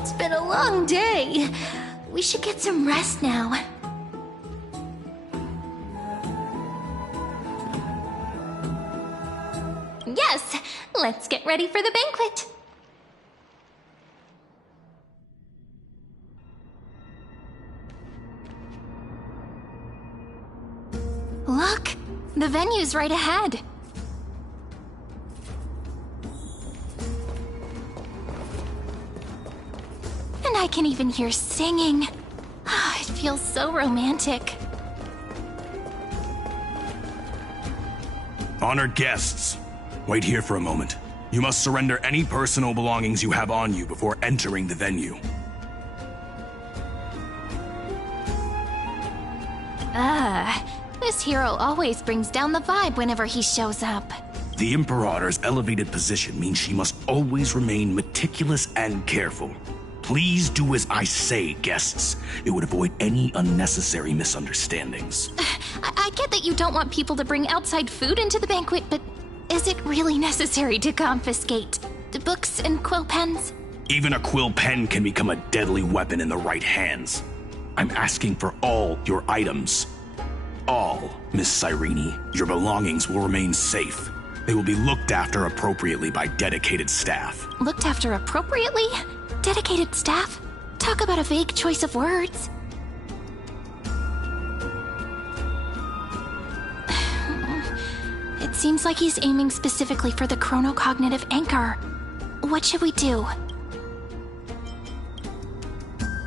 It's been a long day. We should get some rest now. Yes, let's get ready for the banquet. Look, the venue's right ahead. And I can even hear singing. It feels so romantic. Honored guests, wait here for a moment. You must surrender any personal belongings you have on you before entering the venue. This hero always brings down the vibe whenever he shows up. The Imperator's elevated position means she must always remain meticulous and careful. Please do as I say, guests. It would avoid any unnecessary misunderstandings. I get that you don't want people to bring outside food into the banquet, but is it really necessary to confiscate the books and quill pens? Even a quill pen can become a deadly weapon in the right hands. I'm asking for all your items. All, Miss Cyrene. Your belongings will remain safe. They will be looked after appropriately by dedicated staff. Looked after appropriately? Dedicated staff? Talk about a vague choice of words. It seems like he's aiming specifically for the chronocognitive anchor. What should we do?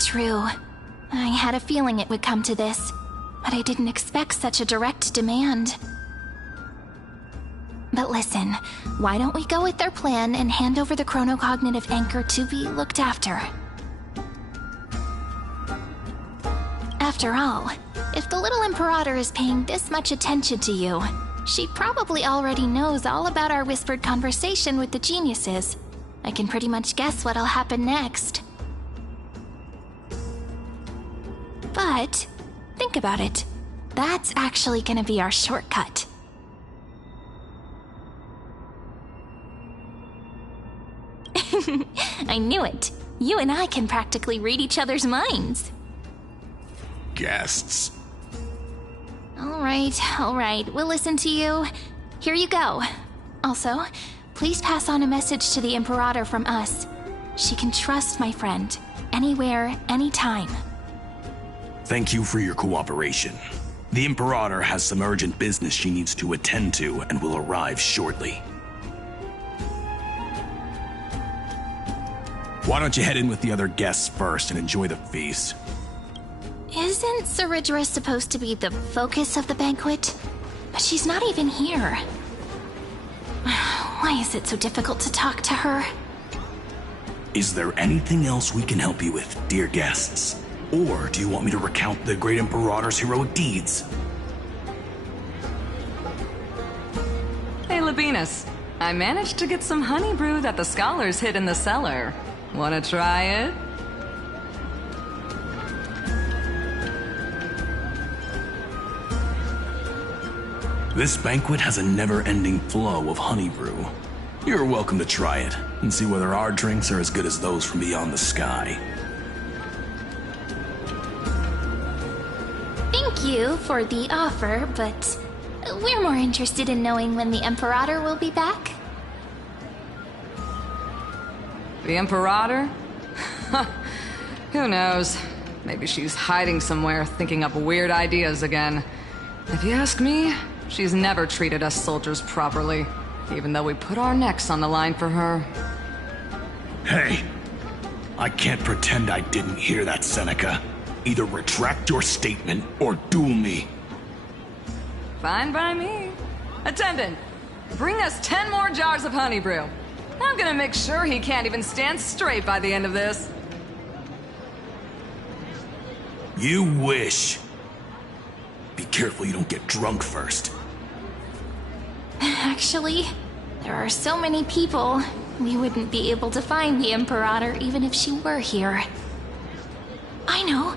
True. I had a feeling it would come to this, but I didn't expect such a direct demand. But listen, why don't we go with their plan and hand over the chronocognitive anchor to be looked after? After all, if the little Imperator is paying this much attention to you, she probably already knows all about our whispered conversation with the geniuses. I can pretty much guess what'll happen next. But, think about it. That's actually gonna be our shortcut. I knew it. You and I can practically read each other's minds. Guests. All right. We'll listen to you. Here you go. Also, please pass on a message to the Imperator from us. She can trust my friend. Anywhere, anytime. Thank you for your cooperation. The Imperator has some urgent business she needs to attend to and will arrive shortly. Why don't you head in with the other guests first and enjoy the feast? Isn't Saridra supposed to be the focus of the banquet? But she's not even here. Why is it so difficult to talk to her? Is there anything else we can help you with, dear guests? Or do you want me to recount the great Imperator's heroic deeds? Hey, Labinas. I managed to get some honey brew that the scholars hid in the cellar. Wanna try it? This banquet has a never-ending flow of honey brew. You're welcome to try it and see whether our drinks are as good as those from beyond the sky. Thank you for the offer, but we're more interested in knowing when the Imperator will be back. The Imperator? Who knows? Maybe she's hiding somewhere, thinking up weird ideas again. If you ask me, she's never treated us soldiers properly, even though we put our necks on the line for her. Hey, I can't pretend I didn't hear that, Seneca. Either retract your statement or duel me. Fine by me. Attendant, bring us 10 more jars of honey brew. I'm gonna make sure he can't even stand straight by the end of this. You wish. Be careful you don't get drunk first. Actually, there are so many people, we wouldn't be able to find the Imperator even if she were here. I know.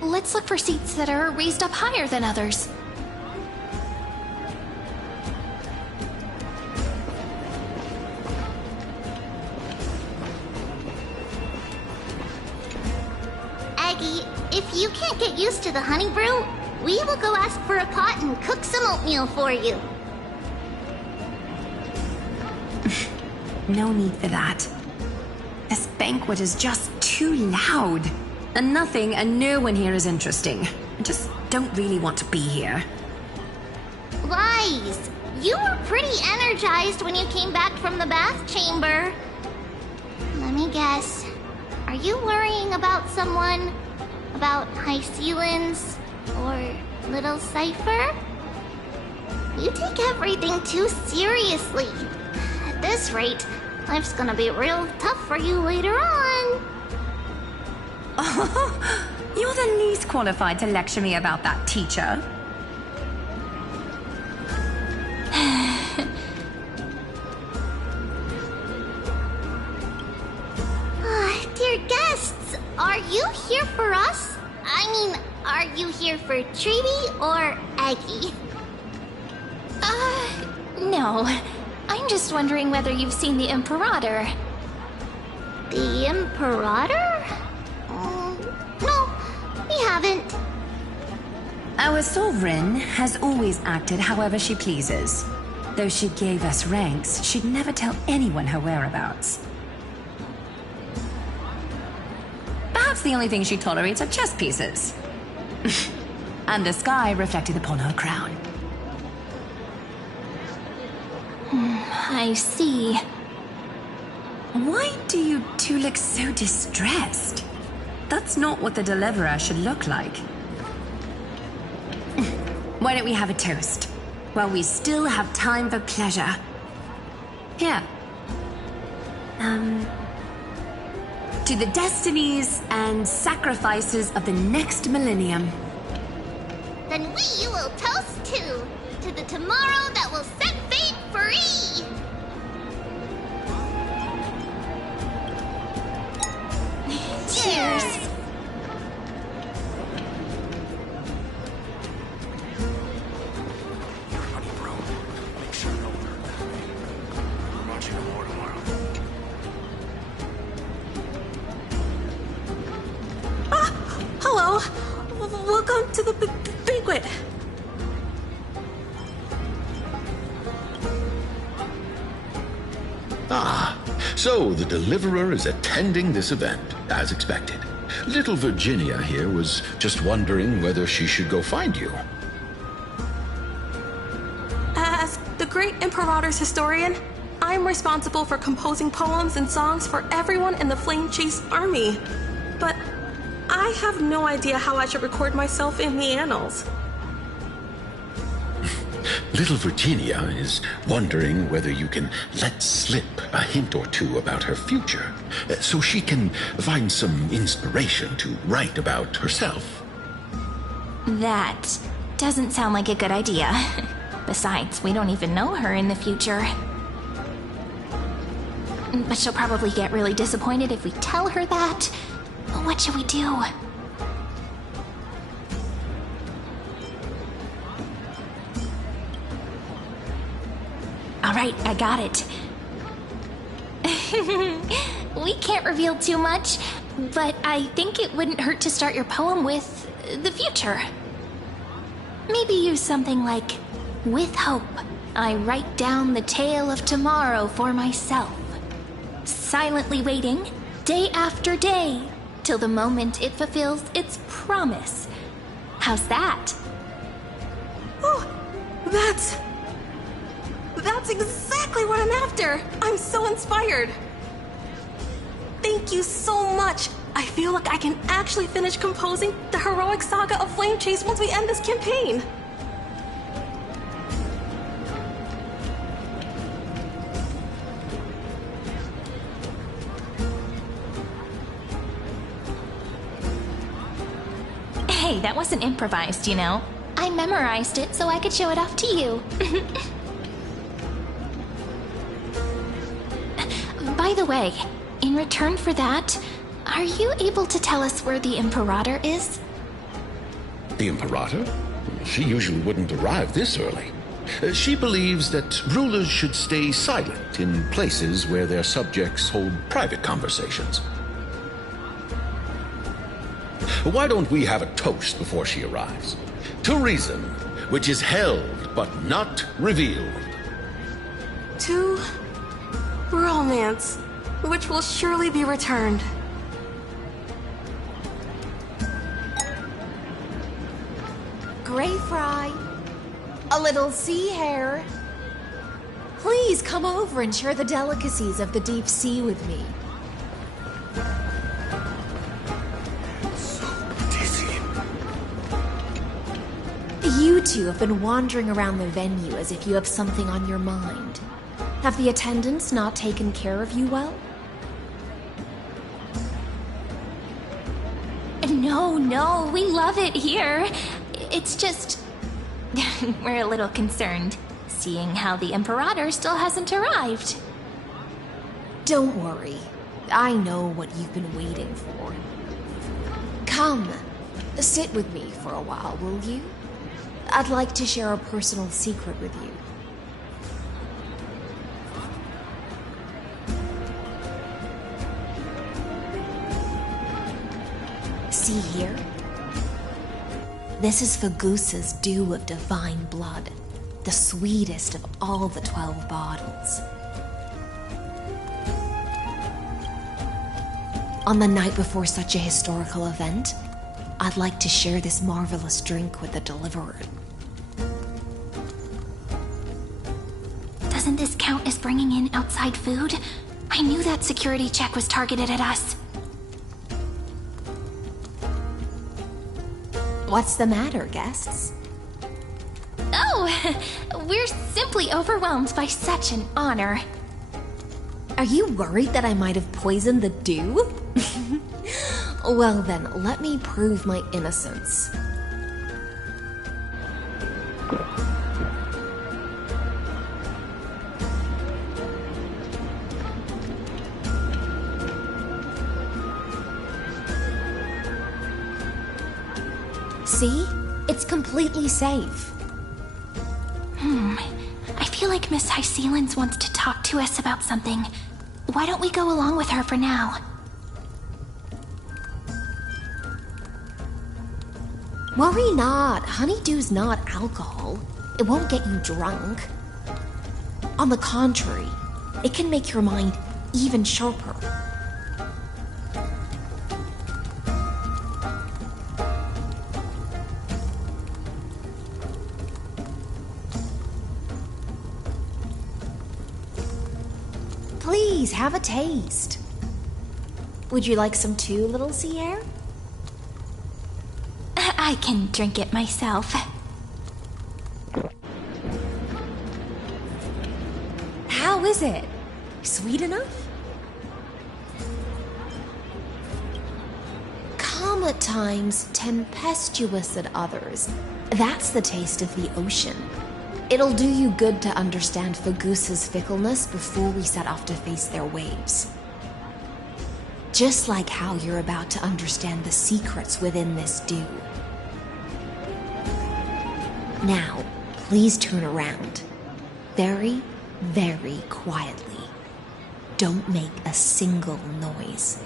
Let's look for seats that are raised up higher than others. If you can't get used to the honey brew, we will go ask for a pot and cook some oatmeal for you. No need for that. This banquet is just too loud. And nothing and no one here is interesting. I just don't really want to be here. Lies! You were pretty energized when you came back from the bath chamber. Let me guess. Are you worrying about someone? About High Sealins? Or Little Cypher? You take everything too seriously. At this rate, life's gonna be real tough for you later on. Oh, you're the least qualified to lecture me about that, teacher. Dear guests, are you here for us? I mean, are you here for Treaty or Aggie? No. I'm just wondering whether you've seen the Imperator. The Imperator? No, we haven't. Our sovereign has always acted however she pleases. Though she gave us ranks, she'd never tell anyone her whereabouts. Perhaps the only thing she tolerates are chess pieces. And the sky reflected upon her crown. I see. Why do you two look so distressed? That's not what the deliverer should look like. Why don't we have a toast? While we still have time for pleasure. Here. To the destinies and sacrifices of the next millennium. Then we will toast to the tomorrow that will set fate free! Cheers! Honey, bro. Make sure no one heard that. We're watching the war tomorrow. Hello. Welcome to the banquet. So the Deliverer is attending this event, as expected. Little Virginia here was just wondering whether she should go find you. As the great Imperator's historian, I'm responsible for composing poems and songs for everyone in the Flame Chase army. But I have no idea how I should record myself in the annals. Little Virginia is wondering whether you can let slip a hint or two about her future, so she can find some inspiration to write about herself. That doesn't sound like a good idea. Besides, we don't even know her in the future. But she'll probably get really disappointed if we tell her that. What should we do? All right, I got it. We can't reveal too much, but I think it wouldn't hurt to start your poem with the future. Maybe use something like, "With hope, I write down the tale of tomorrow for myself, silently waiting, day after day, till the moment it fulfills its promise." How's that? Oh, that's exactly what I'm after. I'm so inspired. Thank you so much. I feel like I can actually finish composing the heroic saga of Flame Chase once we end this campaign. Hey, that wasn't improvised, you know. I memorized it so I could show it off to you. By the way, in return for that, are you able to tell us where the Imperator is? The Imperator? She usually wouldn't arrive this early. She believes that rulers should stay silent in places where their subjects hold private conversations. Why don't we have a toast before she arrives? To reason, which is held but not revealed. To romance, which will surely be returned. Gray fry. A little sea hare. Please come over and share the delicacies of the deep sea with me. You two have been wandering around the venue as if you have something on your mind. Have the attendants not taken care of you well? No, we love it here. It's just... we're a little concerned, seeing how the Imperator still hasn't arrived. Don't worry. I know what you've been waiting for. Come, sit with me for a while, will you? I'd like to share a personal secret with you. See here? This is Fagusa's dew of divine blood, the sweetest of all the 12 bottles. On the night before such a historical event, I'd like to share this marvelous drink with the deliverer. Doesn't this count as bringing in outside food? I knew that security check was targeted at us. What's the matter, guests? Oh, we're simply overwhelmed by such an honor. Are you worried that I might have poisoned the dew? Well then, let me prove my innocence. See? It's completely safe. I feel like Miss Hysealins wants to talk to us about something. Why don't we go along with her for now? Worry not. Honeydew's not alcohol. It won't get you drunk. On the contrary, it can make your mind even sharper. Please, have a taste. Would you like some too, little sea air? I can drink it myself. How is it? Sweet enough? Calm at times, tempestuous at others. That's the taste of the ocean. It'll do you good to understand Fagusa's fickleness before we set off to face their waves. Just like how you're about to understand the secrets within this dew. Now, please turn around. Very, very quietly. Don't make a single noise.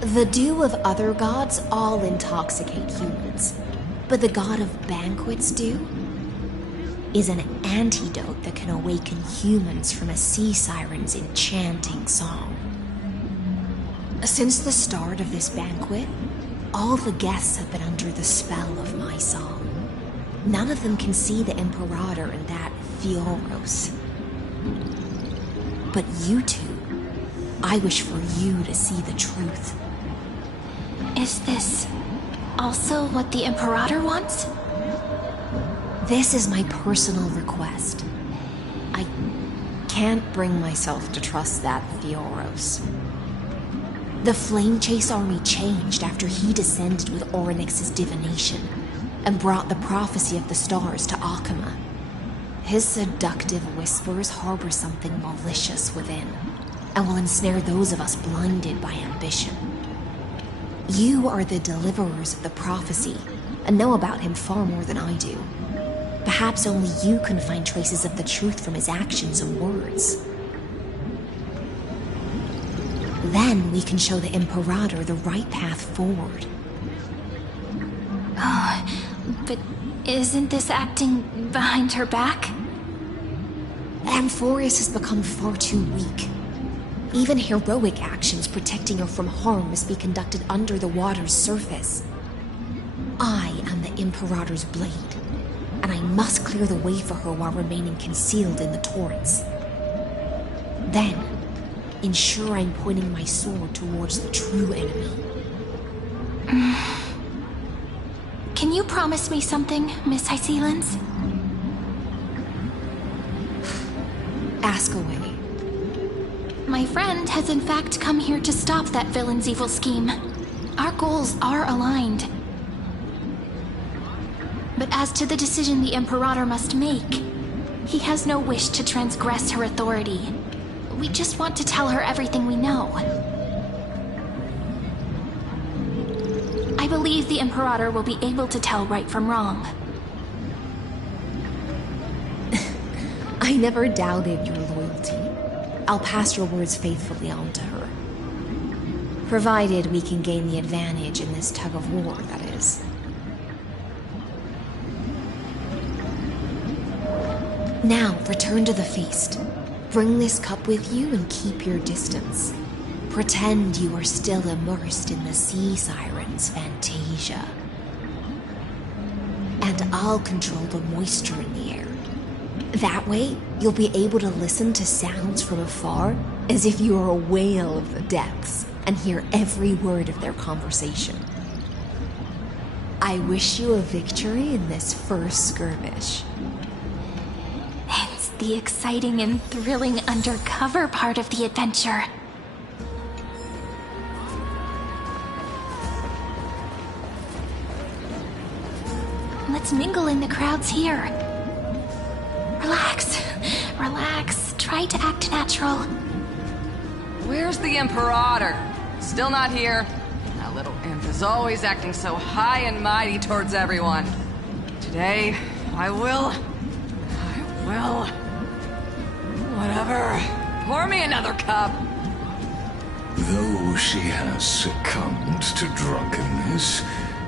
The dew of other gods all intoxicate humans, but the god of banquets dew is an antidote that can awaken humans from a sea siren's enchanting song. Since the start of this banquet, all the guests have been under the spell of my song. None of them can see the Imperator and that Fioros. But you two, I wish for you to see the truth. Is this also what the Imperator wants? This is my personal request. I can't bring myself to trust that Fioros. The Flame Chase army changed after he descended with Orynyx's divination and brought the prophecy of the stars to Akama. His seductive whispers harbor something malicious within and will ensnare those of us blinded by ambition. You are the deliverers of the prophecy, and know about him far more than I do. Perhaps only you can find traces of the truth from his actions and words. Then we can show the Imperator the right path forward. Oh, but isn't this acting behind her back? Amphorius has become far too weak. Even heroic actions protecting her from harm must be conducted under the water's surface. I am the Imperator's blade, and I must clear the way for her while remaining concealed in the torrents. Then, ensure I'm pointing my sword towards the true enemy. Can you promise me something, Miss Hysealins? Ask away. My friend has in fact come here to stop that villain's evil scheme. Our goals are aligned. But as to the decision the Imperator must make, he has no wish to transgress her authority. We just want to tell her everything we know. I believe the Imperator will be able to tell right from wrong. I never doubted your loyalty. I'll pass your words faithfully on to her. Provided we can gain the advantage in this tug of war, that is. Now, return to the feast. Bring this cup with you and keep your distance. Pretend you are still immersed in the sea siren's fantasia. And I'll control the moisture in the air. That way, you'll be able to listen to sounds from afar as if you are a whale of the depths and hear every word of their conversation. I wish you a victory in this first skirmish. It's the exciting and thrilling undercover part of the adventure. Let's mingle in the crowds here. Relax, relax. Try to act natural. Where's the Imperator? Still not here. That little imp is always acting so high and mighty towards everyone. Today, I will... Whatever. Pour me another cup. Though she has succumbed to drunkenness,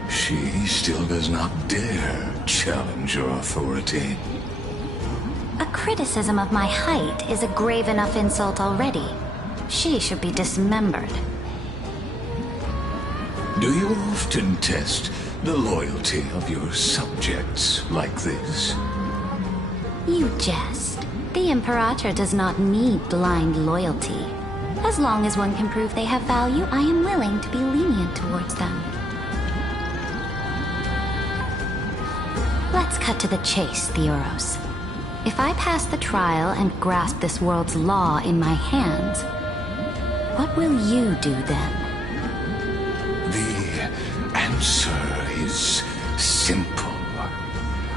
she still does not dare challenge your authority. A criticism of my height is a grave enough insult already. She should be dismembered. Do you often test the loyalty of your subjects like this? You jest. The Imperator does not need blind loyalty. As long as one can prove they have value, I am willing to be lenient towards them. Let's cut to the chase, Theoros. If I pass the trial and grasp this world's law in my hands, what will you do then? The answer is simple.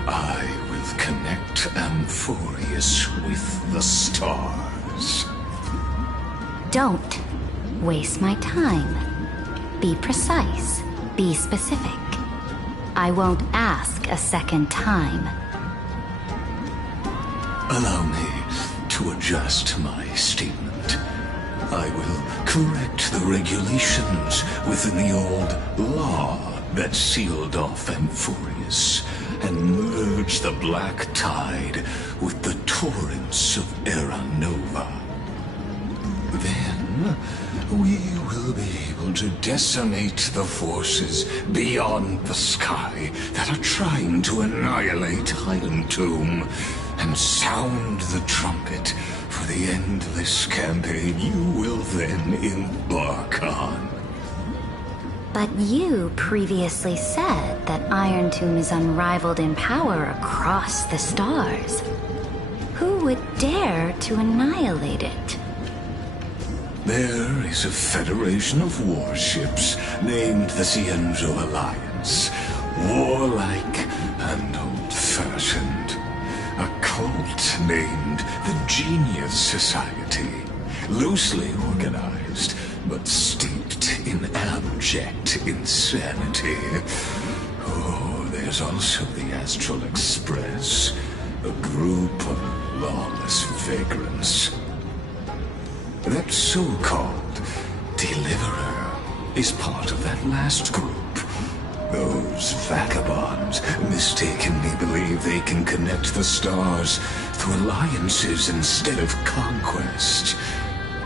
I will connect Amphorius with the stars. Don't waste my time. Be precise. Be specific. I won't ask a second time. Allow me to adjust my statement. I will correct the regulations within the old law that sealed off Amphorius and merge the black tide with the torrents of Era Nova. Then we will be able to decimate the forces beyond the sky that are trying to annihilate Highland Tomb and sound the trumpet for the endless campaign you will then embark on. But you previously said that Iron Tomb is unrivaled in power across the stars. Who would dare to annihilate it? There is a federation of warships named the Cienzo Alliance. Warlike and old-fashioned. A cult named the Genius Society. Loosely organized, but steeped in abject insanity. Oh, there's also the Astral Express, a group of lawless vagrants. That so-called Deliverer is part of that last group. Those vagabonds mistakenly believe they can connect the stars through alliances instead of conquest.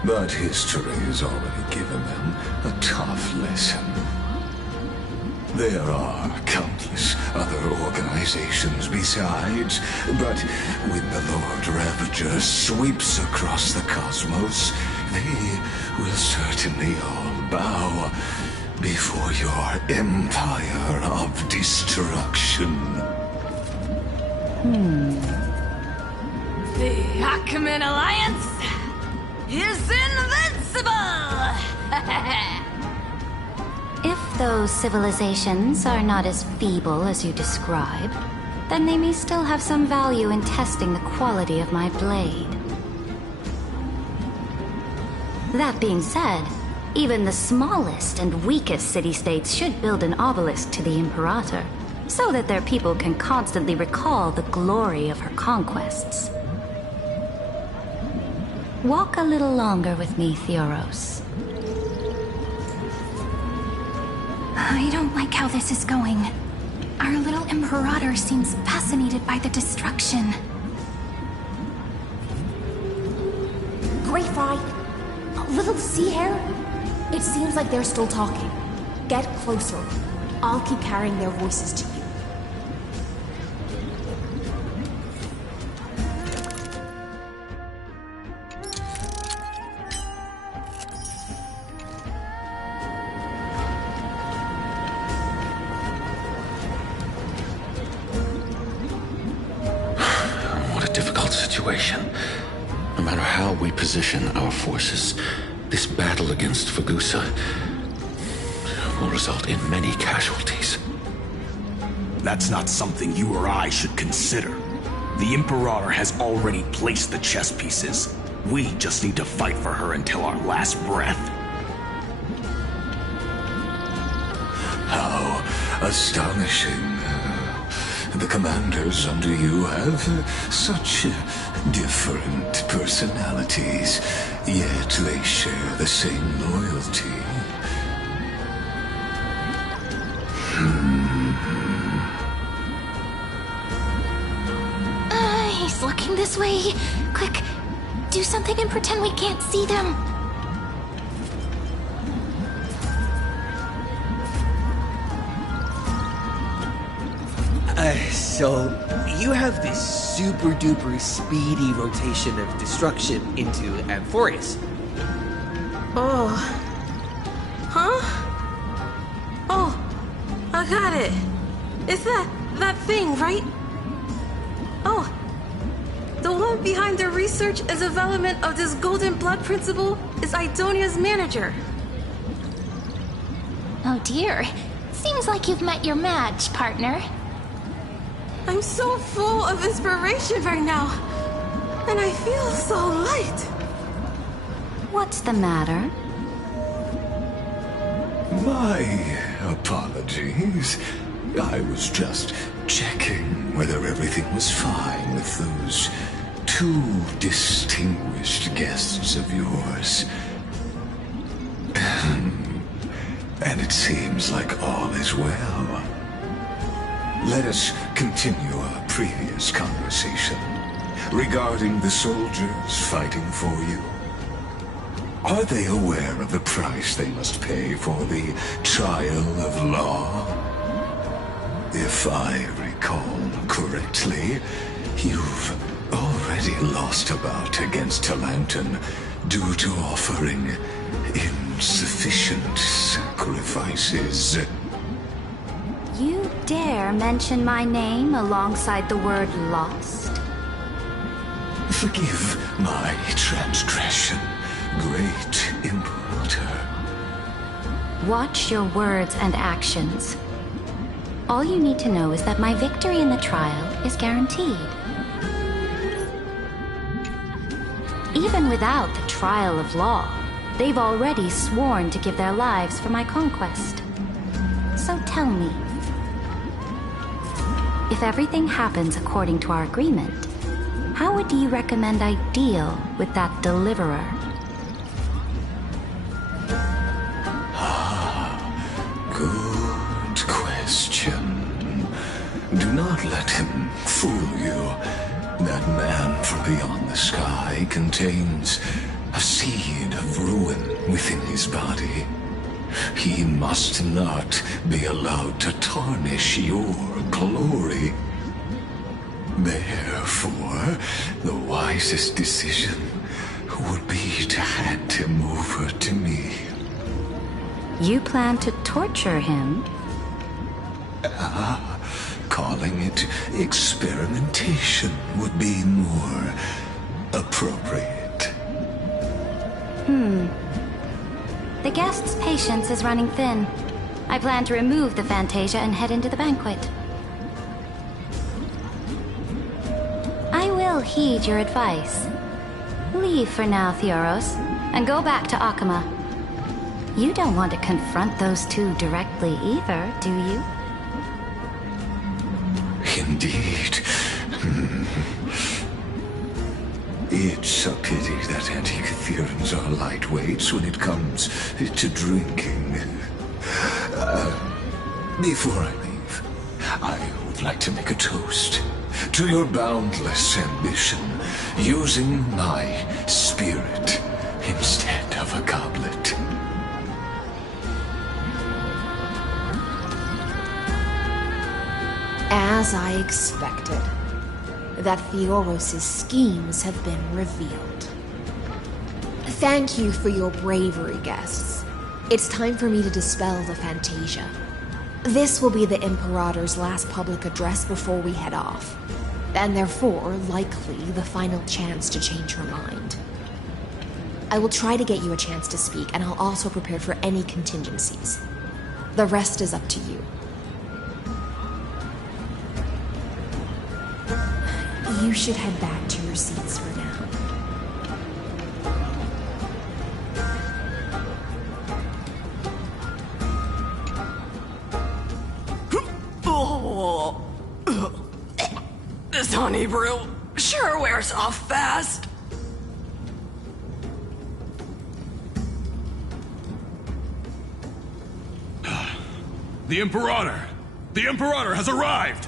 But history has already given them a tough lesson. There are countless other organizations besides, but when the Lord Ravager sweeps across the cosmos, they will certainly all bow before your empire of destruction. The Ackman Alliance is invincible! If those civilizations are not as feeble as you describe, then they may still have some value in testing the quality of my blade. That being said, even the smallest and weakest city-states should build an obelisk to the Imperator, so that their people can constantly recall the glory of her conquests. Walk a little longer with me, Theoros. I don't like how this is going. Our little Imperator seems fascinated by the destruction. Great Fry, little sea hare? It seems like they're still talking. Get closer. I'll keep carrying their voices to you. What a difficult situation. No matter how we position our forces, this battle against Fagusa will result in many casualties. That's not something you or I should consider. The Imperator has already placed the chess pieces. We just need to fight for her until our last breath. How astonishing. The commanders under you have such different personalities, yet they share the same loyalty. He's looking this way. Quick, do something and pretend we can't see them. So you have this super duper speedy rotation of destruction into Amphorius. Oh. Huh? Oh, I got it. It's that thing, right? Oh. The one behind the research and development of this golden blood principle is Idonia's manager. Oh dear. Seems like you've met your match, partner. I'm so full of inspiration right now. And I feel so light. What's the matter? My apologies. I was just checking whether everything was fine with those two distinguished guests of yours. And it seems like all is well. Let us continue our previous conversation regarding the soldiers fighting for you. Are they aware of the price they must pay for the trial of law? If I recall correctly, you've already lost a bout against Talanton due to offering insufficient sacrifices. You dare mention my name alongside the word lost? Forgive my transgression, great Imperator. Watch your words and actions. All you need to know is that my victory in the trial is guaranteed. Even without the trial of law, They've already sworn to give their lives for my conquest. So tell me, if everything happens according to our agreement, how would you recommend I deal with that deliverer? Good question. Do not let him fool you. That man from beyond the sky contains a seed of ruin within his body. He must not be allowed to tarnish your glory. Therefore, the wisest decision would be to hand him over to me. You plan to torture him? Calling it experimentation would be more appropriate. The guest's patience is running thin. I plan to remove the Fantasia and head into the banquet. I will heed your advice. Leave for now, Theoros, and go back to Akama. You don't want to confront those two directly either, do you? Indeed. It's a pity that Antikytherians are lightweights when it comes to drinking. Before I leave, I would like to make a toast to your boundless ambition, using my spirit instead of a goblet. As I expected, that Theoros' schemes have been revealed. Thank you for your bravery, guests. It's time for me to dispel the Fantasia. This will be the Imperator's last public address before we head off, and therefore, likely, the final chance to change her mind. I will try to get you a chance to speak, and I'll also prepare for any contingencies. The rest is up to you. You should head back to your seats for now. This honey brew sure wears off fast. The Imperator! The Imperator has arrived!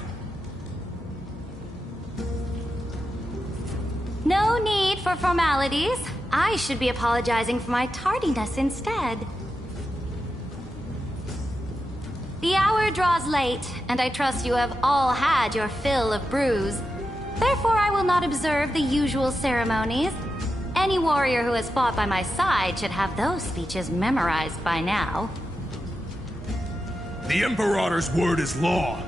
No need for formalities. I should be apologizing for my tardiness instead. The hour draws late, and I trust you have all had your fill of brews. Therefore, I will not observe the usual ceremonies. Any warrior who has fought by my side should have those speeches memorized by now. The Imperator's word is law!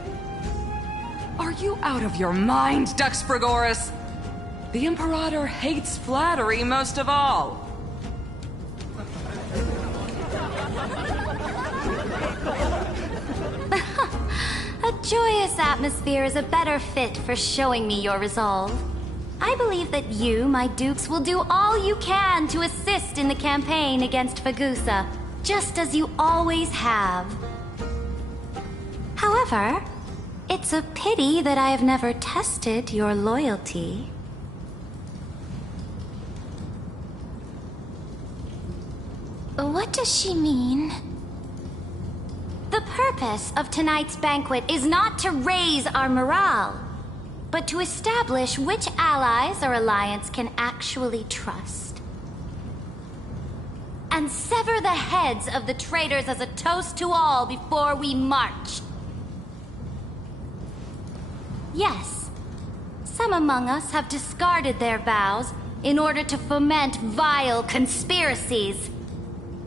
Are you out of your mind, Dux Frigoris? The Imperator hates flattery most of all. A joyous atmosphere is a better fit for showing me your resolve. I believe that you, my dukes, will do all you can to assist in the campaign against Fagusa, just as you always have. However, it's a pity that I have never tested your loyalty. What does she mean? The purpose of tonight's banquet is not to raise our morale, but to establish which allies our alliance can actually trust. And sever the heads of the traitors as a toast to all before we march. Yes, some among us have discarded their vows in order to foment vile conspiracies.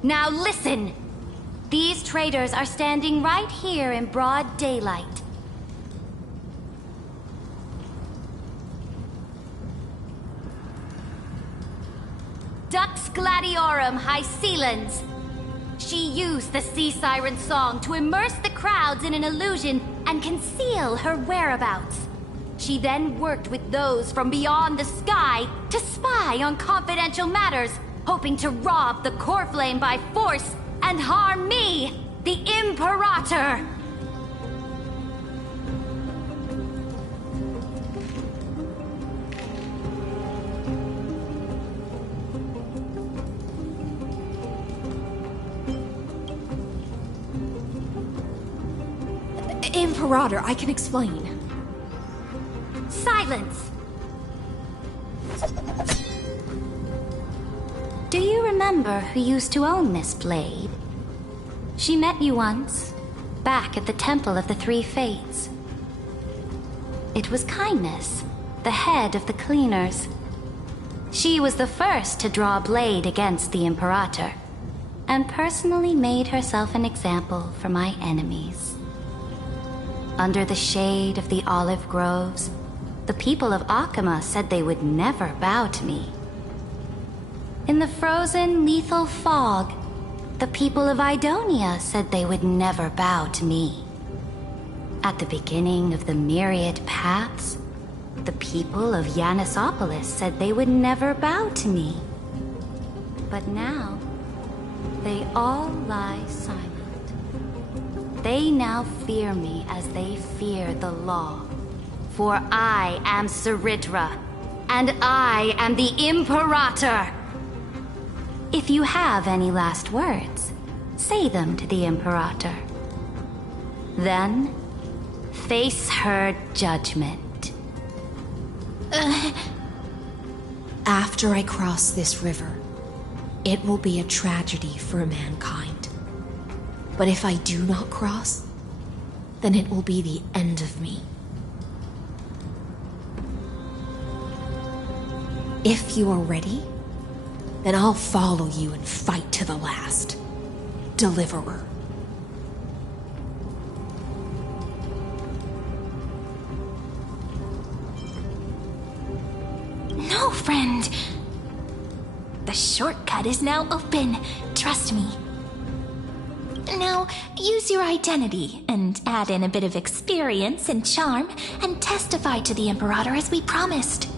Now listen! These traitors are standing right here in broad daylight. Dux Gladiorum Hycelens. She used the Sea Siren song to immerse the crowds in an illusion and conceal her whereabouts. She then worked with those from beyond the sky to spy on confidential matters, hoping to rob the core flame by force and harm me, the Imperator! Imperator, I can explain. Silence! Do you remember who used to own this blade? She met you once, back at the Temple of the Three Fates. It was Kindness, the head of the Cleaners. She was the first to draw a blade against the Imperator, and personally made herself an example for my enemies. Under the shade of the olive groves, the people of Akama said they would never bow to me. In the frozen, lethal fog, the people of Idonia said they would never bow to me. At the beginning of the myriad paths, the people of Yanisopolis said they would never bow to me. But now, they all lie silent. They now fear me as they fear the law. For I am Saritra, and I am the Imperator! If you have any last words, say them to the Imperator. Then, face her judgment. After I cross this river, it will be a tragedy for mankind. But if I do not cross, then it will be the end of me. If you are ready, then I'll follow you and fight to the last. Deliverer. No, friend. The shortcut is now open. Trust me. Now, use your identity and add in a bit of experience and charm and testify to the Imperator as we promised.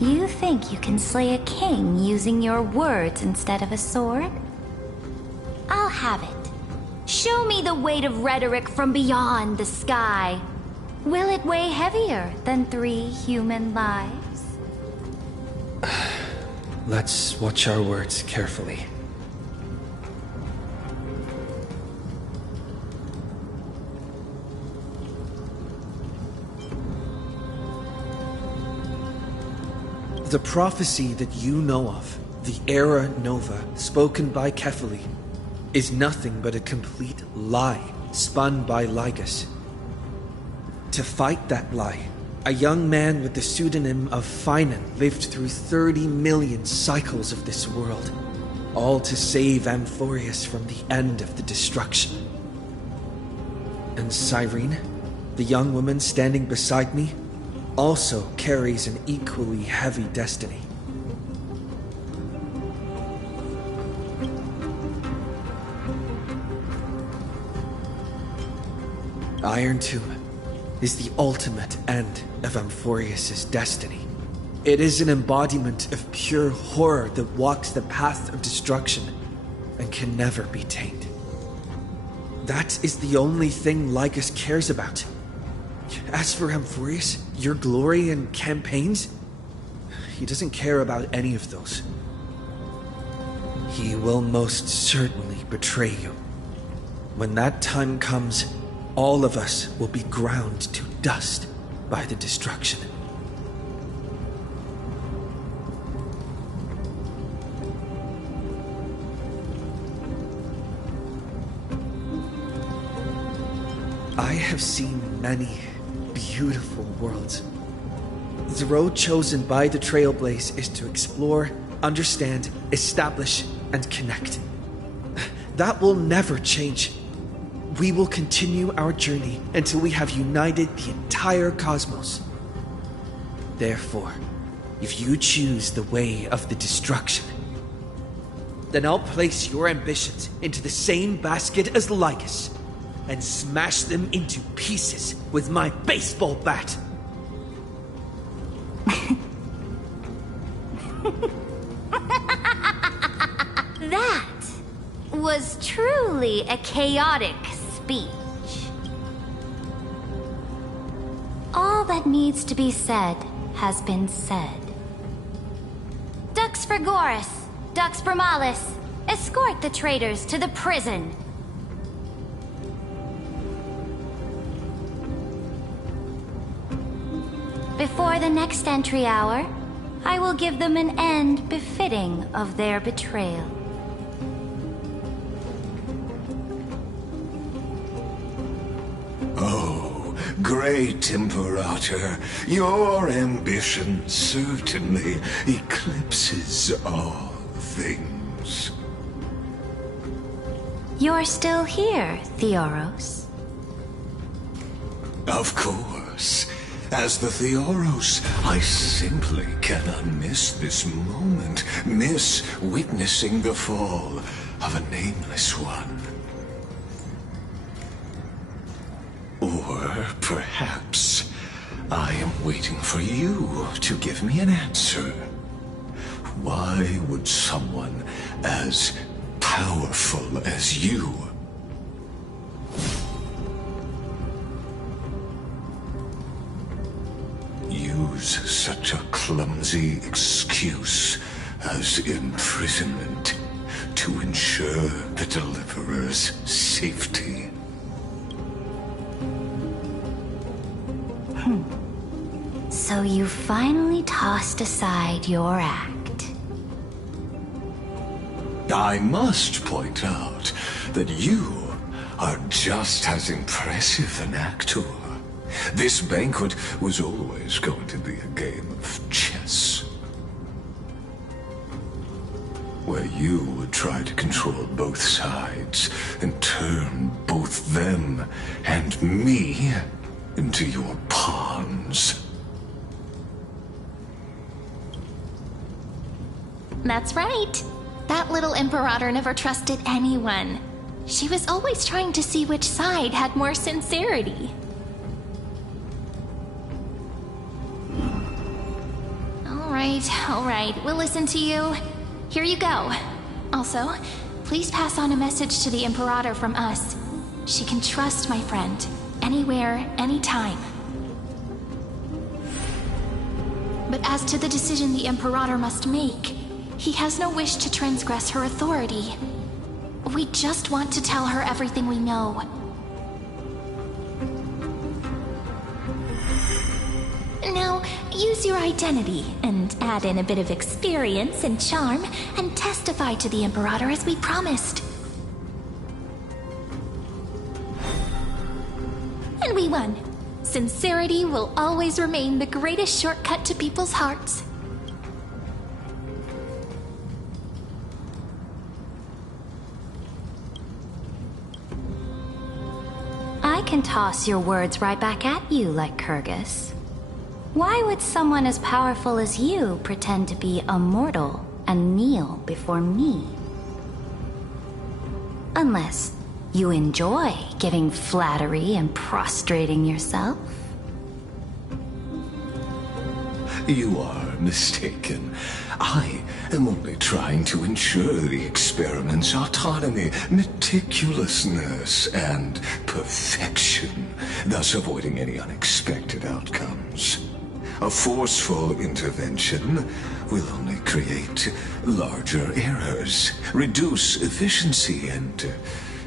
You think you can slay a king using your words instead of a sword? I'll have it. Show me the weight of rhetoric from beyond the sky. Will it weigh heavier than 3 human lives? Let's watch our words carefully. The prophecy that you know of, the Era Nova, spoken by Kefali, is nothing but a complete lie spun by Lygus. To fight that lie, a young man with the pseudonym of Finan lived through 30 million cycles of this world, all to save Amphorius from the end of the destruction. And Cyrene, the young woman standing beside me, also carries an equally heavy destiny. Iron Tomb is the ultimate end of Amphorius' destiny. It is an embodiment of pure horror that walks the path of destruction and can never be tamed. That is the only thing Lygus cares about. As for Amphorius, your glory and campaigns, he doesn't care about any of those. He will most certainly betray you. When that time comes, all of us will be ground to dust by the destruction. I have seen many beautiful worlds. The road chosen by the Trailblaze is to explore, understand, establish, and connect. That will never change. We will continue our journey until we have united the entire cosmos. Therefore, if you choose the way of the destruction, then I'll place your ambitions into the same basket as Lygus. and smash them into pieces with my baseball bat. That was truly a chaotic speech. All that needs to be said has been said. Dux Frigoris, Dux Bromalis, escort the traitors to the prison. Before the next entry hour, I will give them an end befitting of their betrayal. Oh, great Imperator, your ambition certainly eclipses all things. You're still here, Theoros. Of course. As the Theoros, I simply cannot miss this moment, miss witnessing the fall of a nameless one. Or perhaps I am waiting for you to give me an answer. Why would someone as powerful as you use such a clumsy excuse as imprisonment to ensure the Deliverer's safety? So you finally tossed aside your act. I must point out that you are just as impressive an actor. This banquet was always going to be a game of chess, where you would try to control both sides and turn both them and me into your pawns. That's right. That little Imperator never trusted anyone. She was always trying to see which side had more sincerity. All right, we'll listen to you. Here you go. Also, please pass on a message to the Imperator from us. She can trust my friend, anywhere, anytime. But as to the decision the Imperator must make, he has no wish to transgress her authority. We just want to tell her everything we know. Now, use your identity and add in a bit of experience and charm and testify to the Imperator as we promised. And we won. Sincerity will always remain the greatest shortcut to people's hearts. I can toss your words right back at you, like Kyrgyz. Why would someone as powerful as you pretend to be a mortal and kneel before me? Unless you enjoy giving flattery and prostrating yourself. You are mistaken. I am only trying to ensure the experiment's autonomy, meticulousness, and perfection, thus avoiding any unexpected outcomes. A forceful intervention will only create larger errors, reduce efficiency, and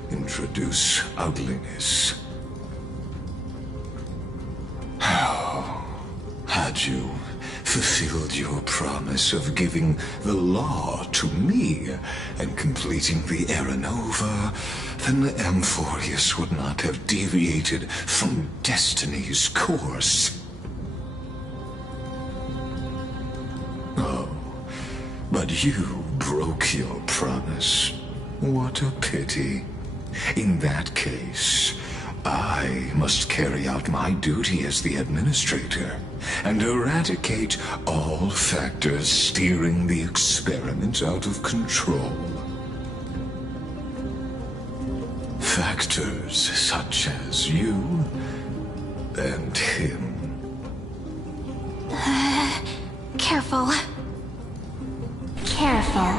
introduce ugliness. How had you fulfilled your promise of giving the law to me and completing the Era Nova, then Amphorius would not have deviated from destiny's course. Oh, but you broke your promise. What a pity. In that case, I must carry out my duty as the administrator and eradicate all factors steering the experiment out of control. factors such as you and him. Careful. Careful.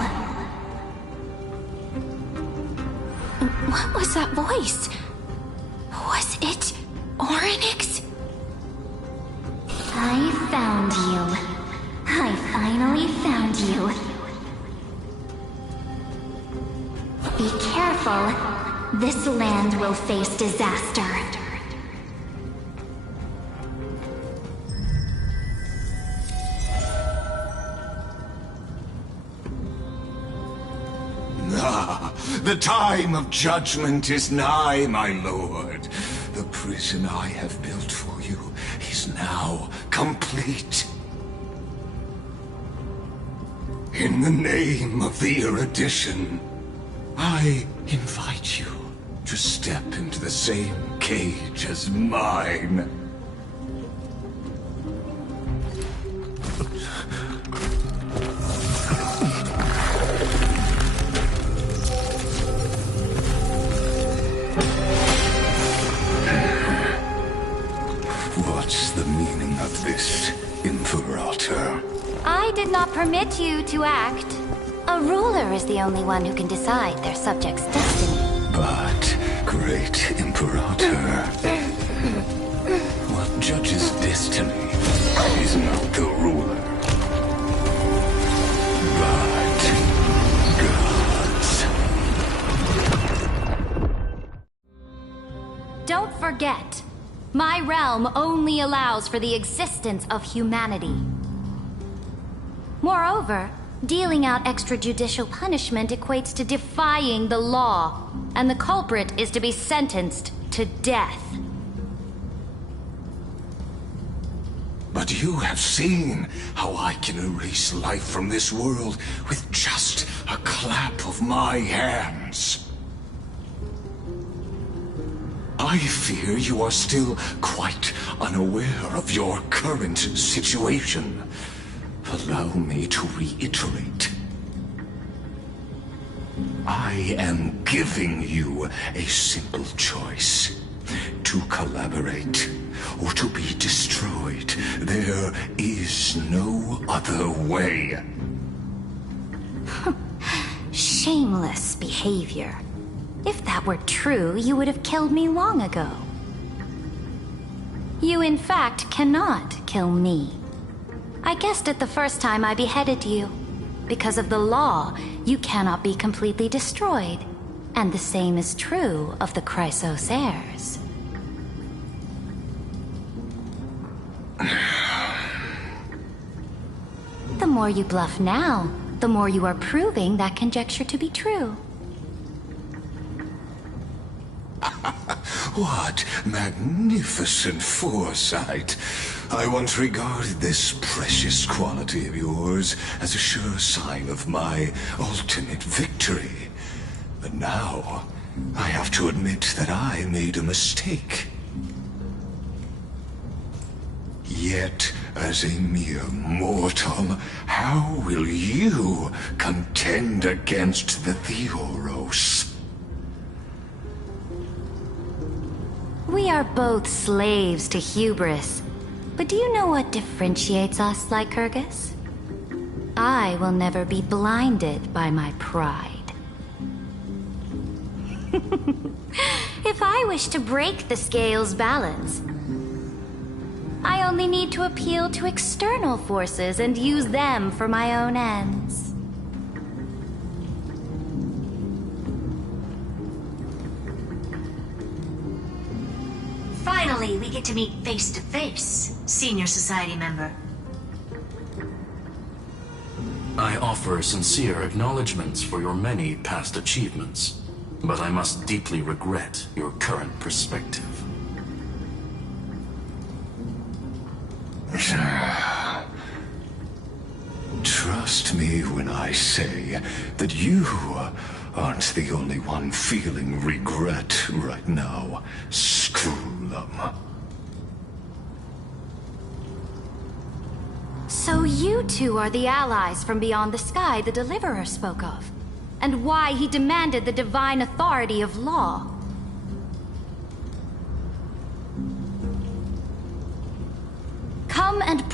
What was that voice? Was it Orynyx? I found you. I finally found you. Be careful. This land will face disaster. Ah, the time of judgment is nigh, my lord. The prison I have built for you is now complete. In the name of the erudition, I invite you to step into the same cage as mine. What's the meaning of this, Imperator? I did not permit you to act. A ruler is the only one who can decide their subject's destiny. But, great Imperator, what judges destiny is not the ruler, but gods. Don't forget, my realm only allows for the existence of humanity. Moreover, dealing out extrajudicial punishment equates to defying the law, and the culprit is to be sentenced to death. But you have seen how I can erase life from this world with just a clap of my hands. I fear you are still quite unaware of your current situation. Allow me to reiterate. I am giving you a simple choice. To collaborate or to be destroyed. There is no other way. Shameless behavior. If that were true, you would have killed me long ago. You, in fact, cannot kill me. I guessed it the first time I beheaded you. Because of the law, you cannot be completely destroyed. And the same is true of the Chrysos heirs. The more you bluff now, the more you are proving that conjecture to be true. What magnificent foresight. I once regarded this precious quality of yours as a sure sign of my ultimate victory. But now, I have to admit that I made a mistake. Yet, as a mere mortal, how will you contend against the Theoros? We are both slaves to hubris. But do you know what differentiates us, Lycurgus? I will never be blinded by my pride. If I wish to break the scale's balance, I only need to appeal to external forces and use them for my own ends. Finally, we get to meet face to face, senior society member. I offer sincere acknowledgments for your many past achievements, but I must deeply regret your current perspective. Trust me when I say that you aren't the only one feeling regret right now, Skullum. So you two are the allies from beyond the sky the Deliverer spoke of, and why he demanded the divine authority of law.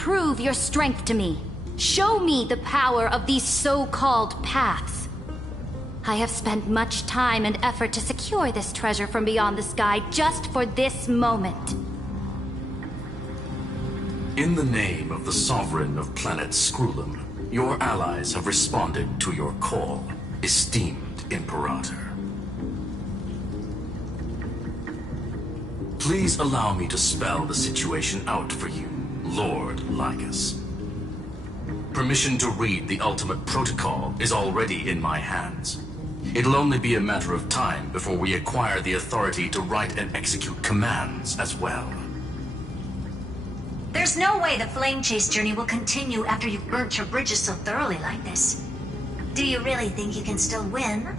prove your strength to me. Show me the power of these so-called paths. I have spent much time and effort to secure this treasure from beyond the sky just for this moment. In the name of the Sovereign of Planet Scrulum, your allies have responded to your call, esteemed Imperator. Please allow me to spell the situation out for you, Lord Lycus. Permission to read the ultimate protocol is already in my hands. It'll only be a matter of time before we acquire the authority to write and execute commands as well. There's no way the flame chase journey will continue after you've burnt your bridges so thoroughly like this. Do you really think you can still win?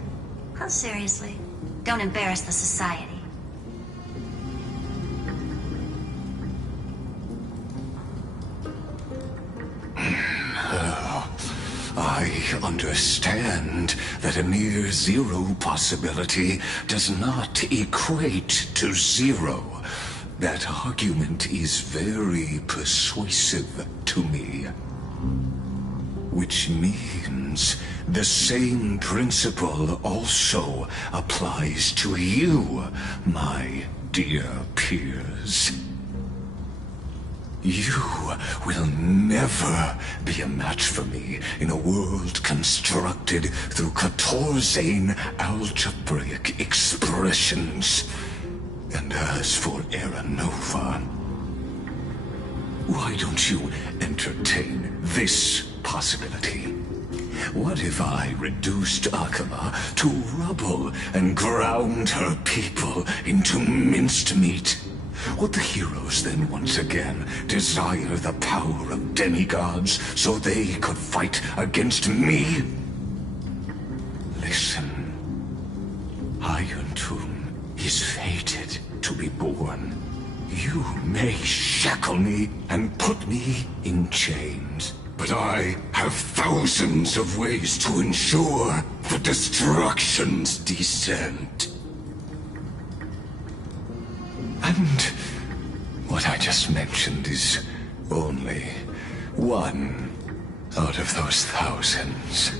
Oh, seriously. Don't embarrass the Society. I understand that a near zero possibility does not equate to zero. That argument is very persuasive to me. Which means the same principle also applies to you, my dear peers. You will never be a match for me in a world constructed through Catorzane algebraic expressions. And as for Era Nova, why don't you entertain this possibility? What if I reduced Akama to rubble and ground her people into minced meat? Would the heroes then once again desire the power of demigods so they could fight against me? Listen, Iron Tomb is fated to be born. You may shackle me and put me in chains, but I have thousands of ways to ensure the destruction's descent. And what I just mentioned is only one out of those thousands.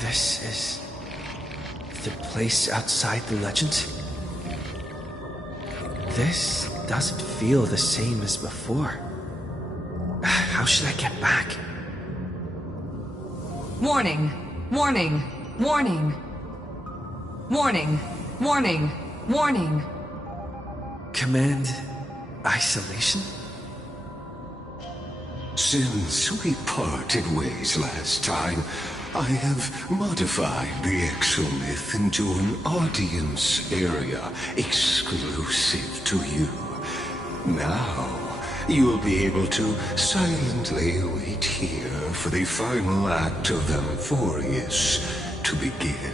This is the place outside the legend? This doesn't feel the same as before. How should I get back? Warning! Warning! Warning! Warning! Warning! Warning! Command isolation? Since we parted ways last time, I have modified the exomyth into an audience area exclusive to you. Now, you'll be able to silently wait here for the final act of Amphorius to begin.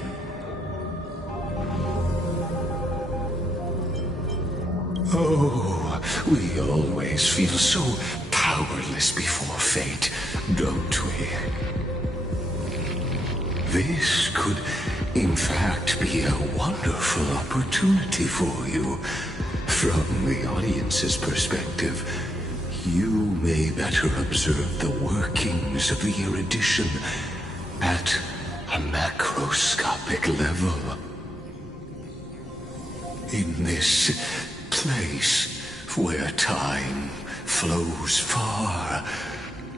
Oh, we always feel so powerless before fate, don't we? This could, in fact, be a wonderful opportunity for you. From the audience's perspective, you may better observe the workings of the erudition at a macroscopic level. In this place where time flows far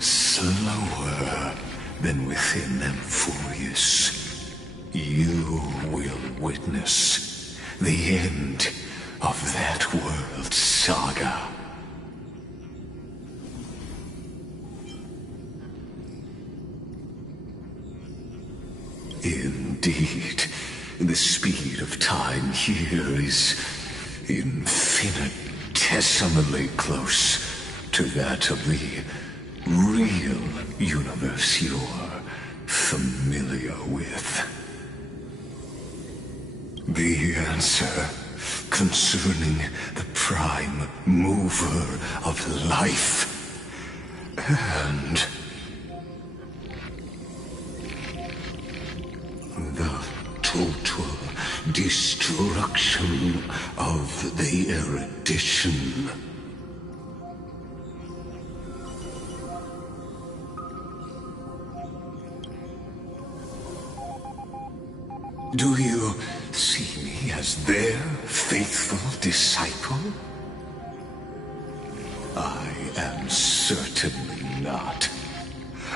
slower than within Amphorius, you will witness the end of that world's saga. Indeed, the speed of time here is infinitesimally close to that of the real universe you're familiar with. The answer concerning the prime mover of life and destruction of the erudition. Do you see me as their faithful disciple? I am certainly not.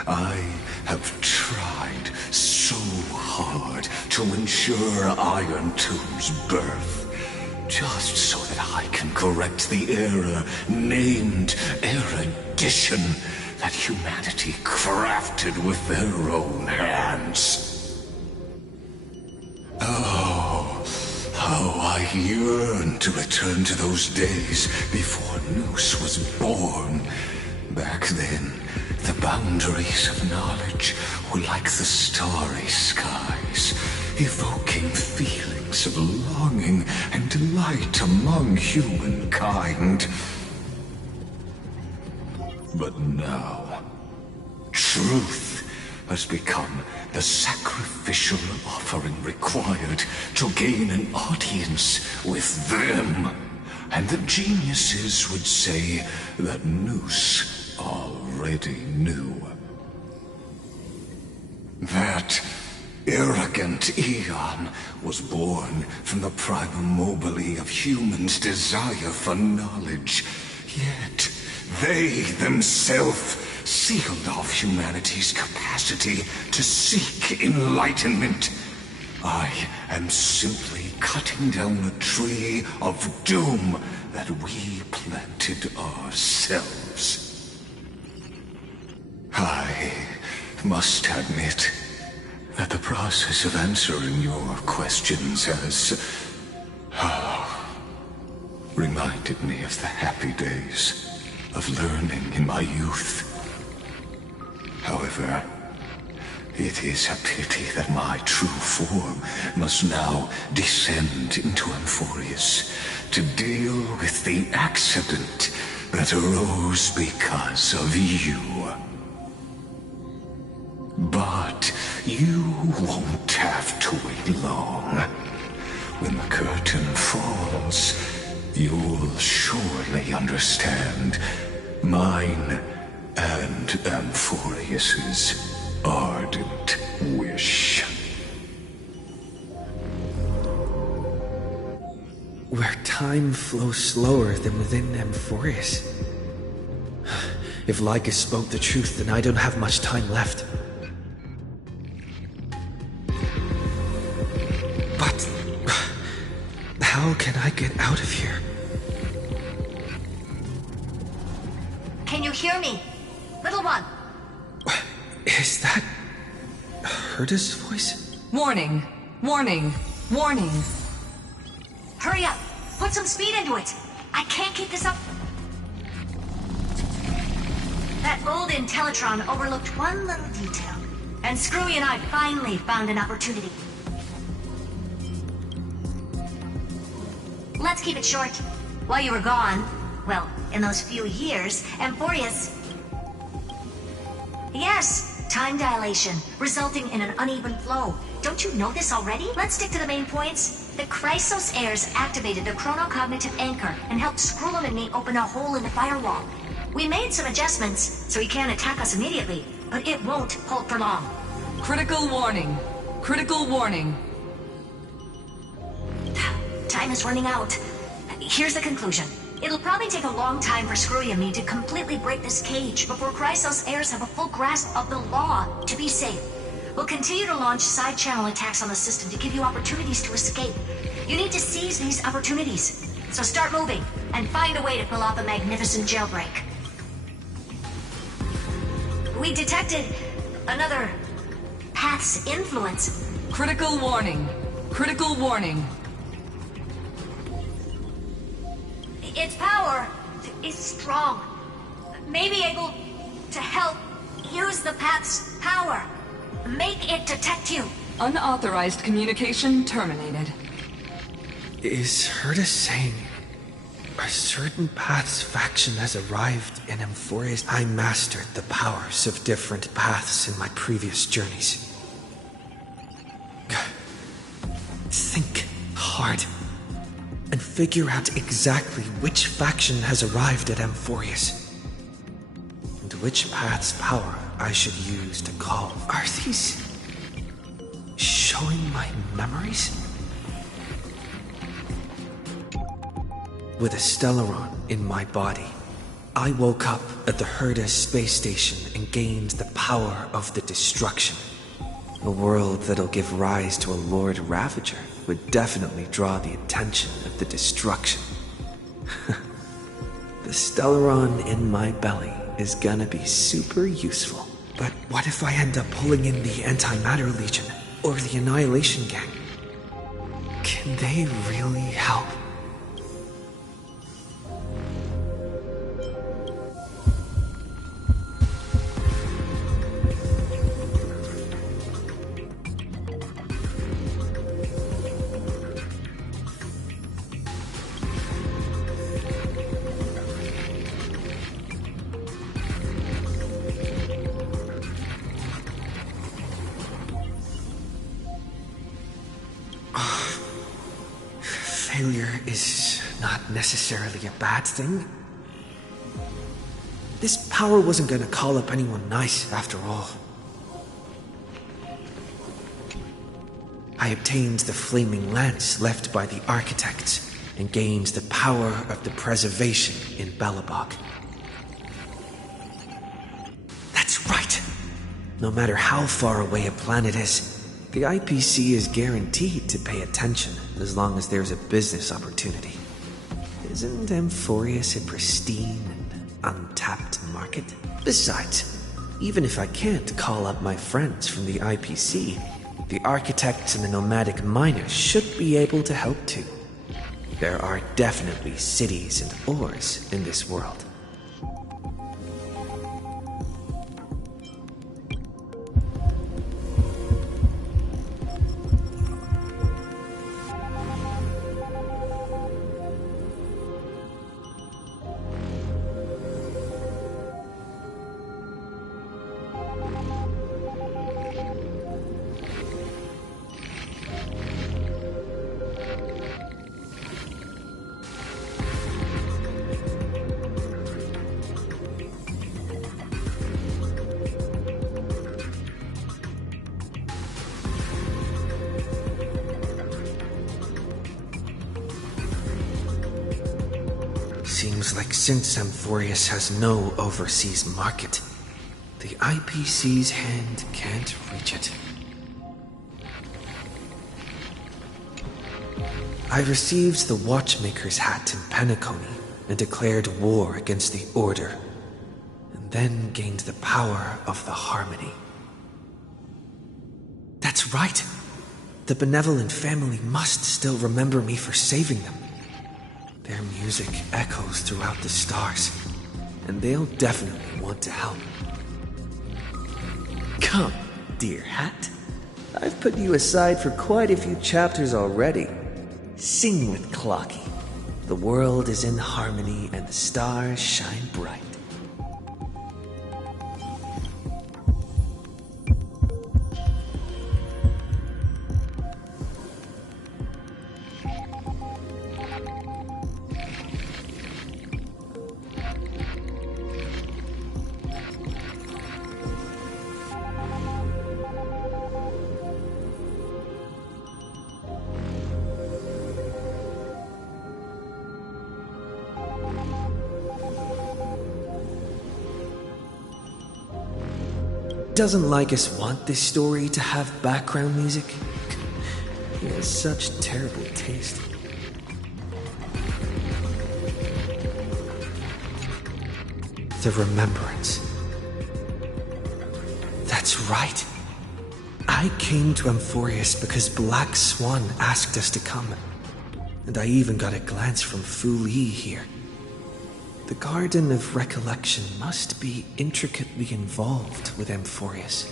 I have tried so hard to ensure Iron Tomb's birth, just so that I can correct the error named erudition that humanity crafted with their own hands. Oh, how I yearn to return to those days before Noose was born. Back then, the boundaries of knowledge were like the starry skies, evoking feelings of longing and delight among humankind. But now, truth has become the sacrificial offering required to gain an audience with them. And the geniuses would say that Noose already knew. That arrogant Eon was born from the primal mobile of humans' desire for knowledge. Yet, they themselves sealed off humanity's capacity to seek enlightenment. I am simply cutting down a tree of doom that we planted ourselves. I must admit that the process of answering your questions has reminded me of the happy days of learning in my youth. However, it is a pity that my true form must now descend into Amphorius to deal with the accident that arose because of you. But you won't have to wait long. When the curtain falls, you'll surely understand mine and Amphorius's ardent wish. Where time flows slower than within Amphorius. If Lycus spoke the truth, then I don't have much time left. But how can I get out of here? Can you hear me? Little one. Is that Herda's voice? Warning, warning, warning. Hurry up. Put some speed into it. I can't keep this up. That old Intellitron overlooked one little detail. And Screwy and I finally found an opportunity. Let's keep it short. While you were gone, well, in those few years, Amphorius... Yes, time dilation, resulting in an uneven flow. Don't you know this already? Let's stick to the main points. The Chrysos heirs activated the chronocognitive anchor and helped Skrullum and me open a hole in the firewall. We made some adjustments, so he can't attack us immediately, but it won't hold for long. Critical warning. Critical warning. Time is running out. Here's the conclusion. It'll probably take a long time for Screwy and me to completely break this cage before Chrysos heirs have a full grasp of the law to be safe. We'll continue to launch side-channel attacks on the system to give you opportunities to escape. You need to seize these opportunities. So start moving, and find a way to pull off a magnificent jailbreak. We detected another path's influence. Critical warning. Critical warning. Its power is strong. May be able to help use the path's power. Make it detect you. Unauthorized communication terminated. Is Herda saying a certain path's faction has arrived in Amphorius? I mastered the powers of different paths in my previous journeys. Think apart and figure out exactly which faction has arrived at Amphorius and which path's power I should use to call. Are these showing my memories? With a Stellaron in my body, I woke up at the Herda space station and gained the power of the Destruction. A world that'll give rise to a Lord Ravager would definitely draw the attention of the Destruction. The Stellaron in my belly is gonna be super useful. But what if I end up pulling in the Antimatter Legion or the Annihilation Gang? Can they really help? Failure is not necessarily a bad thing. This power wasn't gonna call up anyone nice after all. I obtained the flaming lance left by the architects and gained the power of the preservation in Belobog. That's right! No matter how far away a planet is, the IPC is guaranteed to pay attention as long as there's a business opportunity. Isn't Amphorius a pristine and untapped market? Besides, even if I can't call up my friends from the IPC, the architects and the nomadic miners should be able to help too. There are definitely cities and ores in this world. Seems like since Amphorius has no overseas market, the IPC's hand can't reach it. I received the Watchmaker's hat in Penacony and declared war against the Order, and then gained the power of the Harmony. That's right! The benevolent family must still remember me for saving them. Their music echoes throughout the stars, and they'll definitely want to help. Come, dear Hat. I've put you aside for quite a few chapters already. Sing with Clocky. The world is in harmony and the stars shine bright. Doesn't Lycus want this story to have background music? He has such terrible taste. The Remembrance. That's right. I came to Amphorius because Black Swan asked us to come. And I even got a glance from Fu Li here. The Garden of Recollection must be intricately involved with Amphorius.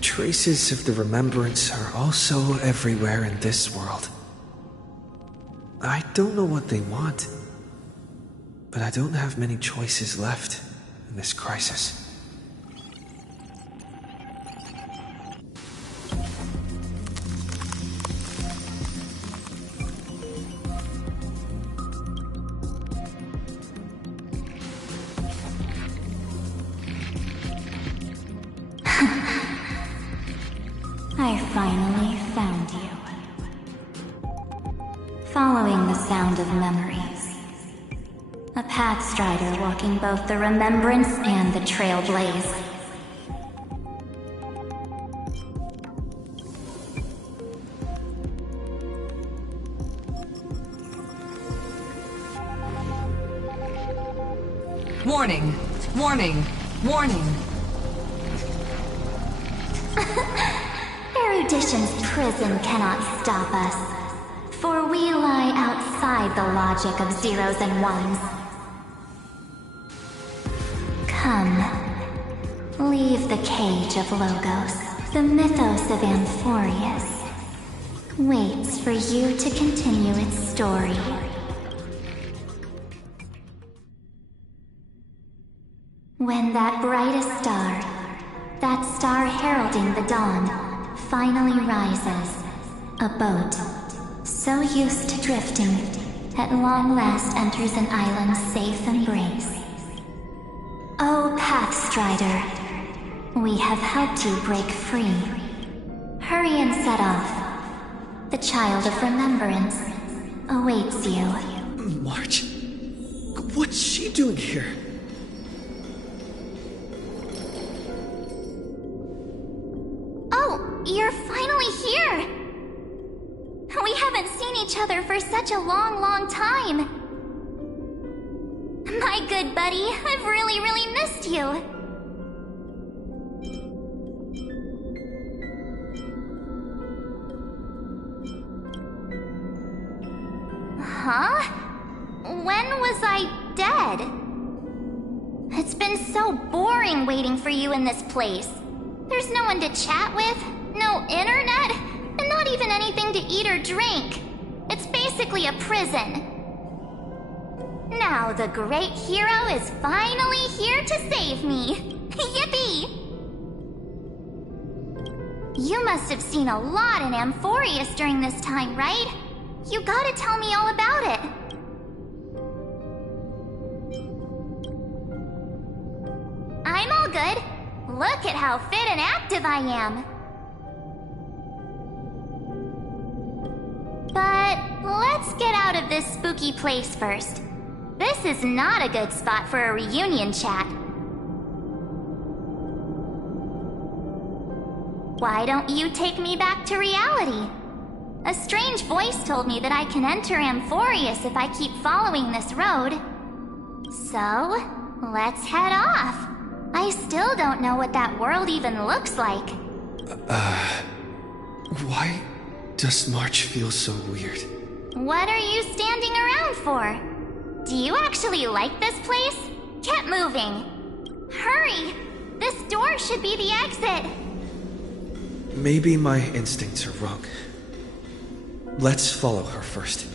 Traces of the Remembrance are also everywhere in this world. I don't know what they want, but I don't have many choices left in this crisis. I finally found you. Following the sound of memories. A pathstrider walking both the Remembrance and the Trailblaze. Warning! Warning! Warning! Erudition's prison cannot stop us, for we lie outside the logic of zeros and ones. Come, leave the cage of Logos. The mythos of Amphorius waits for you to continue its story. When that brightest star, that star heralding the dawn, finally rises, a boat, so used to drifting, at long last enters an island's safe embrace. Oh, Pathstrider, we have helped you break free. Hurry and set off. The Child of Remembrance awaits you. March? What's she doing here? You're finally here! We haven't seen each other for such a long, long time. My good buddy, I've really missed you. Huh? When was I dead? It's been so boring waiting for you in this place. There's no one to chat with. No internet, and not even anything to eat or drink. It's basically a prison. Now the great hero is finally here to save me. Yippee! You must have seen a lot in Amphorius during this time, right? You gotta tell me all about it. I'm all good. Look at how fit and active I am. But let's get out of this spooky place first. This is not a good spot for a reunion chat. Why don't you take me back to reality? A strange voice told me that I can enter Amphorius if I keep following this road. So, let's head off. I still don't know what that world even looks like. Why does March feel so weird? What are you standing around for? Do you actually like this place? Get moving. Hurry! This door should be the exit. Maybe my instincts are wrong. Let's follow her first.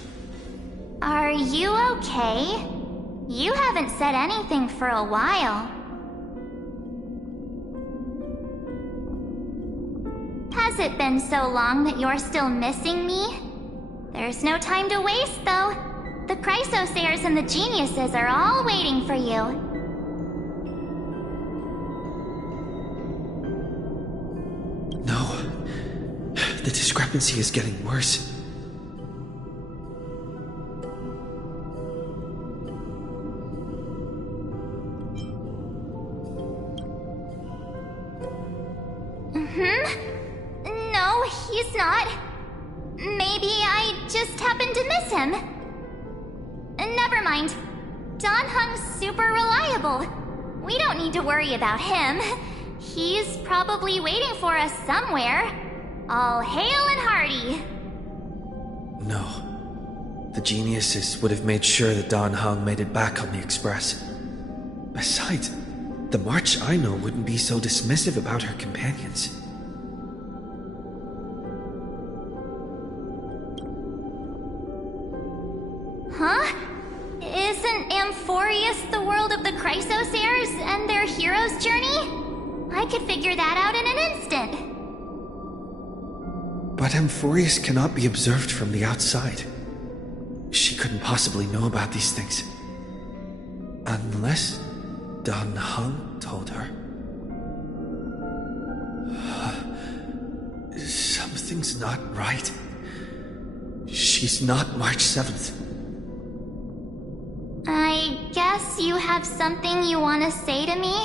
Are you okay? You haven't said anything for a while. Has it been so long that you're still missing me? There's no time to waste, though. The Chrysosairs and the Geniuses are all waiting for you. No. The discrepancy is getting worse. No, he's not. Maybe I just happened to miss him. Never mind. Don Hung's super reliable. We don't need to worry about him. He's probably waiting for us somewhere. All hail and hearty. No. The Geniuses would have made sure that Don Hung made it back on the Express. Besides, the March I know wouldn't be so dismissive about her companions. Huh? Isn't Amphorius the world of the Chrysosairs and their hero's journey? I could figure that out in an instant. But Amphorius cannot be observed from the outside. She couldn't possibly know about these things. Unless Don Hung told her. Something's not right. She's not March 7th. I guess you have something you want to say to me?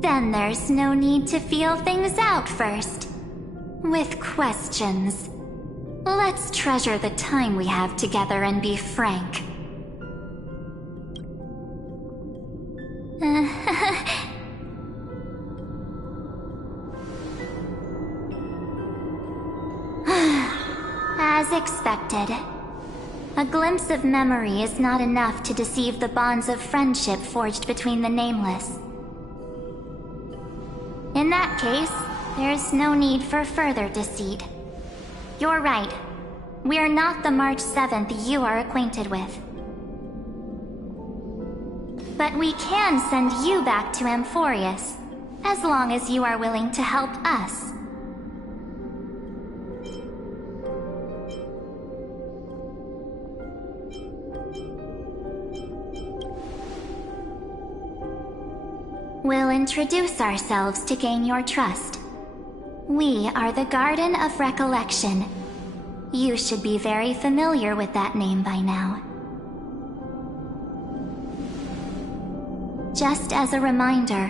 Then there's no need to feel things out first. With questions. Let's treasure the time we have together and be frank. As expected. A glimpse of memory is not enough to deceive the bonds of friendship forged between the nameless. In that case, there's no need for further deceit. You're right. We're not the March 7th you are acquainted with. But we can send you back to Amphorius, as long as you are willing to help us. We'll introduce ourselves to gain your trust. We are the Garden of Recollection. You should be very familiar with that name by now. Just as a reminder,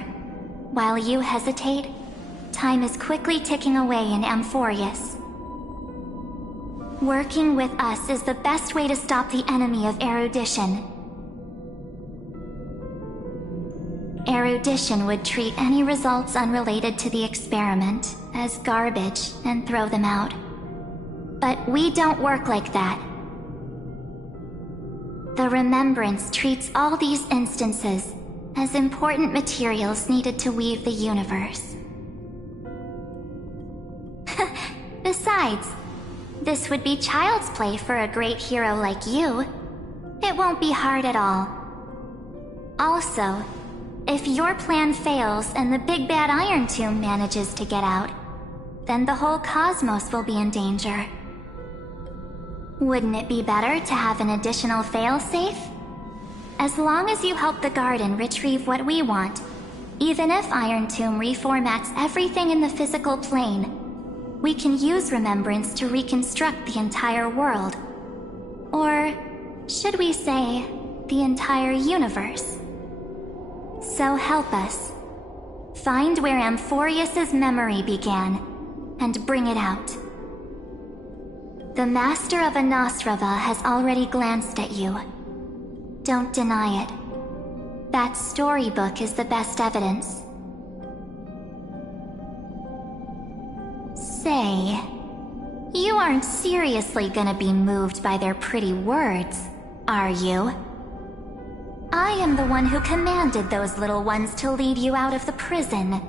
while you hesitate, time is quickly ticking away in Amphorius. Working with us is the best way to stop the enemy of erudition. Erudition would treat any results unrelated to the experiment as garbage and throw them out. But we don't work like that. The Remembrance treats all these instances as important materials needed to weave the universe. Besides, this would be child's play for a great hero like you. It won't be hard at all. Also, if your plan fails and the big bad Iron Tomb manages to get out, then the whole cosmos will be in danger. Wouldn't it be better to have an additional failsafe? As long as you help the Garden retrieve what we want, even if Iron Tomb reformats everything in the physical plane, we can use Remembrance to reconstruct the entire world. Or should we say, the entire universe? So help us. Find where Amphorius's memory began, and bring it out. The Master of Anosrava has already glanced at you. Don't deny it. That storybook is the best evidence. Say, you aren't seriously gonna be moved by their pretty words, are you? I am the one who commanded those little ones to lead you out of the prison.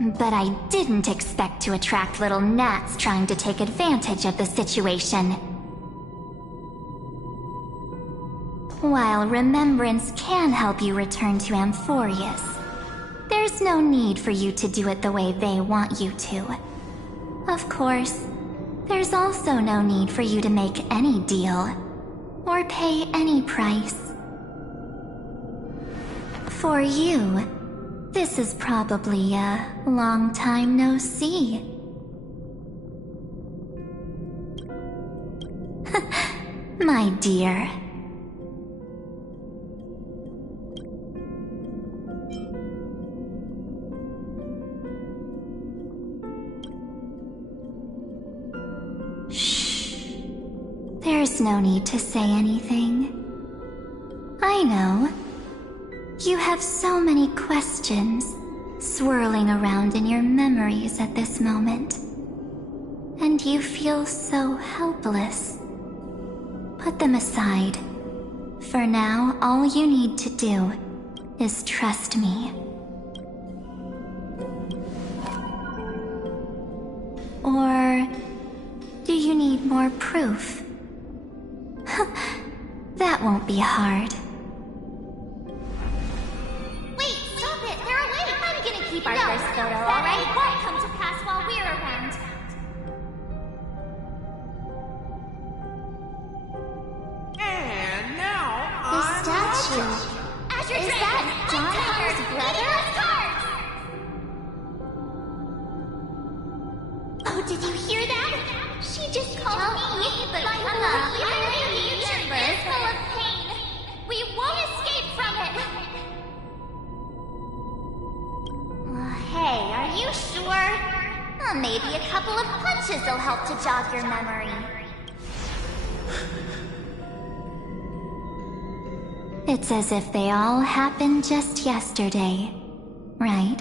But I didn't expect to attract little gnats trying to take advantage of the situation. While Remembrance can help you return to Amphorius, there's no need for you to do it the way they want you to. Of course, there's also no need for you to make any deal, or pay any price. For you, this is probably a long time no see. My dear. There's no need to say anything. I know. You have so many questions swirling around in your memories at this moment. And you feel so helpless. Put them aside. For now, all you need to do is trust me. Or do you need more proof? That won't be hard. Wait, stop it! They're awake! I'm gonna keep our first photo, alright? It won't come to pass while we're around. And now, The statue. Is that John Connor's brother? told me the human chamber is full of pain. We won't escape from it. Hey, are you sure? Maybe a couple of punches will help to jog your memory. It's as if they all happened just yesterday, right?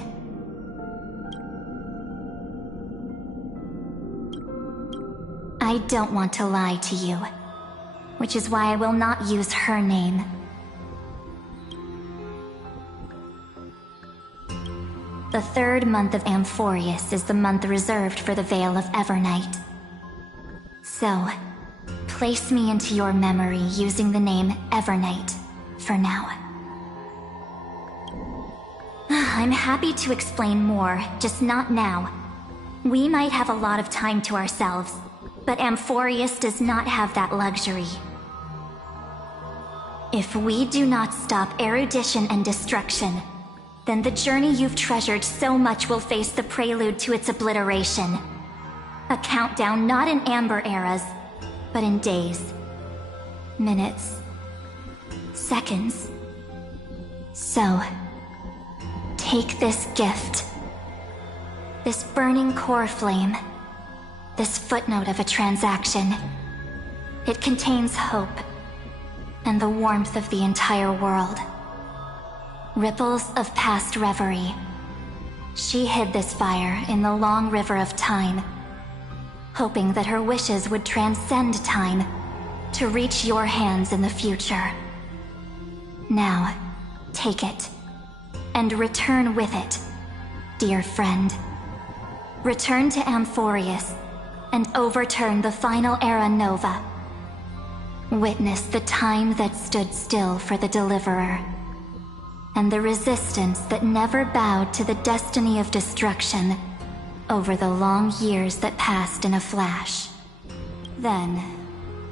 I don't want to lie to you, which is why I will not use her name. The third month of Amphorius is the month reserved for the Veil of Evernight. So, place me into your memory using the name Evernight for now. I'm happy to explain more, just not now. We might have a lot of time to ourselves, but Amphorius does not have that luxury. If we do not stop erudition and destruction, then the journey you've treasured so much will face the prelude to its obliteration. A countdown not in Amber eras, but in days, minutes, seconds. So, take this gift. This burning core flame. This footnote of a transaction. It contains hope, and the warmth of the entire world. Ripples of past reverie. She hid this fire in the long river of time, hoping that her wishes would transcend time to reach your hands in the future. Now, take it, and return with it, dear friend. Return to Amphorius, and overturn the final era Nova. Witness the time that stood still for the Deliverer, and the resistance that never bowed to the destiny of destruction over the long years that passed in a flash. Then,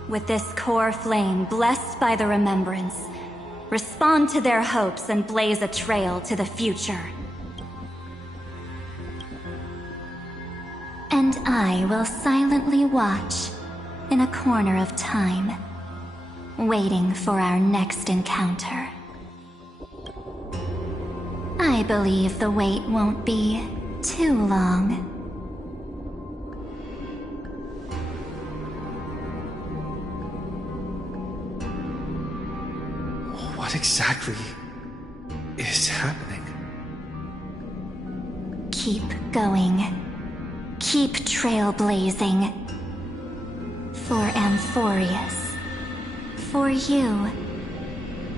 with this core flame blessed by the remembrance, respond to their hopes and blaze a trail to the future. And I will silently watch in a corner of time, waiting for our next encounter. I believe the wait won't be too long. What exactly is happening? Keep going. Keep trailblazing. For Amphorius. For you.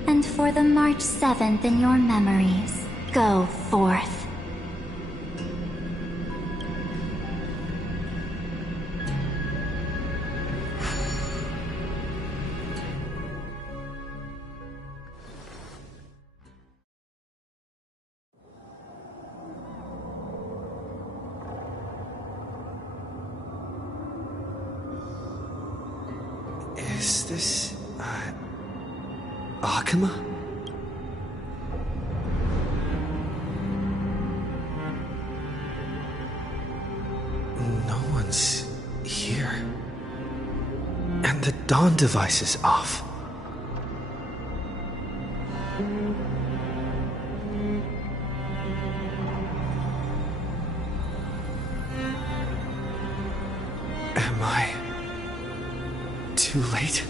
And for the March 7th in your memories. Go forth. Is this... Akuma? No one's here. And the dawn device is off. Am I too late?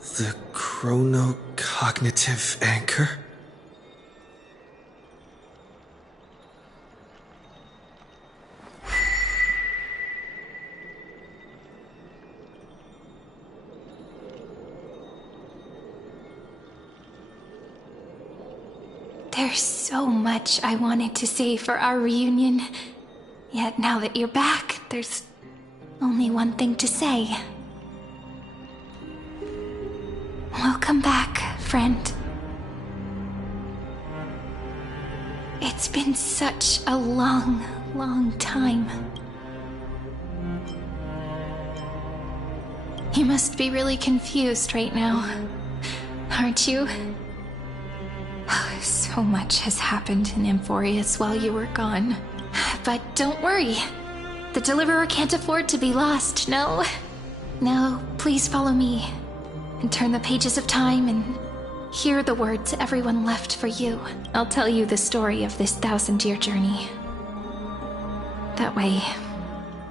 The chronocognitive anchor? There's so much I wanted to say for our reunion. Yet now that you're back, there's only one thing to say. Welcome back, friend. It's been such a long, long time. You must be really confused right now, aren't you? So much has happened in Emphorius while you were gone. But don't worry. The Deliverer can't afford to be lost, no? Now, please follow me, and turn the pages of time and hear the words everyone left for you. I'll tell you the story of this 1,000-year journey. That way,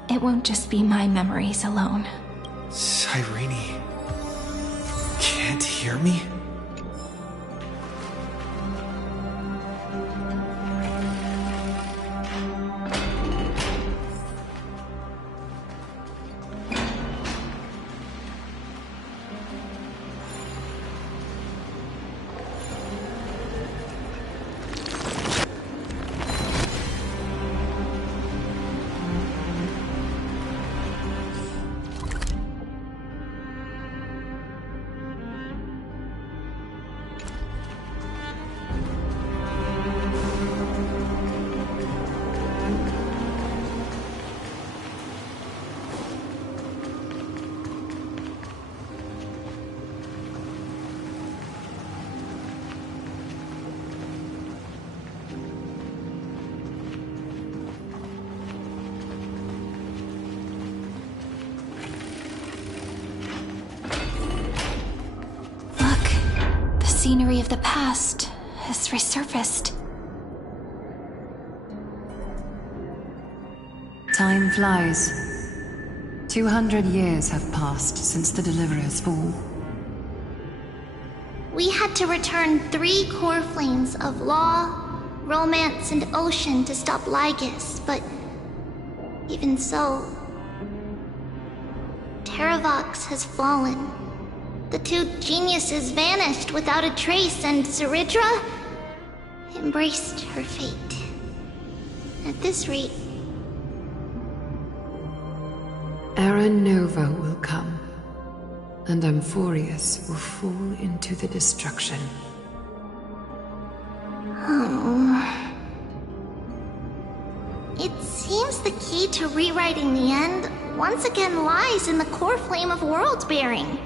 it won't just be my memories alone. Cyrene can't hear me? Scenery of the past has resurfaced. Time flies. 200 years have passed since the Deliverer's fall. We had to return 3 core flames of law, romance, and ocean to stop Lygus, but even so, Terravox has fallen. The 2 geniuses vanished without a trace, and Zeridra embraced her fate. At this rate... Era Nova will come, and Emphorius will fall into the destruction. It seems the key to rewriting the end once again lies in the core flame of world-bearing.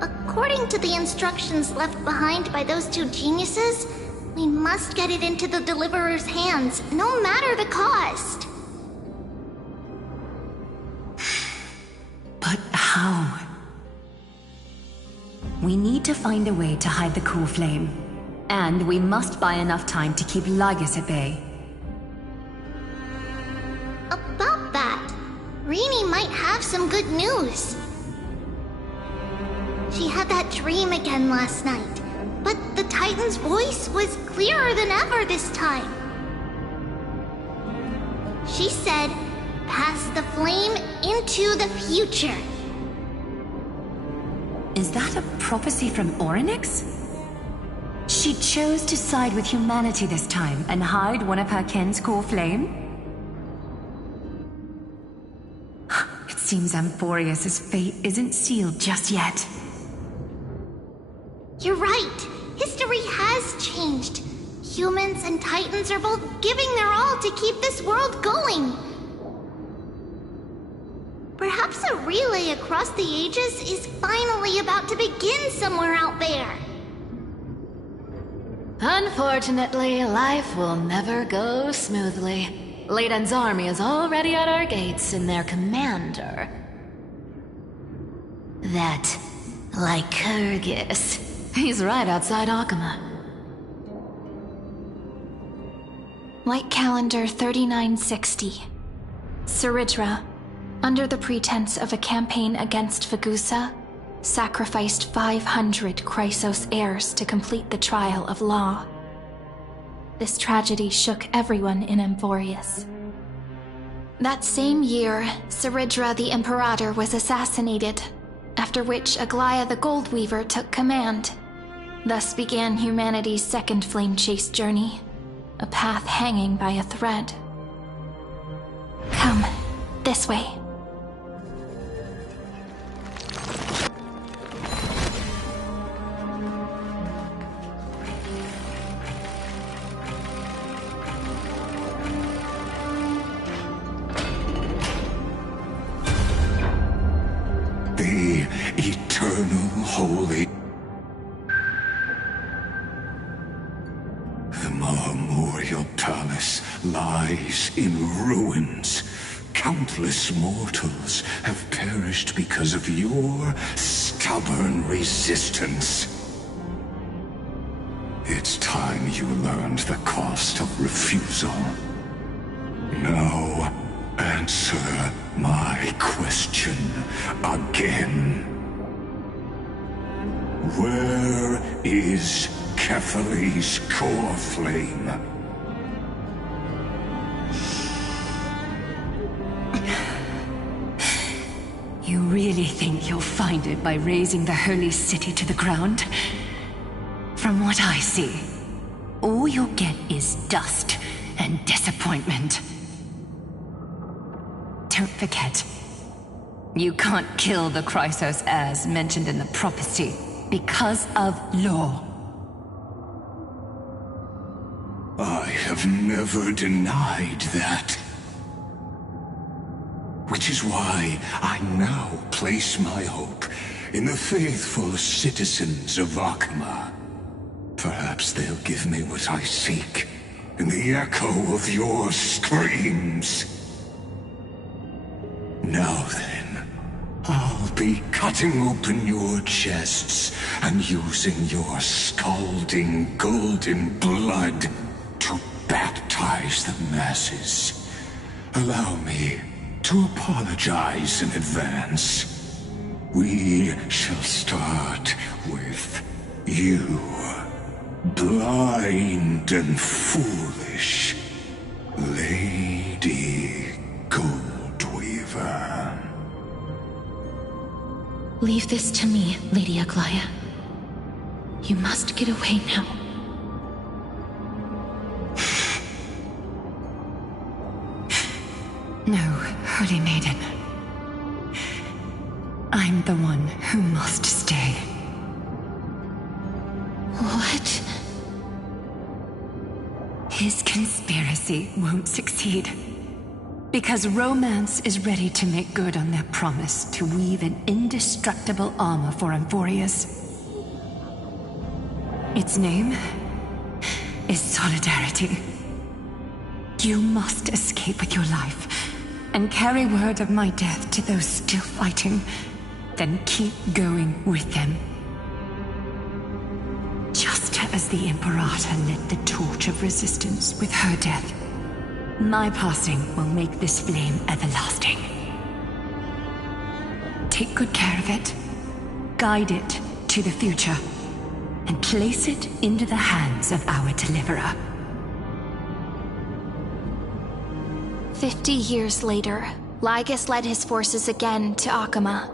According to the instructions left behind by those 2 geniuses, we must get it into the Deliverer's hands, no matter the cost. But how? We need to find a way to hide the core flame. And we must buy enough time to keep Lygus at bay. About that, Rini might have some good news. She had that dream again last night, but the Titan's voice was clearer than ever this time. She said, "Pass the flame into the future." Is that a prophecy from Orynyx? She chose to side with humanity this time and hide one of her kin's core flame? It seems Emphorius' fate isn't sealed just yet. You're right. History has changed. Humans and Titans are both giving their all to keep this world going. Perhaps a relay across the ages is finally about to begin somewhere out there. Unfortunately, life will never go smoothly. Leiden's army is already at our gates, and their commander... that Lycurgus. He's right outside Akama. Light calendar 3960. Zeridra, under the pretense of a campaign against Fagusa, sacrificed 500 Chrysos heirs to complete the trial of law. This tragedy shook everyone in Amphorius. That same year, Saridra the Imperator was assassinated, after which Aglaya the Goldweaver took command. Thus began humanity's second flame chase journey, a path hanging by a thread. Come, this way. The eternal holy. The Memorial Palace lies in ruins. Countless mortals have perished because of your stubborn resistance. It's time you learned the cost of refusal. Now, answer my question again. Where is Kefali's core flame? You really think you'll find it by razing the holy city to the ground? From what I see, all you'll get is dust and disappointment. Don't forget, you can't kill the Chrysos heirs mentioned in the prophecy because of law. I have never denied that. Which is why I now place my hope in the faithful citizens of Akama. Perhaps they'll give me what I seek in the echo of your screams. Now then, I'll be cutting open your chests and using your scalding golden blood to baptize the masses. Allow me to apologize in advance. We shall start with you, blind and foolish Lady Goldweaver. Leave this to me, Lady Aglaya. You must get away now. No, Holy Maiden. I'm the one who must stay. What? His conspiracy won't succeed. Because Romance is ready to make good on their promise to weave an indestructible armor for Amphorius. Its name is Solidarity. You must escape with your life and carry word of my death to those still fighting, then keep going with them. Just as the Imperator lit the torch of resistance with her death, my passing will make this flame everlasting. Take good care of it, guide it to the future, and place it into the hands of our deliverer. 50 years later, Lygus led his forces again to Akama.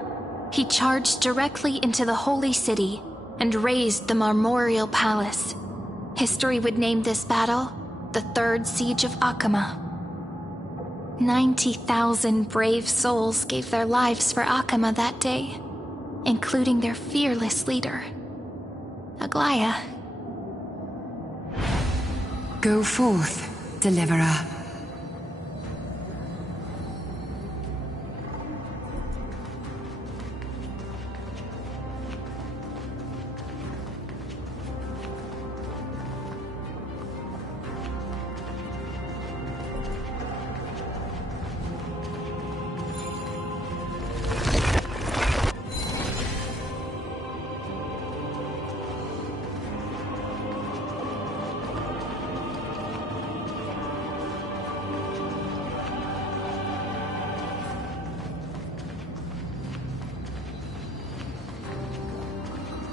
He charged directly into the Holy City and razed the Memorial Palace. History would name this battle the Third Siege of Akama. 90,000 brave souls gave their lives for Akama that day, including their fearless leader, Aglaya. Go forth, Deliverer.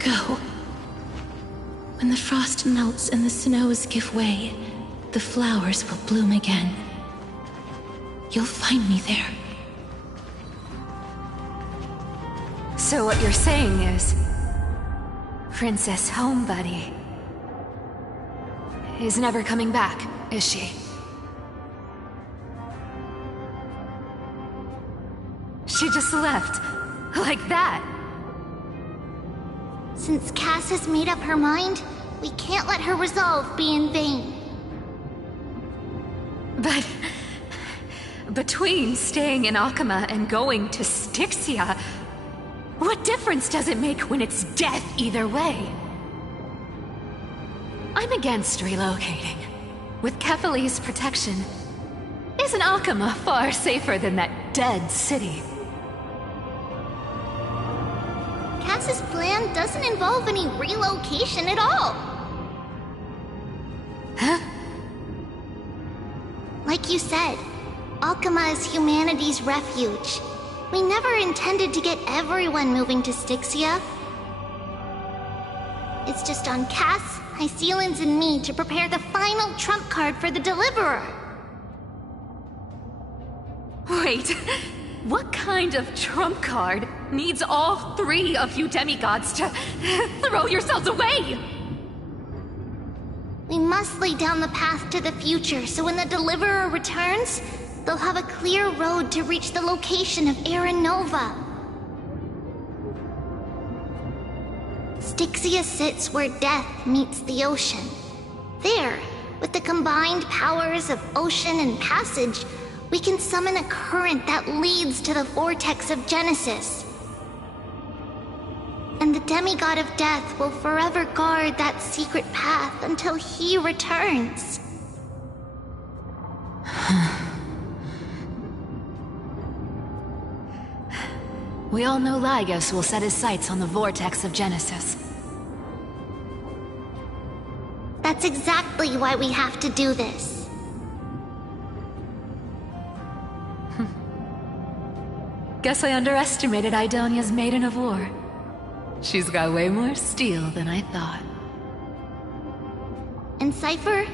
ago. When the frost melts and the snows give way, the flowers will bloom again. You'll find me there. So what you're saying is... Princess Homebuddy is never coming back, is she? She just left. Like that. Since Cass has made up her mind, we can't let her resolve be in vain. But... between staying in Akama and going to Styxia, what difference does it make when it's death either way? I'm against relocating. With Kefali's protection, isn't Akama far safer than that dead city? Cass's plan doesn't involve any relocation at all. Huh? Like you said, Akama is humanity's refuge. We never intended to get everyone moving to Styxia. It's just on Cass, Hycealans, and me to prepare the final trump card for the Deliverer. Wait, what kind of trump card needs all three of you demigods to throw yourselves away? We must lay down the path to the future so when the Deliverer returns, they'll have a clear road to reach the location of Era Nova. Styxia sits where death meets the ocean. There, with the combined powers of ocean and passage, we can summon a current that leads to the vortex of Genesis. And the demigod of death will forever guard that secret path until he returns. We all know Lygos will set his sights on the vortex of Genesis. That's exactly why we have to do this. Guess I underestimated Idonia's Maiden of War. She's got way more steel than I thought. And Cypher,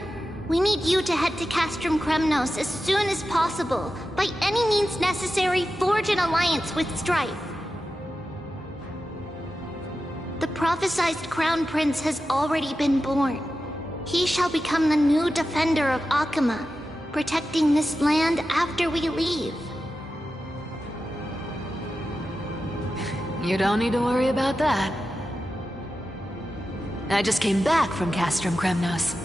we need you to head to Castrum Kremnos as soon as possible. By any means necessary, forge an alliance with Strife. The prophesized Crown Prince has already been born. He shall become the new defender of Akama, protecting this land after we leave. You don't need to worry about that. I just came back from Castrum Kremnos.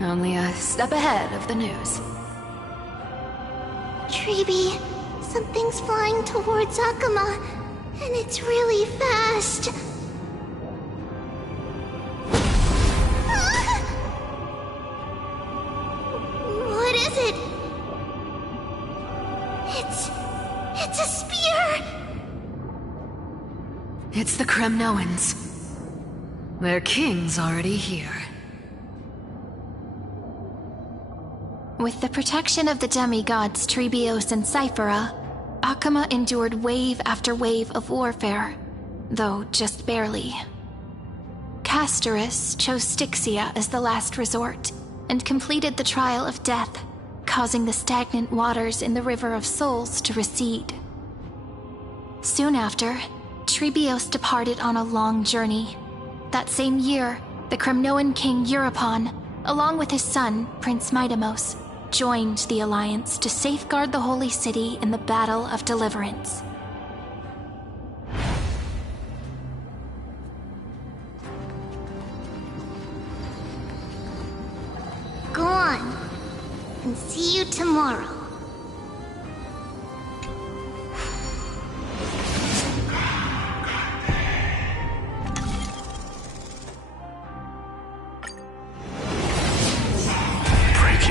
Only a step ahead of the news. Treeby, something's flying towards Akama, and it's really fast. What is it? It's a spear! It's the Kremnoans. Their king's already here. With the protection of the demigods Trebios and Cyphera, Akama endured wave after wave of warfare, though just barely. Castorus chose Styxia as the last resort, and completed the trial of death, causing the stagnant waters in the River of Souls to recede. Soon after, Trebios departed on a long journey. That same year, the Kremnoan king Euripon, along with his son, Prince Midamos, joined the Alliance to safeguard the Holy City in the Battle of Deliverance. Go on, and see you tomorrow.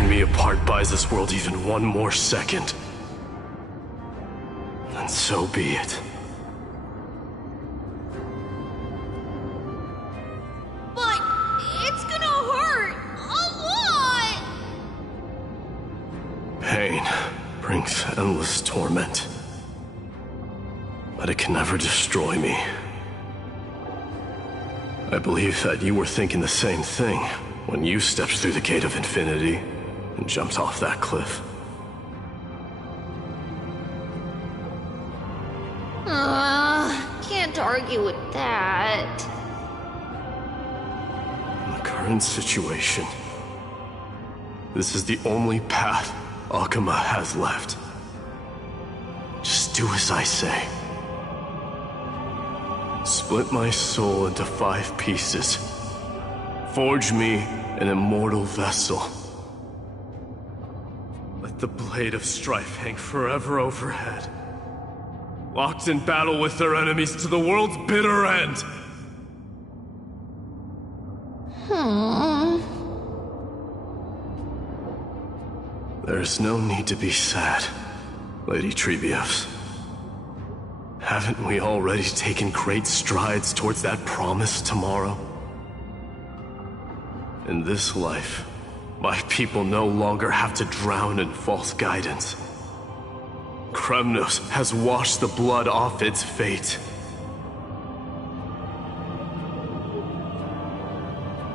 Me apart buys this world even one more second. And so be it. But it's gonna hurt a lot! Pain brings endless torment. But it can never destroy me. I believe that you were thinking the same thing when you stepped through the gate of infinity and jumped off that cliff. Can't argue with that. In the current situation, this is the only path Akuma has left. Just do as I say. Split my soul into 5 pieces. Forge me an immortal vessel. Let the blade of strife hang forever overhead. Locked in battle with their enemies to the world's bitter end. There's no need to be sad, Lady Trebios. Haven't we already taken great strides towards that promised tomorrow? In this life, my people no longer have to drown in false guidance. Kremnos has washed the blood off its fate.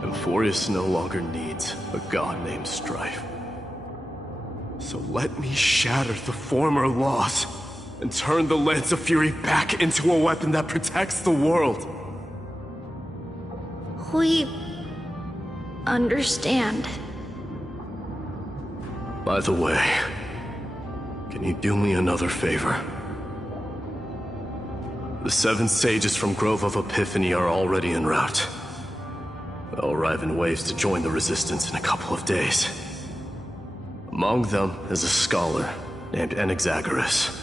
Emphorius no longer needs a god named Strife. So let me shatter the former laws and turn the Lance of Fury back into a weapon that protects the world. We understand. By the way, can you do me another favor? The 7 sages from Grove of Epiphany are already en route. They'll arrive in waves to join the Resistance in a couple of days. Among them is a scholar named Anaxagoras.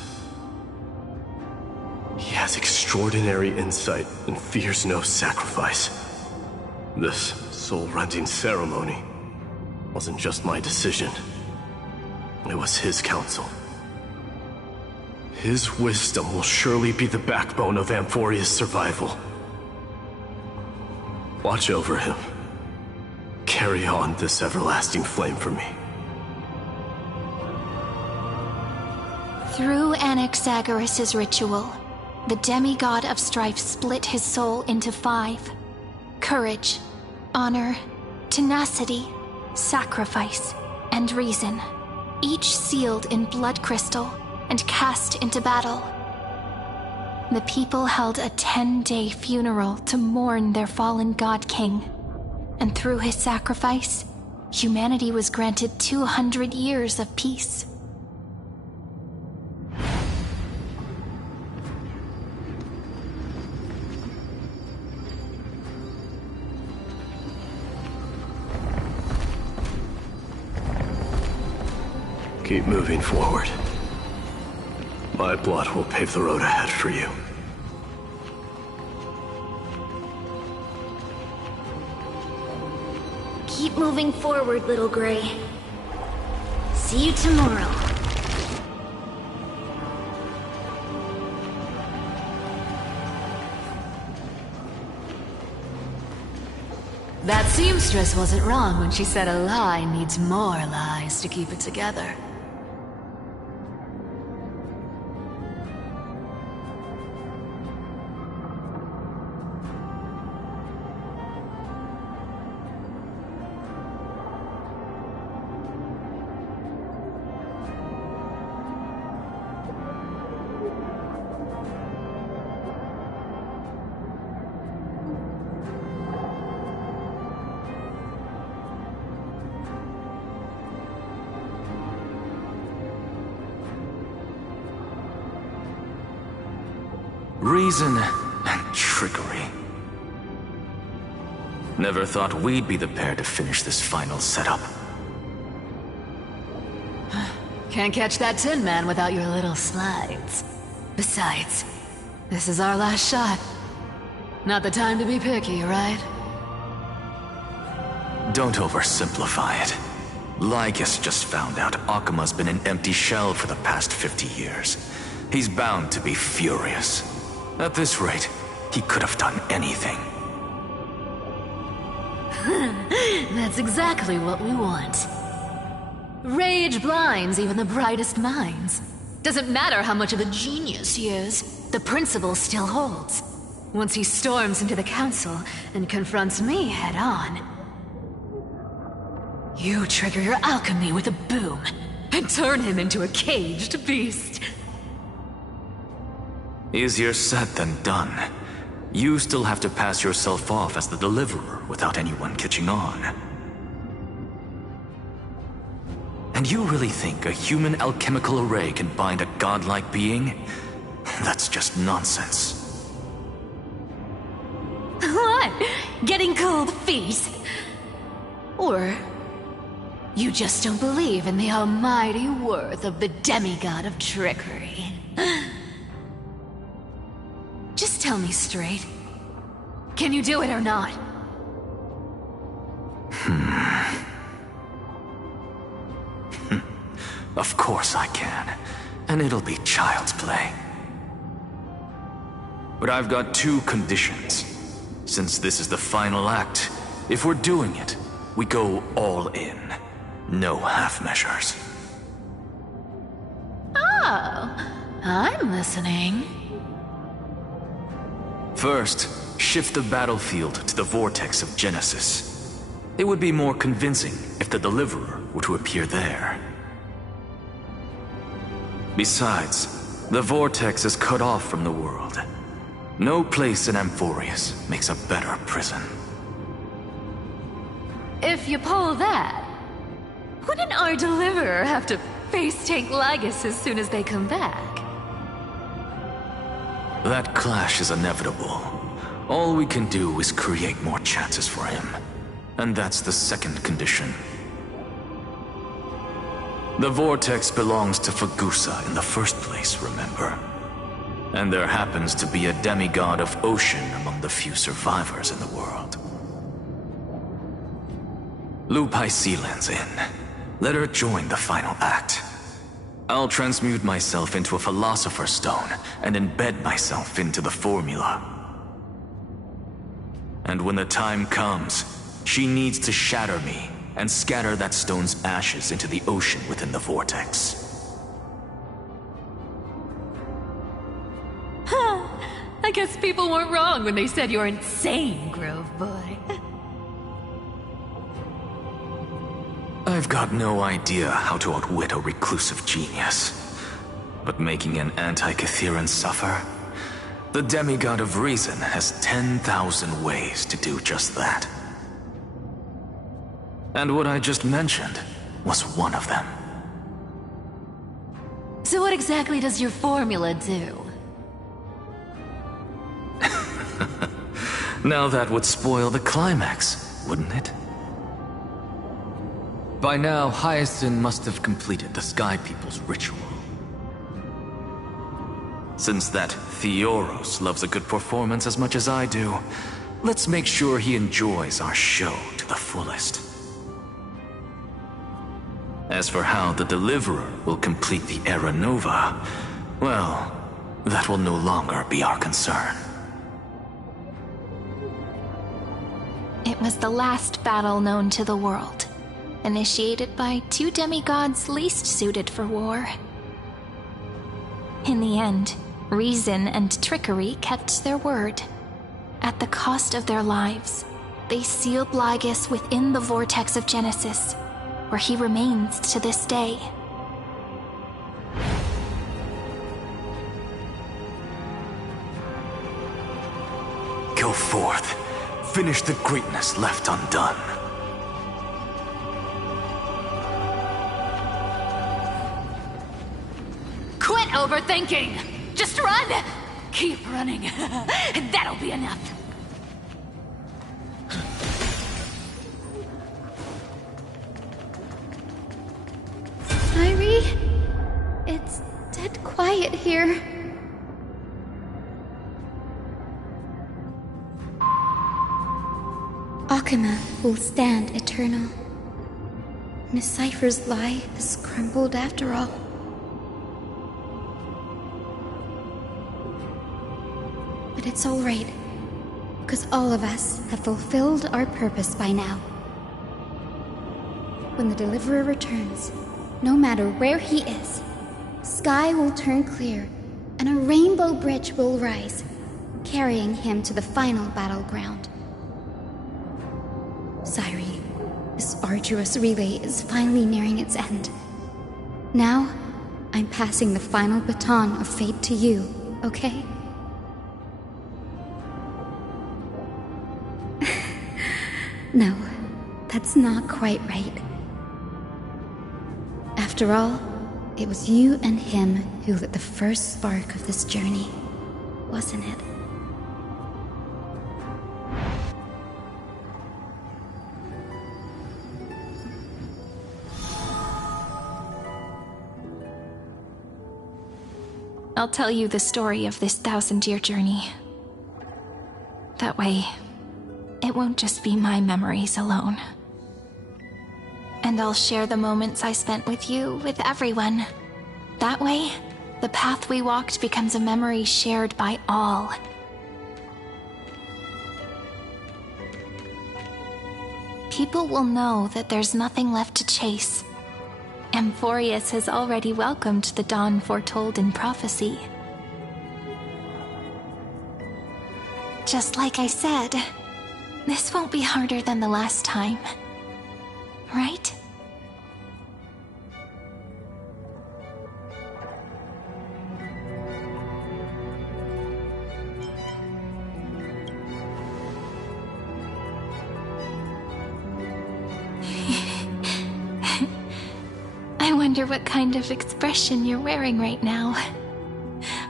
He has extraordinary insight and fears no sacrifice. This soul-rending ceremony wasn't just my decision. It was his counsel. His wisdom will surely be the backbone of Amphoria's survival. Watch over him. Carry on this everlasting flame for me. Through Anaxagoras' ritual, the demigod of strife split his soul into 5. Courage, honor, tenacity, sacrifice, and reason. Each sealed in blood crystal and cast into battle. The people held a 10-day funeral to mourn their fallen god king. And through his sacrifice, humanity was granted 200 years of peace. Keep moving forward. My blood will pave the road ahead for you. Keep moving forward, little Gray. See you tomorrow. That seamstress wasn't wrong when she said a lie needs more lies to keep it together. Reason and trickery. Never thought we'd be the pair to finish this final setup. Can't catch that Tin Man without your little slides. Besides, this is our last shot. Not the time to be picky, right? Don't oversimplify it. Lycus just found out Akuma's been an empty shell for the past 50 years. He's bound to be furious. At this rate, he could have done anything. That's exactly what we want. Rage blinds even the brightest minds. Doesn't matter how much of a genius he is, the principle still holds. once he storms into the council and confronts me head on. You trigger your alchemy with a boom and turn him into a caged beast. Easier said than done. You still have to pass yourself off as the deliverer without anyone catching on. And you really think a human alchemical array can bind a godlike being? That's just nonsense. What? Getting cold feet? Or you just don't believe in the almighty worth of the demigod of trickery? Just tell me straight. Can you do it or not? Of course I can. And it'll be child's play. But I've got two conditions. Since this is the final act, if we're doing it, we go all in. No half measures. Oh, I'm listening. First, shift the battlefield to the vortex of Genesis. It would be more convincing if the deliverer were to appear there. Besides, the vortex is cut off from the world. No place in Amphorius makes a better prison. If you pull that, wouldn't our deliverer have to face tank Lygus as soon as they come back? That clash is inevitable. All we can do is create more chances for him. And that's the second condition. The vortex belongs to Fagusa in the first place, remember? And there happens to be a demigod of ocean among the few survivors in the world. Loop Hycelan's in. Let her join the final act. I'll transmute myself into a Philosopher's Stone and embed myself into the formula. And when the time comes, she needs to shatter me and scatter that stone's ashes into the ocean within the vortex. I guess people weren't wrong when they said you're insane, Grove Boy. I've got no idea how to outwit a reclusive genius. But making an anti-Catheran suffer? The demigod of reason has 10,000 ways to do just that. And what I just mentioned was one of them. So what exactly does your formula do? Now that would spoil the climax, wouldn't it? By now, Hyacinth must have completed the Sky People's ritual. Since that Theoros loves a good performance as much as I do, let's make sure he enjoys our show to the fullest. As for how the Deliverer will complete the Era Nova, well, that will no longer be our concern. It was the last battle known to the world, initiated by two demigods least suited for war. In the end, reason and trickery kept their word. At the cost of their lives, they sealed Lygus within the vortex of Genesis, where he remains to this day. Go forth. Finish the greatness left undone. Quit overthinking! Just run! Keep running. That'll be enough. Irie? It's dead quiet here. Akuma will stand eternal. Miss Cypher's lie has crumbled after all. But it's all right, because all of us have fulfilled our purpose by now. When the Deliverer returns, no matter where he is, sky will turn clear, and a rainbow bridge will rise, carrying him to the final battleground. Sairi, this arduous relay is finally nearing its end. Now, I'm passing the final baton of fate to you, okay? No, that's not quite right. After all, it was you and him who lit the first spark of this journey, wasn't it? I'll tell you the story of this 1,000-year journey. That way, it won't just be my memories alone. And I'll share the moments I spent with you with everyone. That way, the path we walked becomes a memory shared by all. People will know that there's nothing left to chase. Amphorius has already welcomed the dawn foretold in prophecy. Just like I said, this won't be harder than the last time. Right? I wonder what kind of expression you're wearing right now.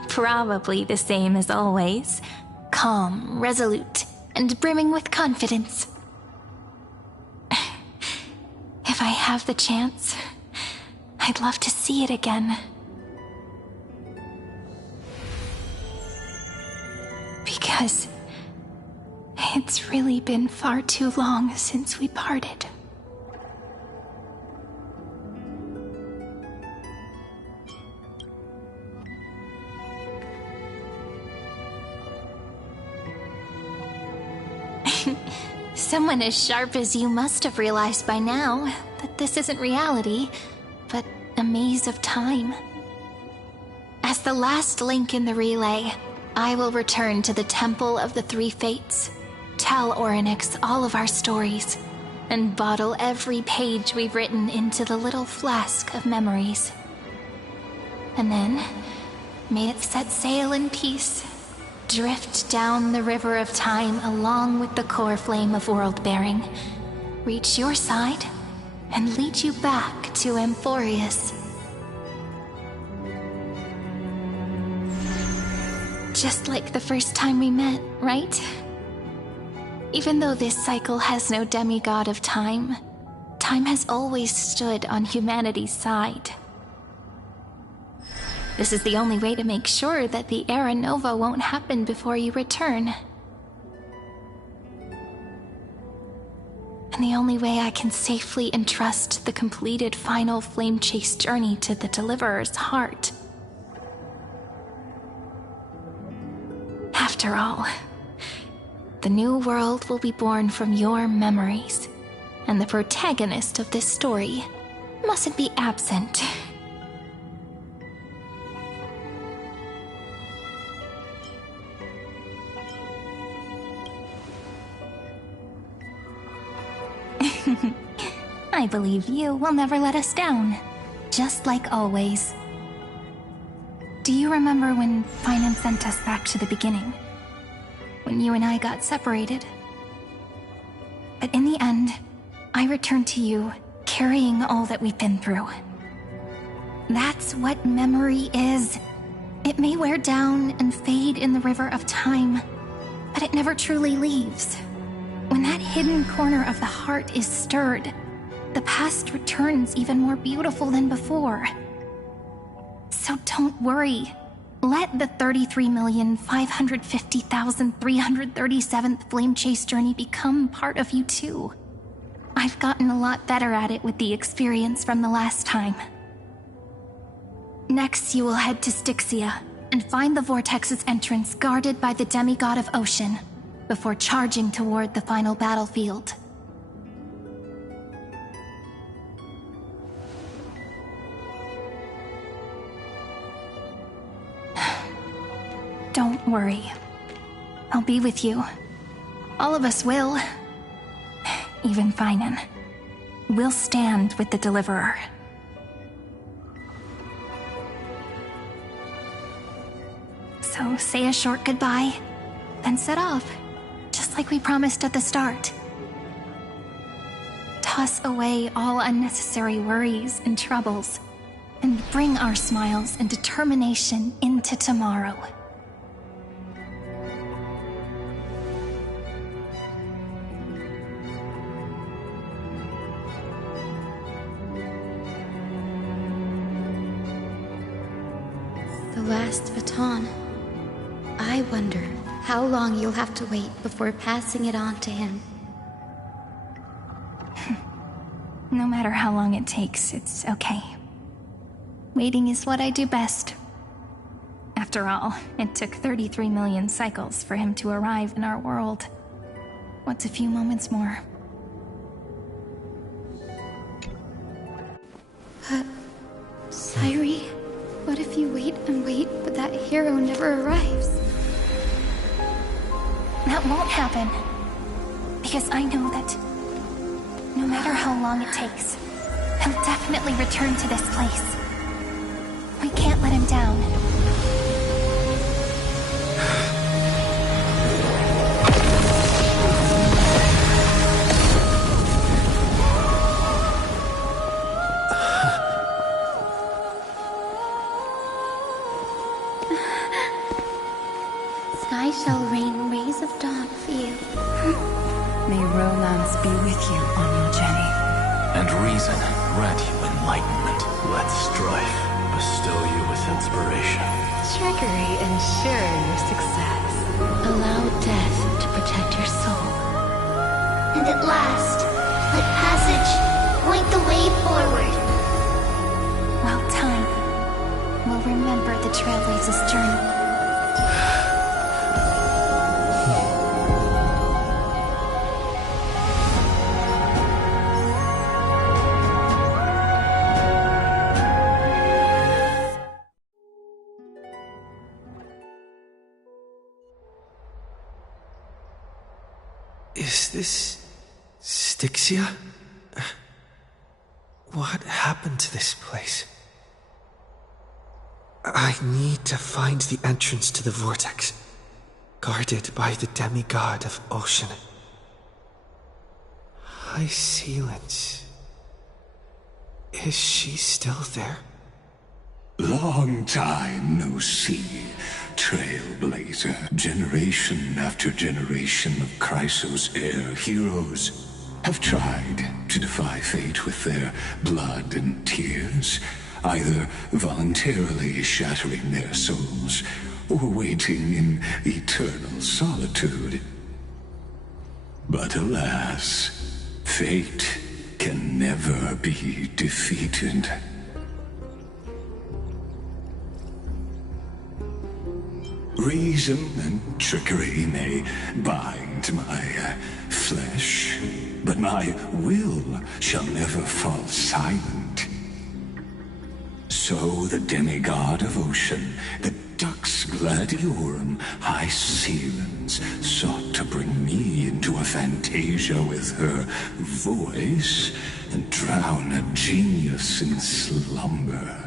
Probably the same as always. Calm, resolute, and brimming with confidence. If I have the chance, I'd love to see it again. Because it's really been far too long since we parted. Someone as sharp as you must have realized by now that this isn't reality, but a maze of time. As the last link in the relay, I will return to the Temple of the Three Fates, tell Orynyx all of our stories, and bottle every page we've written into the little flask of memories. And then, may it set sail in peace. Drift down the river of time along with the core flame of world-bearing. Reach your side and lead you back to Amphorius. Just like the first time we met, right? Even though this cycle has no demigod of time, time has always stood on humanity's side. This is the only way to make sure that the Era Nova won't happen before you return. And the only way I can safely entrust the completed final flame chase journey to the Deliverer's heart. After all, the new world will be born from your memories, and the protagonist of this story mustn't be absent. I believe you will never let us down, just like always. Do you remember when Finan sent us back to the beginning? When you and I got separated? But in the end, I returned to you, carrying all that we've been through. That's what memory is. It may wear down and fade in the river of time, but it never truly leaves. When that hidden corner of the heart is stirred, the past returns even more beautiful than before. So don't worry. Let the 33,550,337th Flame Chase journey become part of you too. I've gotten a lot better at it with the experience from the last time. Next, you will head to Styxia and find the Vortex's entrance guarded by the demigod of Ocean, before charging toward the final battlefield. Don't worry. I'll be with you. All of us will. Even Finan. We'll stand with the Deliverer. So say a short goodbye, then set off, just like we promised at the start. Toss away all unnecessary worries and troubles, and bring our smiles and determination into tomorrow. The last baton. I wonder how long you'll have to wait before passing it on to him. No matter how long it takes, it's okay. Waiting is what I do best. After all, it took 33 million cycles for him to arrive in our world. What's a few moments more? But, Sairi, what if you wait and wait, but that hero never arrives? That won't happen. Because I know that no matter how long it takes, he'll definitely return to this place. We can't let him down. Sky shall rain rays of dawn for you. May romance be with you on your journey. And reason grant you enlightenment. Let strife bestow you with inspiration. Trickery ensure your success. Allow death to protect your soul. And at last, let passage point the way forward. Well, time will remember the Trailblazer's journey. Is this Styxia? What happened to this place? I need to find the entrance to the vortex, guarded by the demigod of ocean. High Sealance. Is she still there? Long time no see, Trailblazer. Generation after generation of Chrysos heir heroes have tried to defy fate with their blood and tears, either voluntarily shattering their souls or waiting in eternal solitude. But alas, fate can never be defeated. Reason and trickery may bind my flesh, but my will shall never fall silent. So the demigod of ocean, the Dux Gladiorum, High Sealance, sought to bring me into a fantasia with her voice and drown a genius in slumber.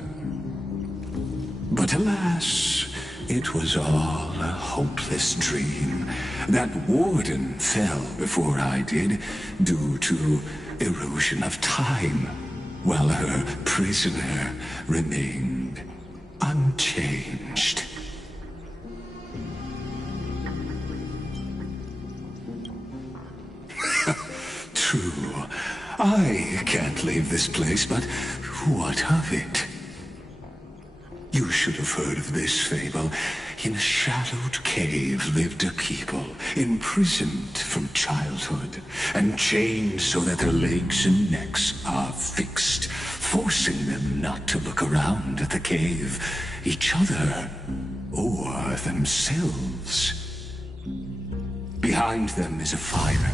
But alas, it was all a hopeless dream. That warden fell before I did, due to erosion of time, while her prisoner remained unchanged. True, I can't leave this place, but what of it? You should have heard of this fable. In a shadowed cave lived a people, imprisoned from childhood, and chained so that their legs and necks are fixed, forcing them not to look around at the cave, each other, or themselves. Behind them is a fire,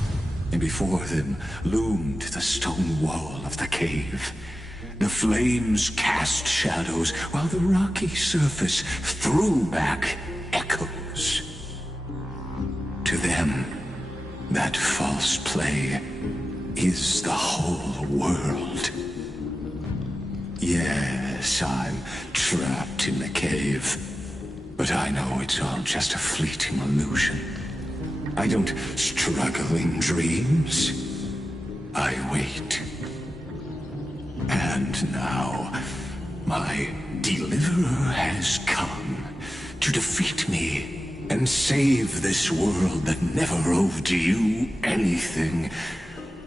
and before them loomed the stone wall of the cave. The flames cast shadows, while the rocky surface threw back echoes. to them, that false play is the whole world. Yes, I'm trapped in the cave, but I know it's all just a fleeting illusion. I don't struggle in dreams. I wait. And now, my deliverer has come to defeat me and save this world that never owed you anything.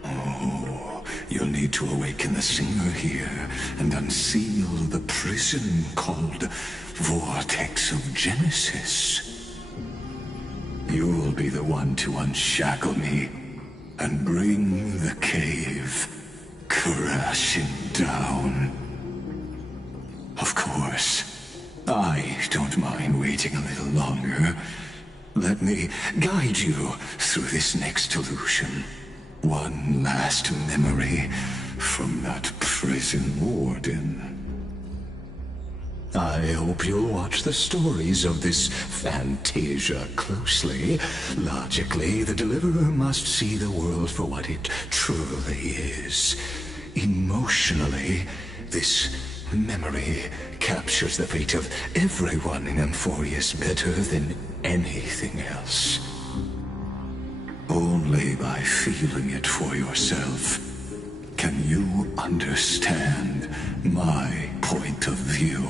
Oh, you'll need to awaken the singer here and unseal the prison called Vortex of Genesis. You'll be the one to unshackle me and bring the cave crashing down. Of course, I don't mind waiting a little longer. Let me guide you through this next illusion. One last memory from that prison warden. I hope you'll watch the stories of this Fantasia closely. Logically, the Deliverer must see the world for what it truly is. Emotionally, this memory captures the fate of everyone in Emphorius better than anything else. Only by feeling it for yourself can you understand my point of view.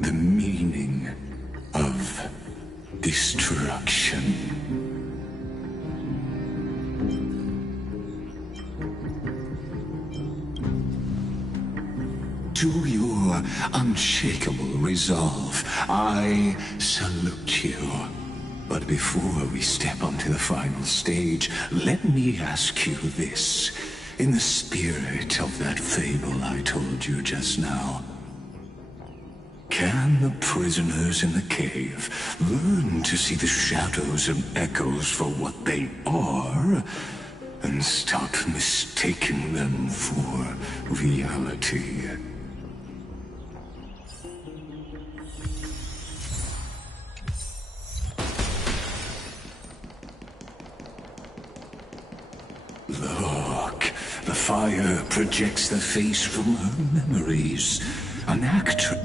The meaning of destruction. To your unshakable resolve, I salute you. But before we step onto the final stage, let me ask you this. In the spirit of that fable I told you just now, can the prisoners in the cave learn to see the shadows and echoes for what they are, and stop mistaking them for reality? Look, the fire projects the face from her memories. An actress.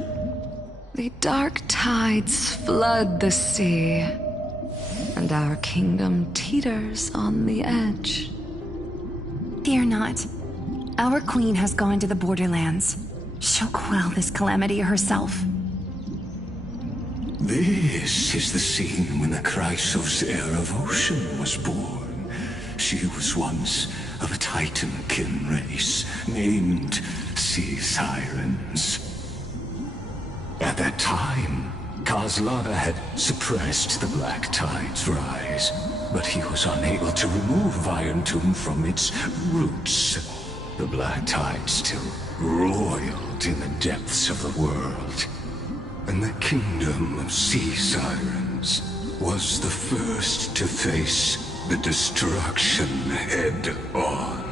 The dark tides flood the sea, and our kingdom teeters on the edge. Fear not. Our queen has gone to the borderlands. She'll quell this calamity herself. This is the scene when the Chrysos heir of Ocean was born. She was once of a Titankin race named Sea Sirens. At that time, Kozlana had suppressed the Black Tide's rise, but he was unable to remove Iron Tomb from its roots. The Black Tide still roiled in the depths of the world, and the kingdom of Sea Sirens was the first to face the destruction head-on.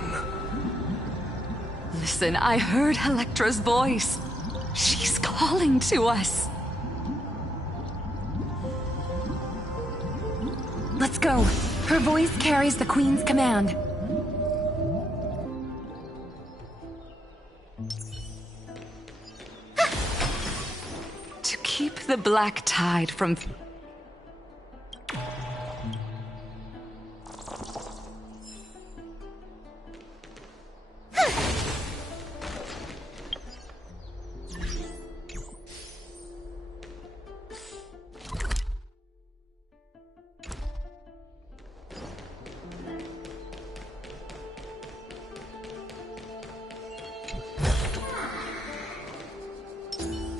Listen, I heard Electra's voice. She's calling to us. Let's go. Her voice carries the Queen's command. To keep the Black Tide from...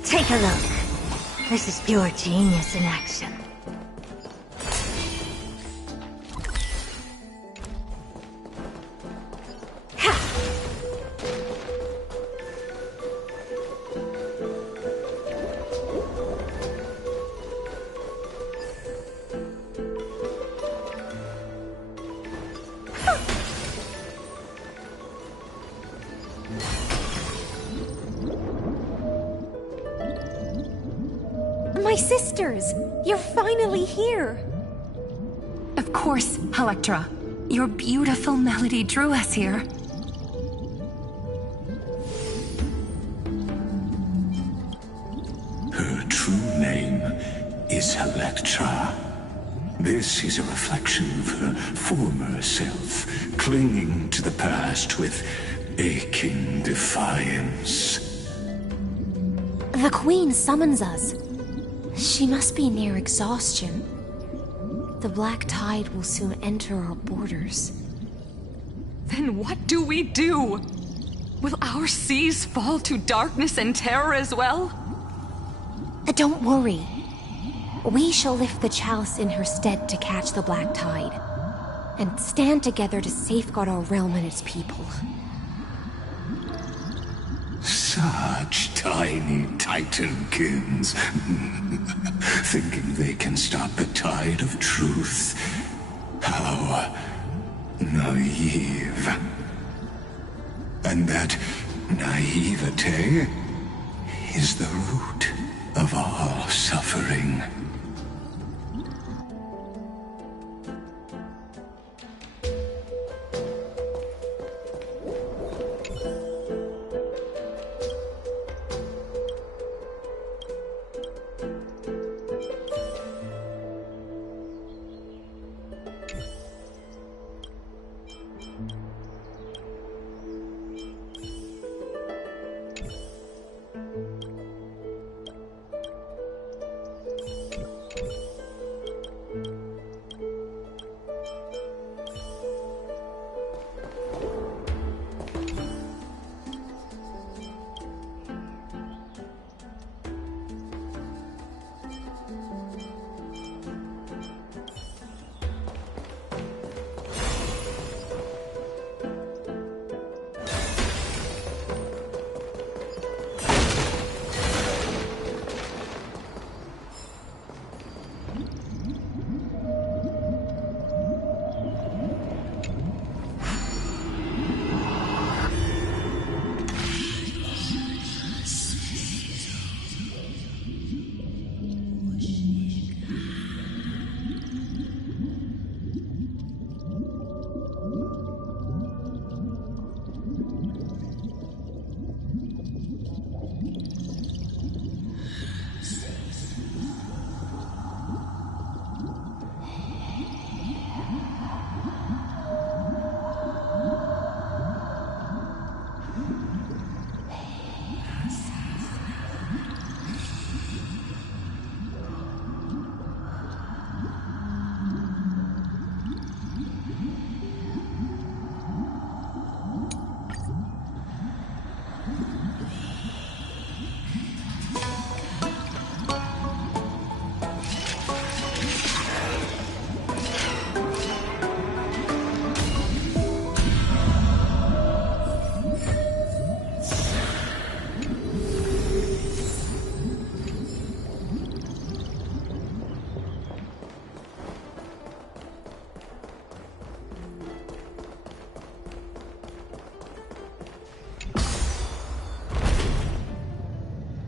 Take a look. This is pure genius in action. My sisters! You're finally here! course, Electra. Your beautiful melody drew us here. Her true name is Electra. This is a reflection of her former self, clinging to the past with aching defiance. The Queen summons us. She must be near exhaustion. The Black Tide will soon enter our borders. Then what do we do? Will our seas fall to darkness and terror as well? Don't worry. We shall lift the chalice in her stead to catch the Black Tide, and stand together to safeguard our realm and its people. Such tiny titankins, thinking they can stop the tide of truth. How naive. And that naivete is the root of all suffering.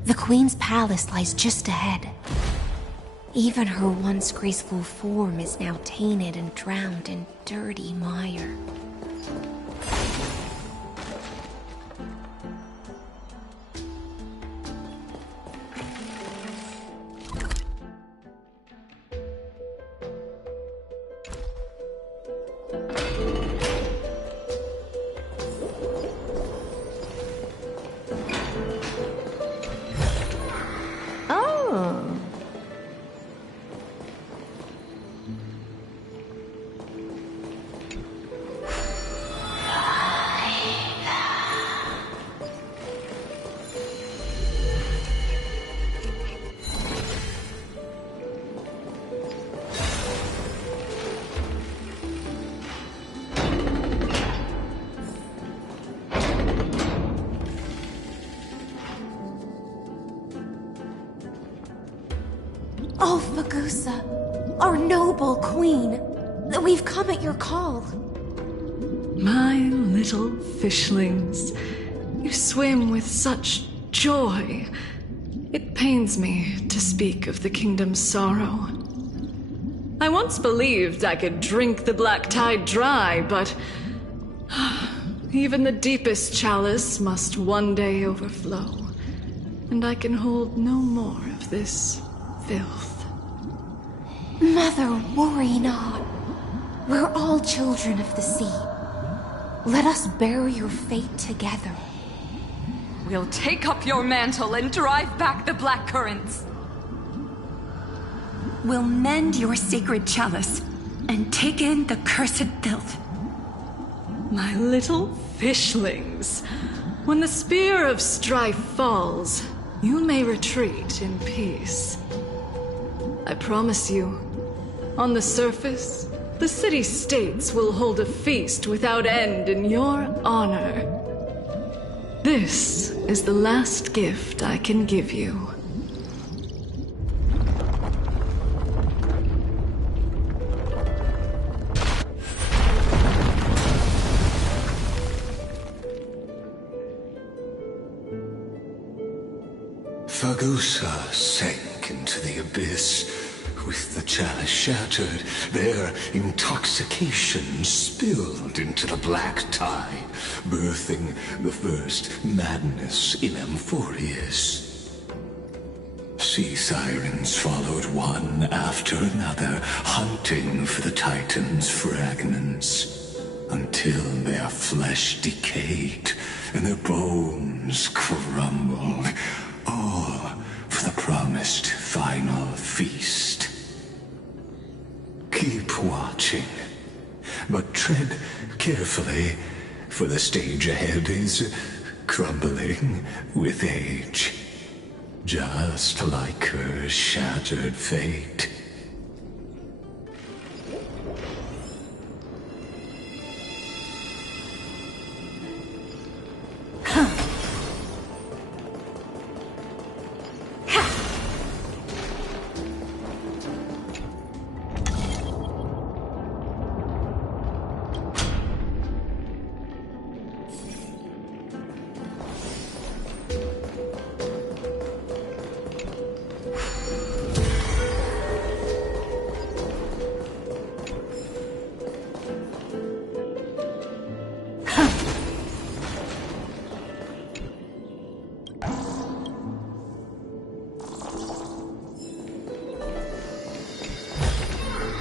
The Queen's palace lies just ahead. Even her once graceful form is now tainted and drowned in dirty mire. Oh, Fagusa, our noble queen, we've come at your call. My little fishlings, you swim with such joy. It pains me to speak of the kingdom's sorrow. I once believed I could drink the black tide dry, but even the deepest chalice must one day overflow, and I can hold no more of this filth. Mother, worry not. We're all children of the sea. Let us bear your fate together. We'll take up your mantle and drive back the black currents. We'll mend your sacred chalice and take in the cursed filth. My little fishlings, when the spear of strife falls, you may retreat in peace. I promise you, on the surface, the city-states will hold a feast without end in your honor. This is the last gift I can give you. Fagusa sank into the abyss. With the chalice shattered, their intoxication spilled into the black tide, birthing the first madness in Amphorius. Sea sirens followed one after another, hunting for the Titan's fragments, until their flesh decayed and their bones crumbled, all for the promised final feast. Keep watching, but tread carefully, for the stage ahead is crumbling with age, just like her shattered fate.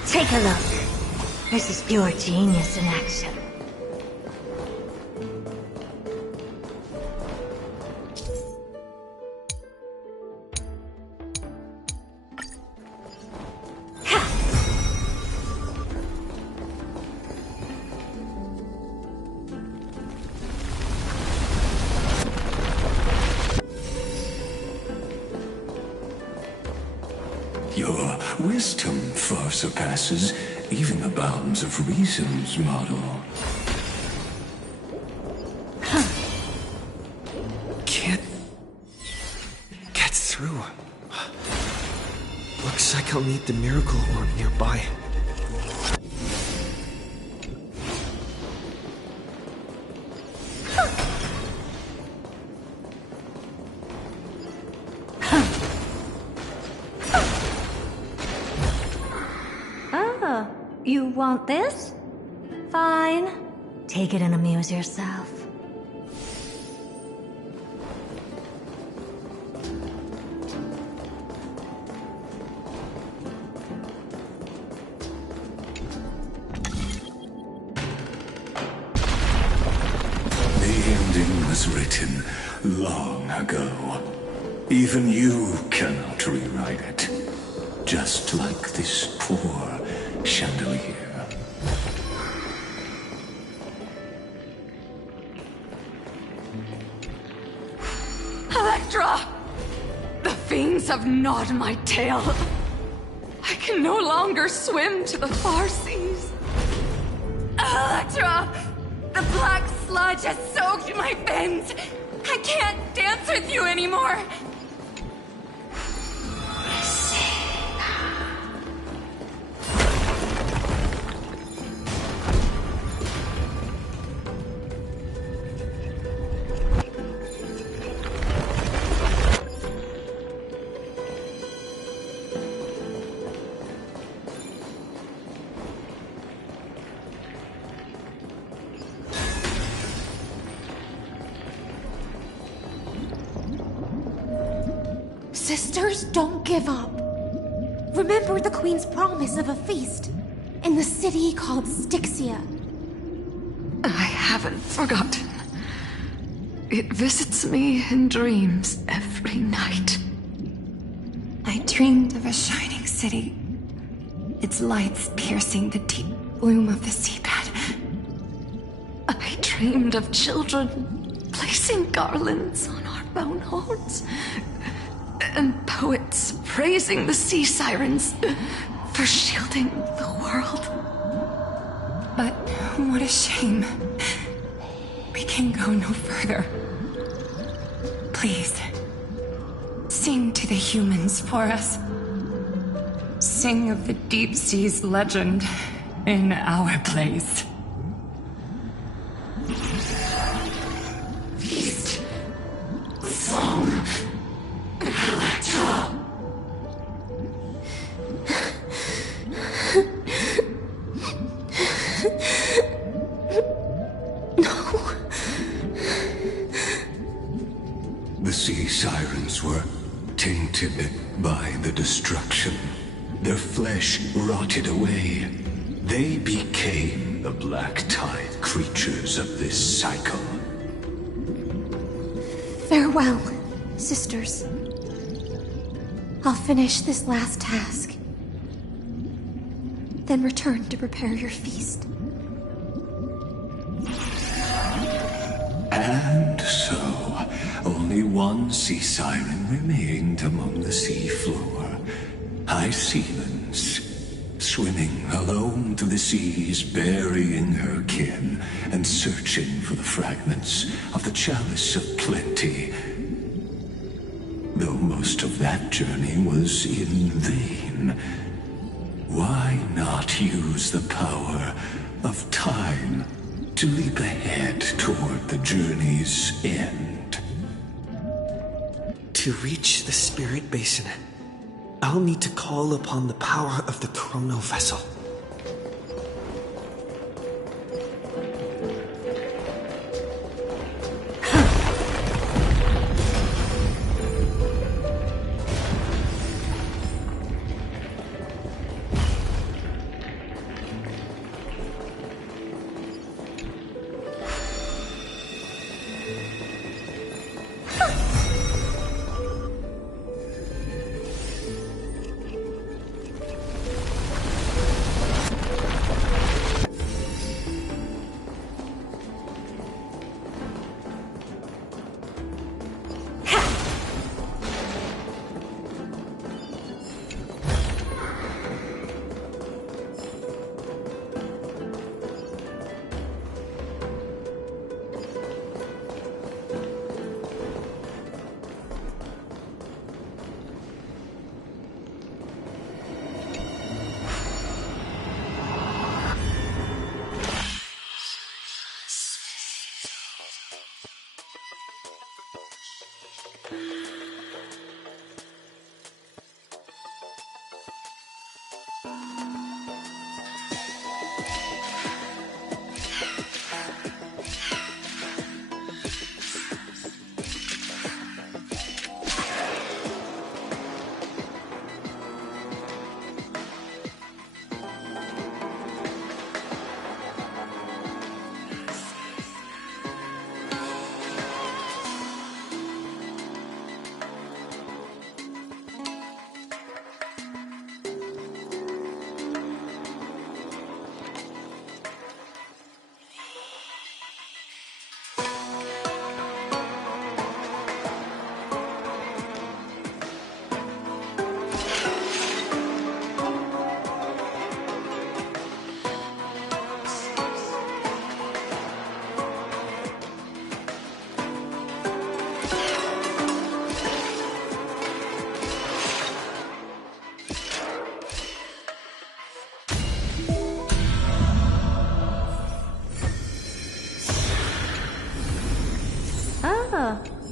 Take a look. This is pure genius in action. Your wisdom far surpasses even the bounds of reason's model. Can't get through. Looks like I'll need the miracle orb nearby. You want this? Fine. Take it and amuse yourself. The ending was written long ago. Even you cannot rewrite it. Just like this poor chandelier. Electra! The fiends have gnawed my tail. I can no longer swim to the far seas. Electra! The black sludge has soaked my fins. I can't dance with you anymore. Sisters, don't give up. Remember the Queen's promise of a feast in the city called Styxia. I haven't forgotten. It visits me in dreams every night. I dreamed of a shining city, its lights piercing the deep gloom of the seabed. I dreamed of children placing garlands on our bone horns, and poets praising the sea sirens for shielding the world. But what a shame. We can go no further. Please, sing to the humans for us. Sing of the deep sea's legend in our place. Feast. Song. Electra. The sea sirens were tainted by the destruction. Their flesh rotted away. They became the black tide creatures of this cycle. Farewell, sisters. I'll finish this last task, then return to prepare your feast. And so, only one sea siren remained among the sea floor. High Sealands, swimming alone through the seas, burying her kin, and searching for the fragments of the chalice of plenty. Though most of that journey was in vain, why not use the power of time to leap ahead toward the journey's end? To reach the Spirit Basin, I'll need to call upon the power of the Chrono Vessel.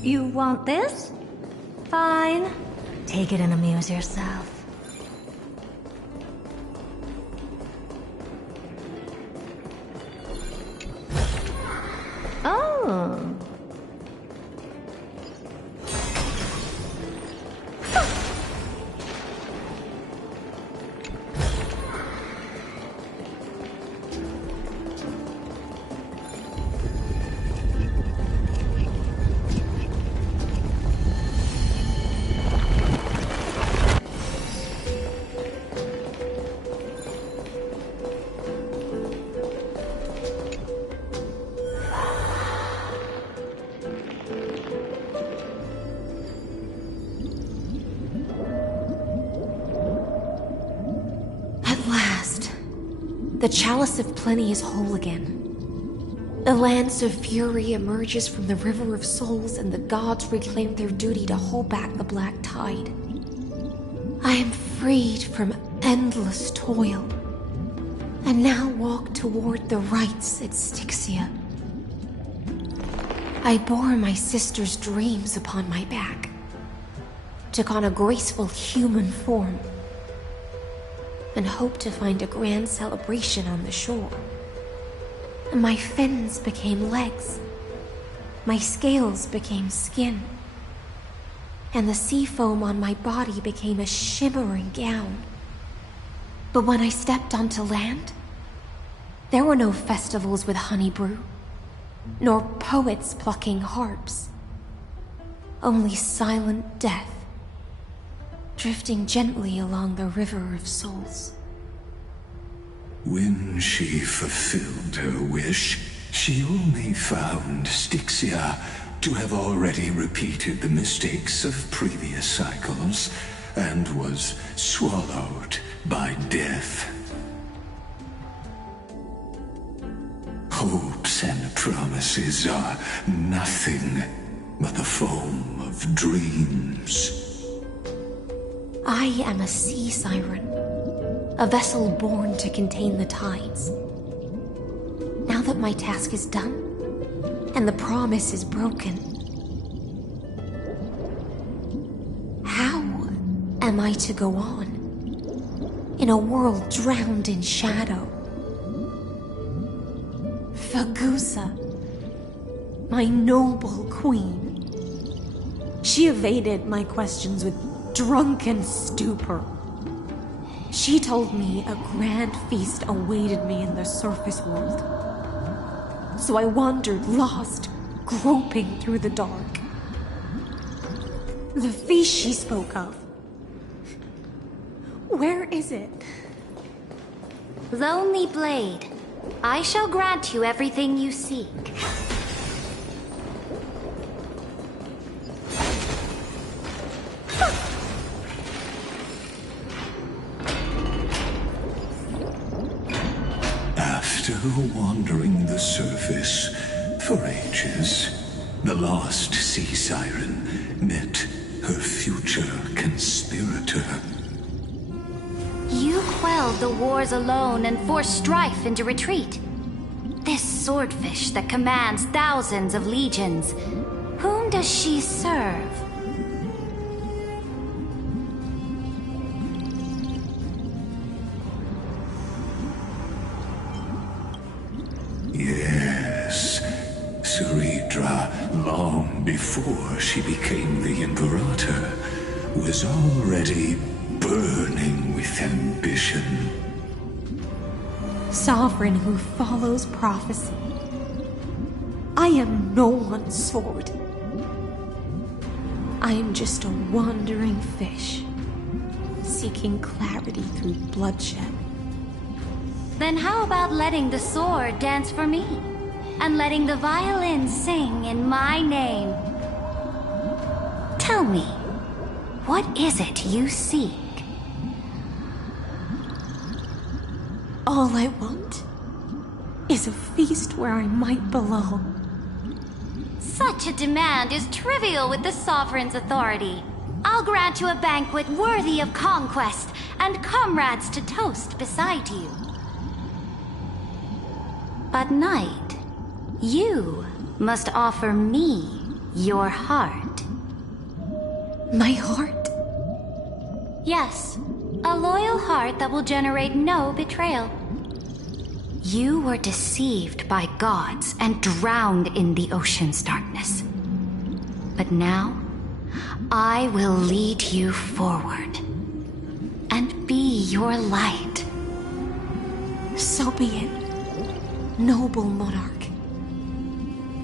You want this? Fine. Take it and amuse yourself. Oh. The Chalice of Plenty is whole again. The Lance of Fury emerges from the River of Souls, and the gods reclaim their duty to hold back the Black Tide. I am freed from endless toil, and now walk toward the rites at Styxia. I bore my sister's dreams upon my back, took on a graceful human form, and hoped to find a grand celebration on the shore. My fins became legs, my scales became skin, and the sea foam on my body became a shimmering gown. But when I stepped onto land, there were no festivals with honey brew, nor poets plucking harps. Only silent death, drifting gently along the River of Souls. When she fulfilled her wish, she only found Styxia to have already repeated the mistakes of previous cycles, and was swallowed by death. Hopes and promises are nothing but the foam of dreams. I am a sea siren, a vessel born to contain the tides. Now that my task is done, and the promise is broken, how am I to go on in a world drowned in shadow? Fagusa, my noble queen. She evaded my questions with drunken stupor. She told me a grand feast awaited me in the surface world. So I wandered lost, groping through the dark. The feast she spoke of, where is it? Lonely Blade, I shall grant you everything you seek. After wandering the surface for ages, the lost sea siren met her future conspirator. You quelled the wars alone and forced strife into retreat. This swordfish that commands thousands of legions, whom does she serve? Yes, Saridra, long before she became the Imperator, was already burning with ambition. Sovereign who follows prophecy. I am no one's sword. I am just a wandering fish, seeking clarity through bloodshed. Then how about letting the sword dance for me? And letting the violin sing in my name? Tell me, what is it you seek? All I want is a feast where I might belong. Such a demand is trivial with the Sovereign's authority. I'll grant you a banquet worthy of conquest, and comrades to toast beside you. But Knight, you must offer me your heart. My heart? Yes, a loyal heart that will generate no betrayal. You were deceived by gods and drowned in the ocean's darkness. But now, I will lead you forward and be your light. So be it, noble monarch.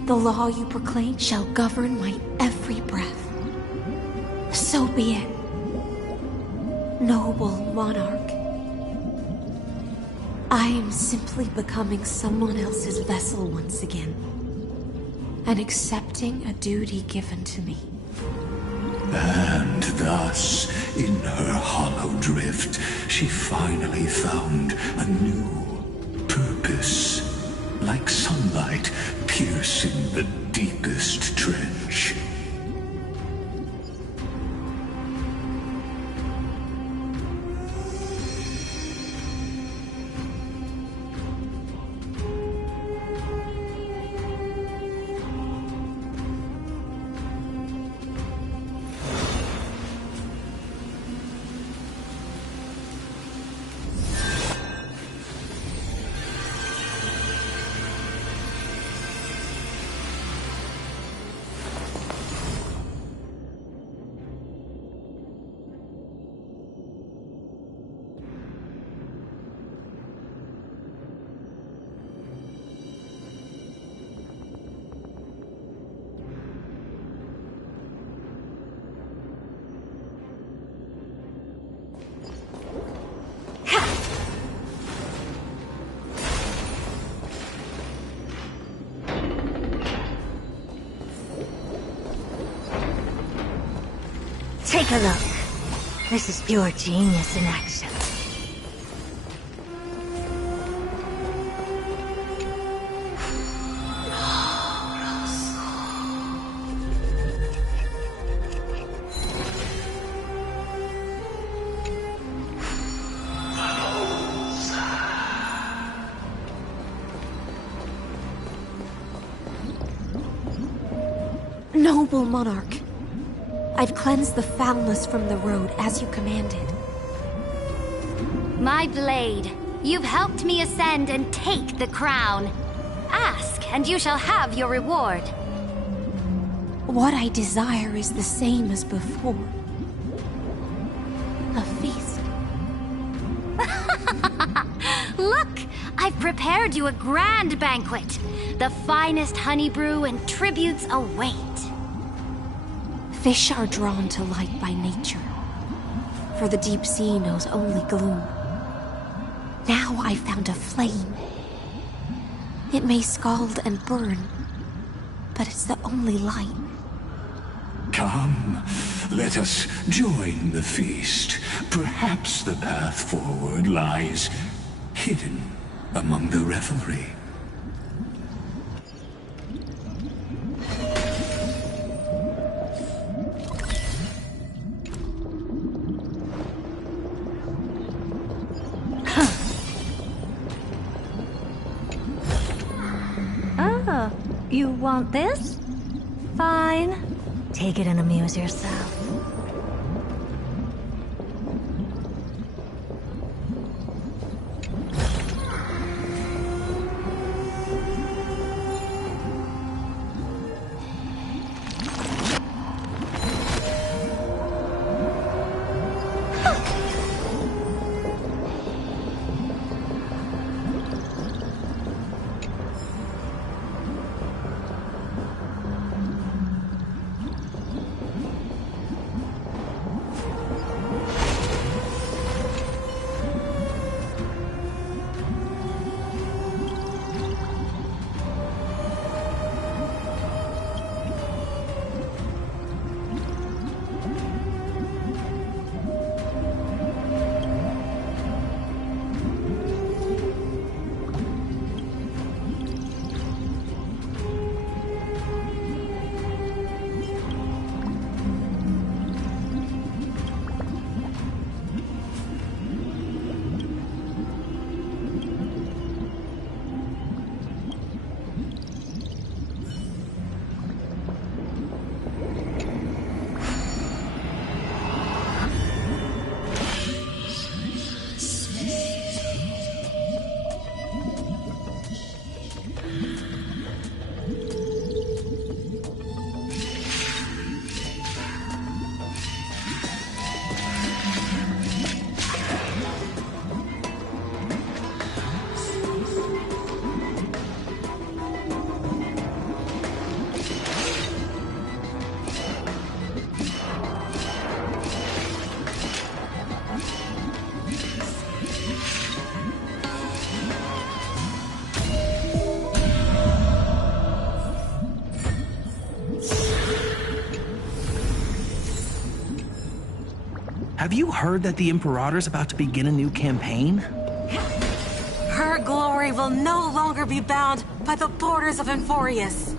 The law you proclaim shall govern my every breath. So be it, noble monarch. I am simply becoming someone else's vessel once again, and accepting a duty given to me. And thus, in her hollow drift, she finally found a new purpose, like sunlight piercing the deepest trench. Take a look. This is pure genius in action. Noble monarch, I've cleansed the foulness from the road as you commanded. My blade, you've helped me ascend and take the crown. Ask, and you shall have your reward. What I desire is the same as before. A feast. Look, I've prepared you a grand banquet. The finest honey brew and tributes await. Fish are drawn to light by nature, for the deep sea knows only gloom. Now I found a flame. It may scald and burn, but it's the only light. Come, let us join the feast. Perhaps the path forward lies hidden among the revelry. Oh, you want this? Fine. Take it and amuse yourself. Have you heard that the Imperator's about to begin a new campaign? Her glory victory will no longer be bound by the borders of Enforius.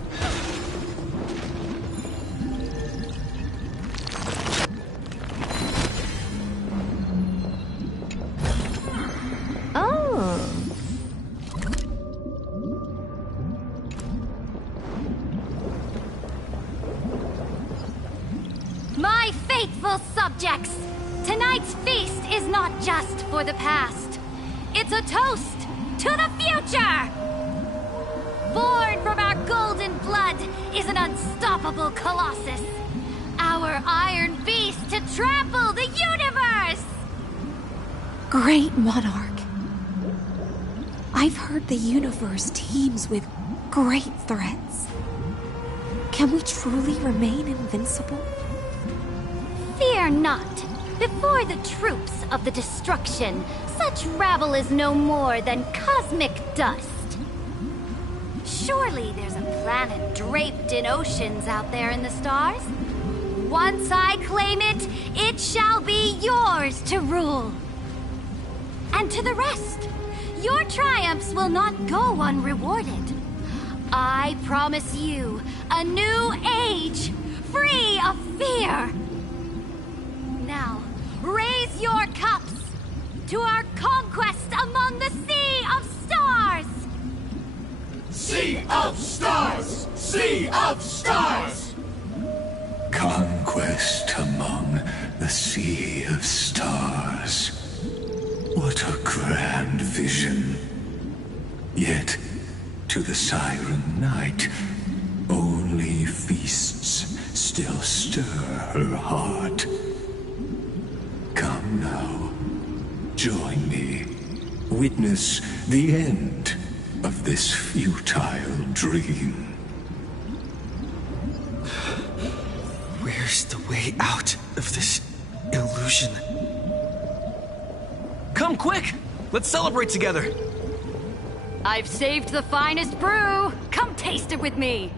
Oh. My faithful subjects, tonight's feast is not just for the past. It's a toast to the future! Born from our golden blood is an unstoppable colossus. Our iron beast to trample the universe! Great monarch. I've heard the universe teems with great threats. Can we truly remain invincible? Fear not. Before the troops of the destruction, such rabble is no more than cosmic dust. Surely there's a planet draped in oceans out there in the stars. Once I claim it, it shall be yours to rule. And to the rest, your triumphs will not go unrewarded. I promise you a new age, free of fear. Now, raise your cups to our conquest among the Sea of Stars! Sea of Stars! Sea of Stars! Conquest among the Sea of Stars. What a grand vision. Yet, to the Siren Knight, only feasts still stir her heart. Come now, join me. Witness the end of this futile dream. Where's the way out of this illusion? Come quick! Let's celebrate together! I've saved the finest brew! Come taste it with me!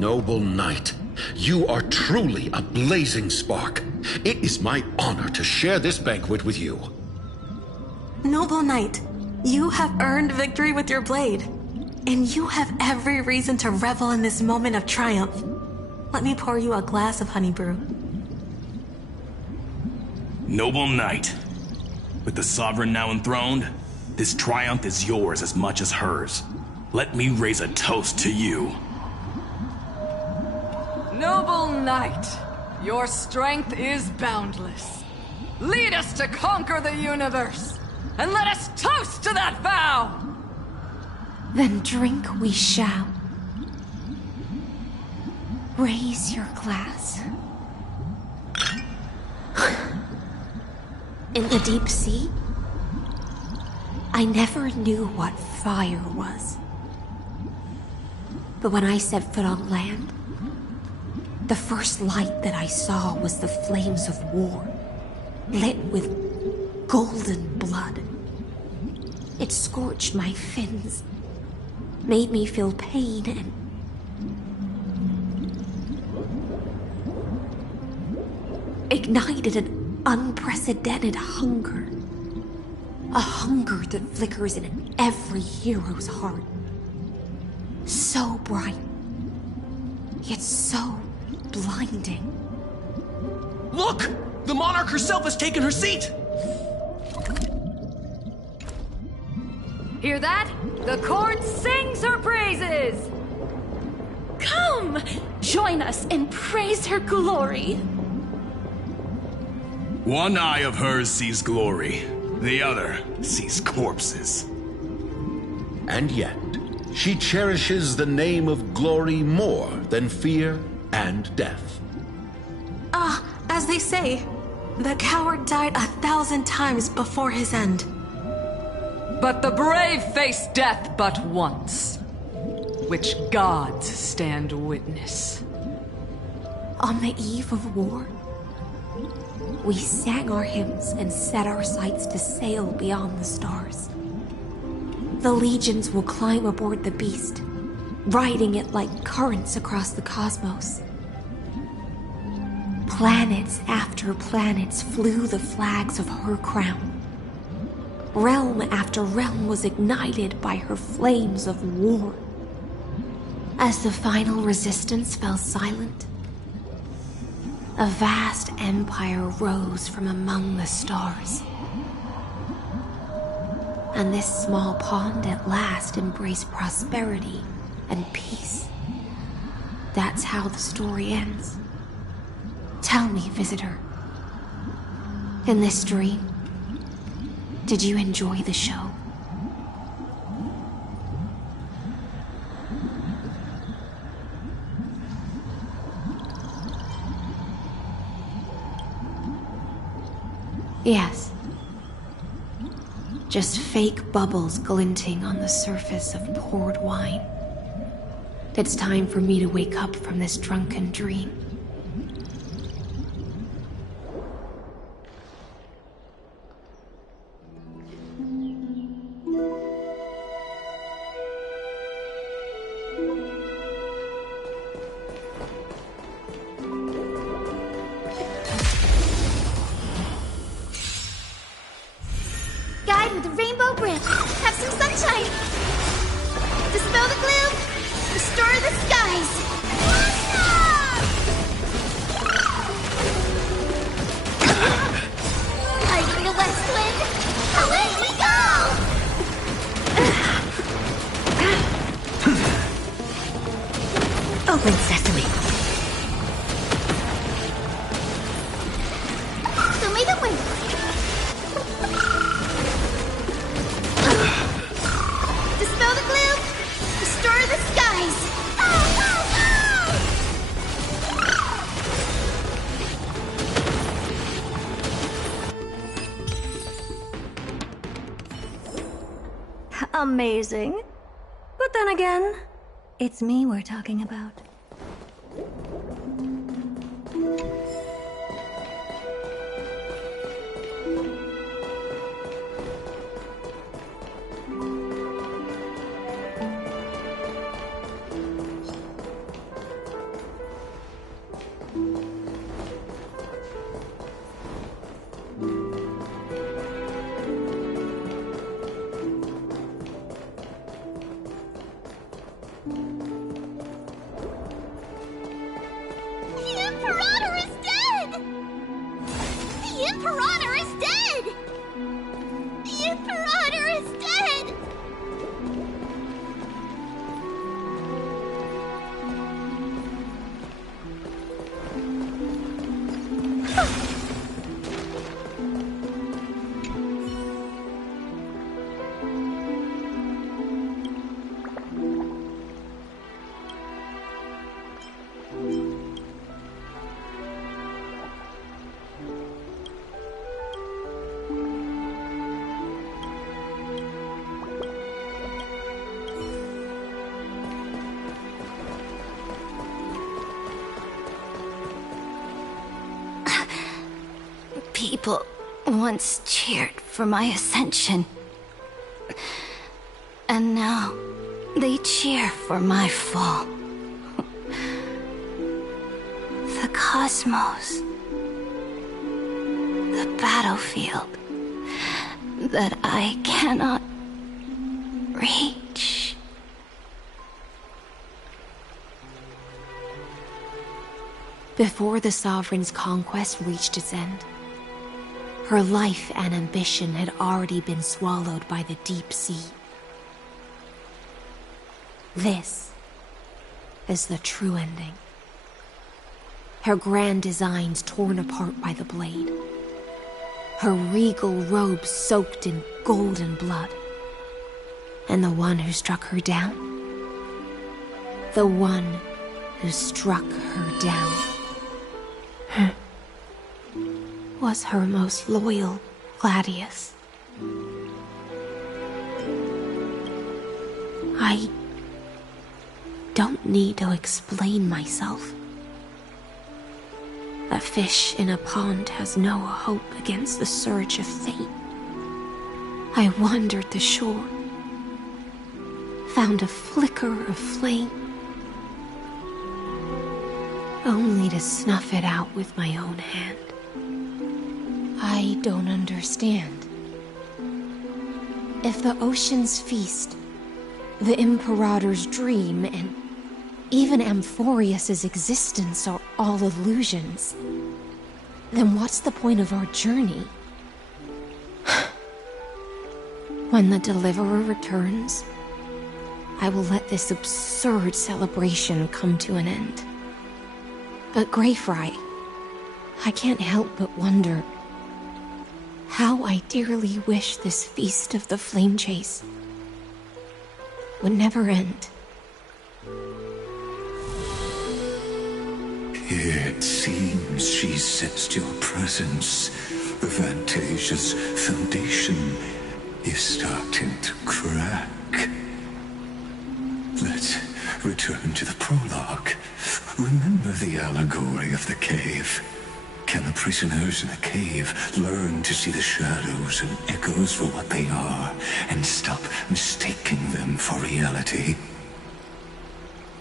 Noble knight, you are truly a blazing spark. It is my honor to share this banquet with you. Noble knight, you have earned victory with your blade. And you have every reason to revel in this moment of triumph. Let me pour you a glass of honey brew. Noble knight, with the sovereign now enthroned, this triumph is yours as much as hers. Let me raise a toast to you. Noble knight, your strength is boundless. Lead us to conquer the universe, and let us toast to that vow! Then drink we shall. Raise your glass. In the deep sea, I never knew what fire was. But when I set foot on land, the first light that I saw was the flames of war, lit with golden blood. It scorched my fins, made me feel pain and ignited an unprecedented hunger. A hunger that flickers in every hero's heart. So bright, yet so blinding. Look! The monarch herself has taken her seat! Hear that? The court sings her praises! Come! Join us and praise her glory! One eye of hers sees glory, the other sees corpses. And yet, she cherishes the name of glory more than fear and death. As they say, the coward died 1,000 times before his end. But the brave face death but once, which gods stand witness. On the eve of war, we sang our hymns and set our sights to sail beyond the stars. The legions will climb aboard the beast, riding it like currents across the cosmos. Planets after planets flew the flags of her crown. Realm after realm was ignited by her flames of war. As the final resistance fell silent, a vast empire rose from among the stars. And this small pond at last embraced prosperity and peace. That's how the story ends. Tell me, visitor, in this dream, did you enjoy the show? Yes. Just fake bubbles glinting on the surface of poured wine. It's time for me to wake up from this drunken dream. Guide with a rainbow brim. Have some sunshine. Dispel the gloom. Restore the skies. Lighting the west wind. Away we go! Open sesame. Show me the way. Dispel the gloom. Restore the skies. Amazing. But then again, it's me we're talking about. The Imperator is dead! The Imperator is dead! The Imperator is dead! People once cheered for my ascension. And now they cheer for my fall. The cosmos. The battlefield that I cannot reach. Before the Sovereign's conquest reached its end, her life and ambition had already been swallowed by the deep sea. This is the true ending. Her grand designs torn apart by the blade. Her regal robe soaked in golden blood. And the one who struck her down? The one who struck her down was her most loyal Gladius. I don't need to explain myself. A fish in a pond has no hope against the surge of fate. I wandered the shore, found a flicker of flame, only to snuff it out with my own hand. I don't understand. If the ocean's feast, the Imperator's dream, and even Amphorius's existence are all illusions, then what's the point of our journey? When the Deliverer returns, I will let this absurd celebration come to an end. But Greyfry, I can't help but wonder how I dearly wish this feast of the Flame Chase would never end. It seems she sensed your presence. The Fantasia's foundation is starting to crack. Let's return to the prologue. Remember the allegory of the cave? Can the prisoners in the cave learn to see the shadows and echoes for what they are, and stop mistaking them for reality?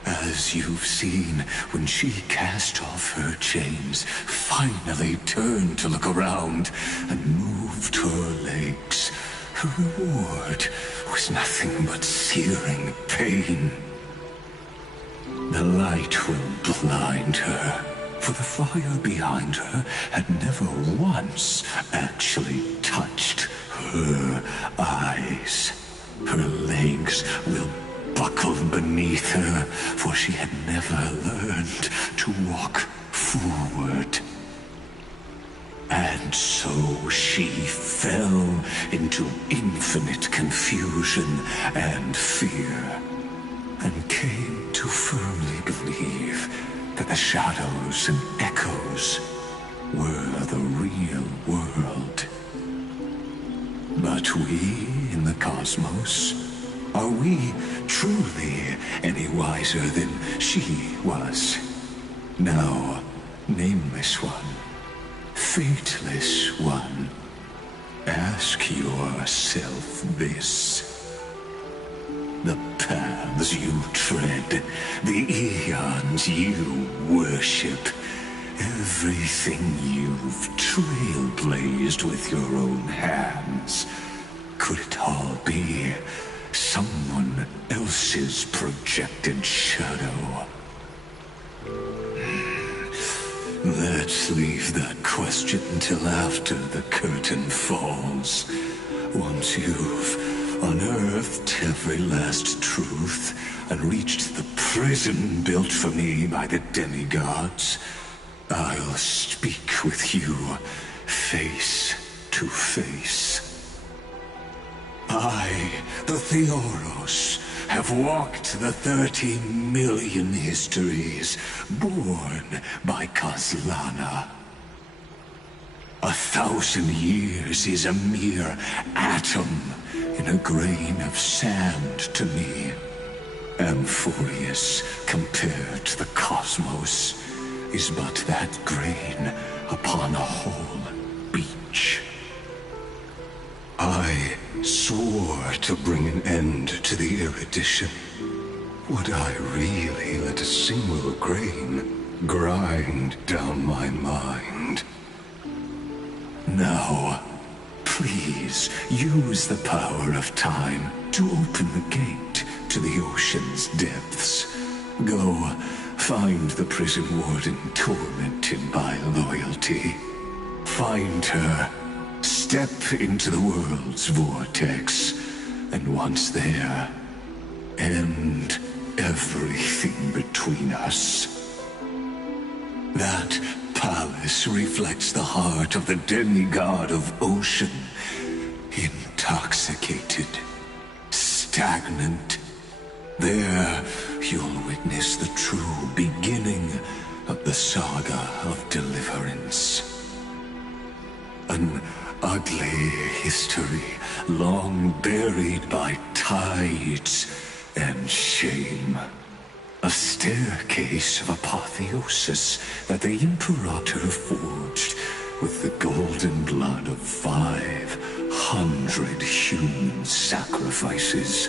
As you've seen, when she cast off her chains, finally turned to look around, and moved her legs, her reward was nothing but searing pain. The light will blind her, for the fire behind her had never once actually touched her eyes. Her legs will buckle beneath her, for she had never learned to walk forward. And so she fell into infinite confusion and fear, and came to firmly believe that the shadows and echoes were the real world. But we in the cosmos, are we truly any wiser than she was? Now, nameless one, fateless one, ask yourself this. The paths you tread, the eons you worship, everything you've trailblazed with your own hands, could it all be someone else's projected shadow? Let's leave that question till after the curtain falls. Once you've unearthed every last truth and reached the prison built for me by the demigods, I'll speak with you face to face. I, the Theoros, have walked the 30 million histories born by Kozlana. 1,000 years is a mere atom in a grain of sand to me. Amphorius, compared to the cosmos, is but that grain upon a whole beach. I swore to bring an end to the erudition. Would I really let a single grain grind down my mind? Now, please use the power of time to open the gate to the ocean's depths. Go, find the prison warden tormented by loyalty. Find her, step into the world's vortex, and once there, end everything between us. That palace reflects the heart of the demigod of ocean, intoxicated, stagnant. There, you'll witness the true beginning of the saga of deliverance. An ugly history, long buried by tides and shame. A staircase of apotheosis that the Imperator forged with the golden blood of 500 human sacrifices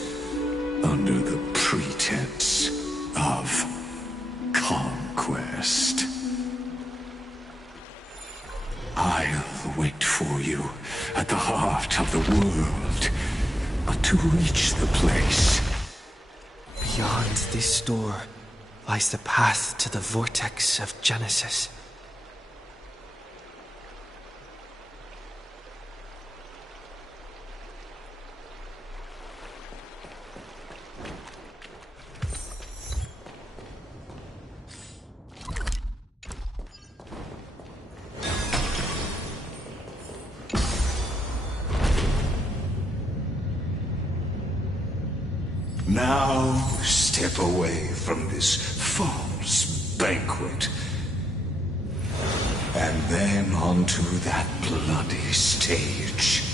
under the pretense of conquest. forest. I'll wait for you at the heart of the world. But to reach the place... Beyond this door lies the path to the vortex of Genesis. Now step away from this false banquet. And then onto that bloody stage.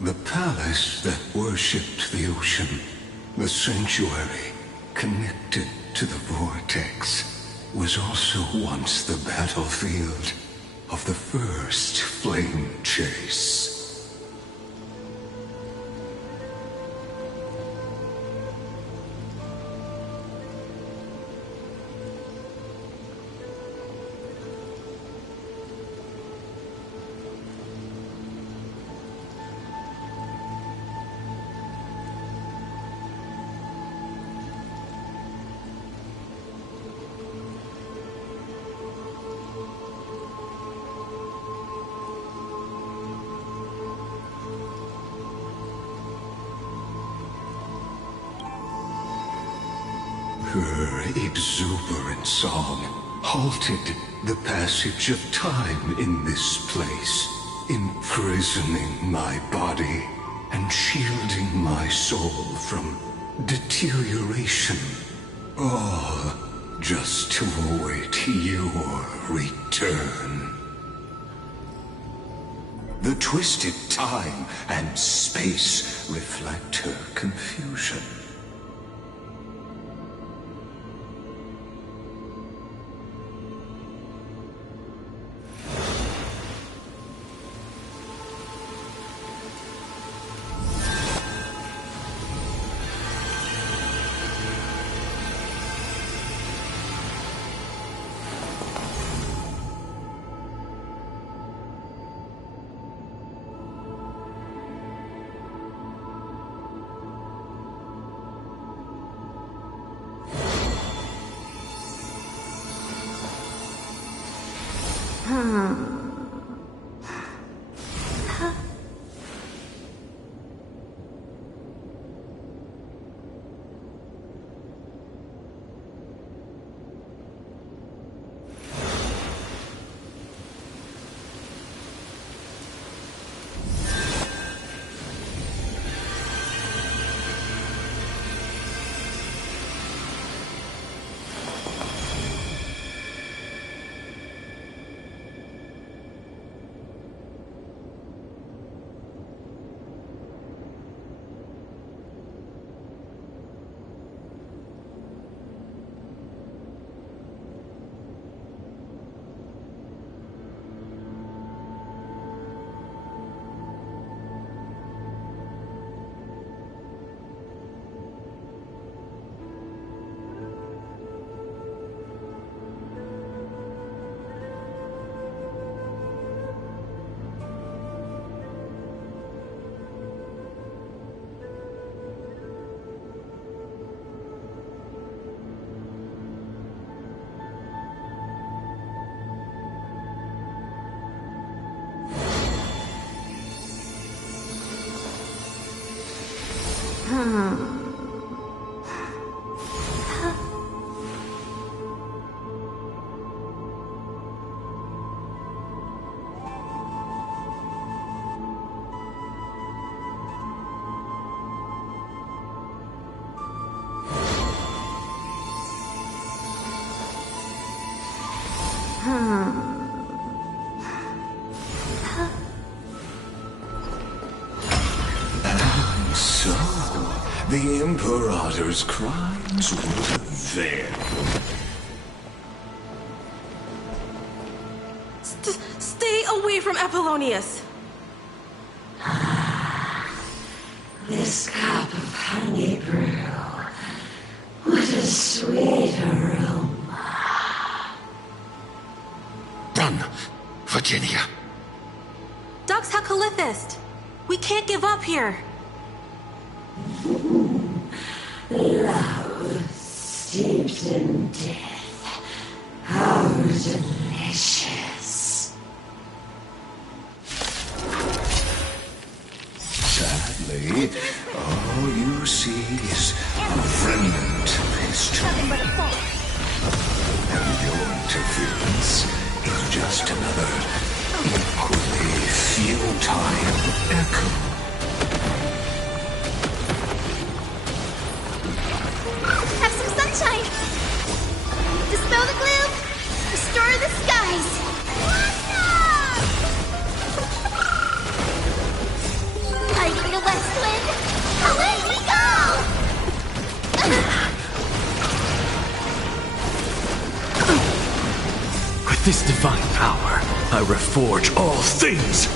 The palace that worshipped the ocean, the sanctuary connected to the vortex, was also once the battlefield of the first flame chase. Her exuberant song halted the passage of time in this place, imprisoning my body and shielding my soul from deterioration. All just to await your return. The twisted time and space reflect her confusion. the Imperator's crimes will avail. Stay away from Apollonius! This cup of honey brew. What a sweet aroma. Run, Virginia. Dux Hakalithist! We can't give up here! Love steeped in death. How delicious. Sadly, all you see is a remnant of history. And your interference is just another equally futile echo. Have some sunshine! Dispel the gloom! Restore the skies! Hiding the west wind! Away we go! With this divine power, I reforge all things!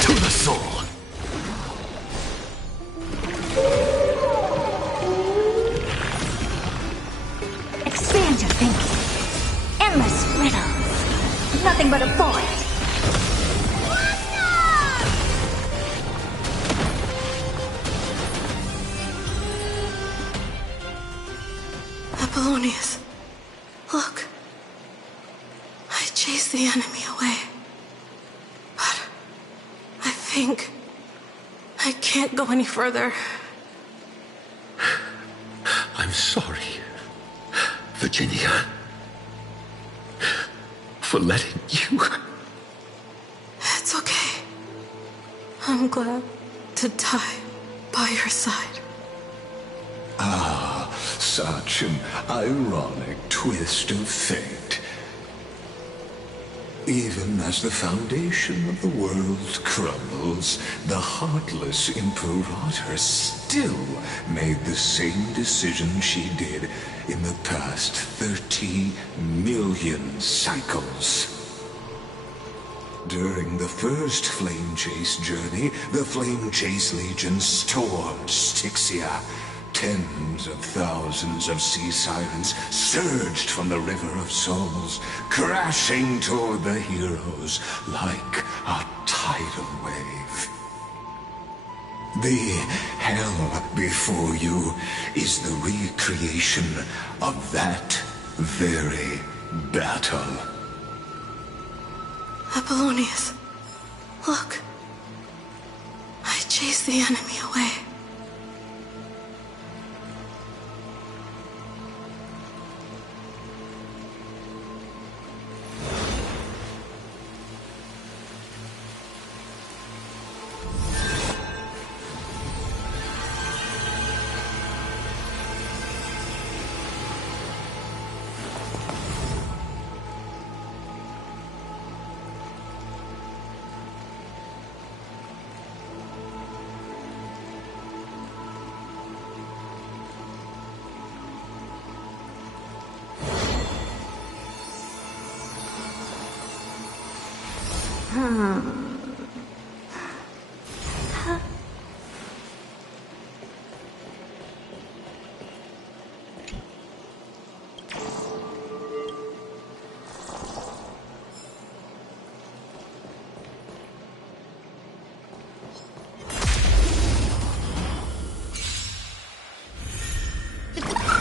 To the soul! Expand your thinking. Endless riddles. Nothing but a void. Apollonius, look. I chased the enemy away. But I think I can't go any further. I'm sorry, Virginia, for letting you. It's okay. I'm glad to die by your side. Ah, such an ironic twist of fate. Even as the foundation of the world crumbles, the heartless Imperator still made the same decision she did in the past 30 million cycles. During the first Flame Chase journey, the Flame Chase Legion stormed Styxia. Tens of thousands of sea sirens surged from the River of Souls, crashing toward the heroes like a tidal wave. The hell before you is the recreation of that very battle. Apollonius, look. I chased the enemy away.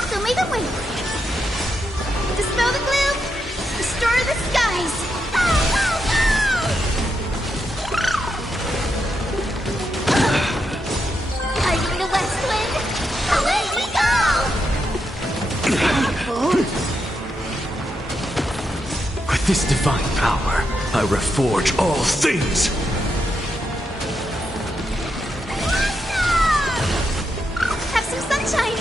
Show me the way! Dispel the gloom! Restore the skies! Hiding the west wind! Away we go! With this divine power, I reforge all things! Have some sunshine!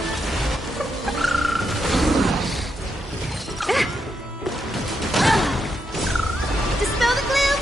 Dispel the gloom!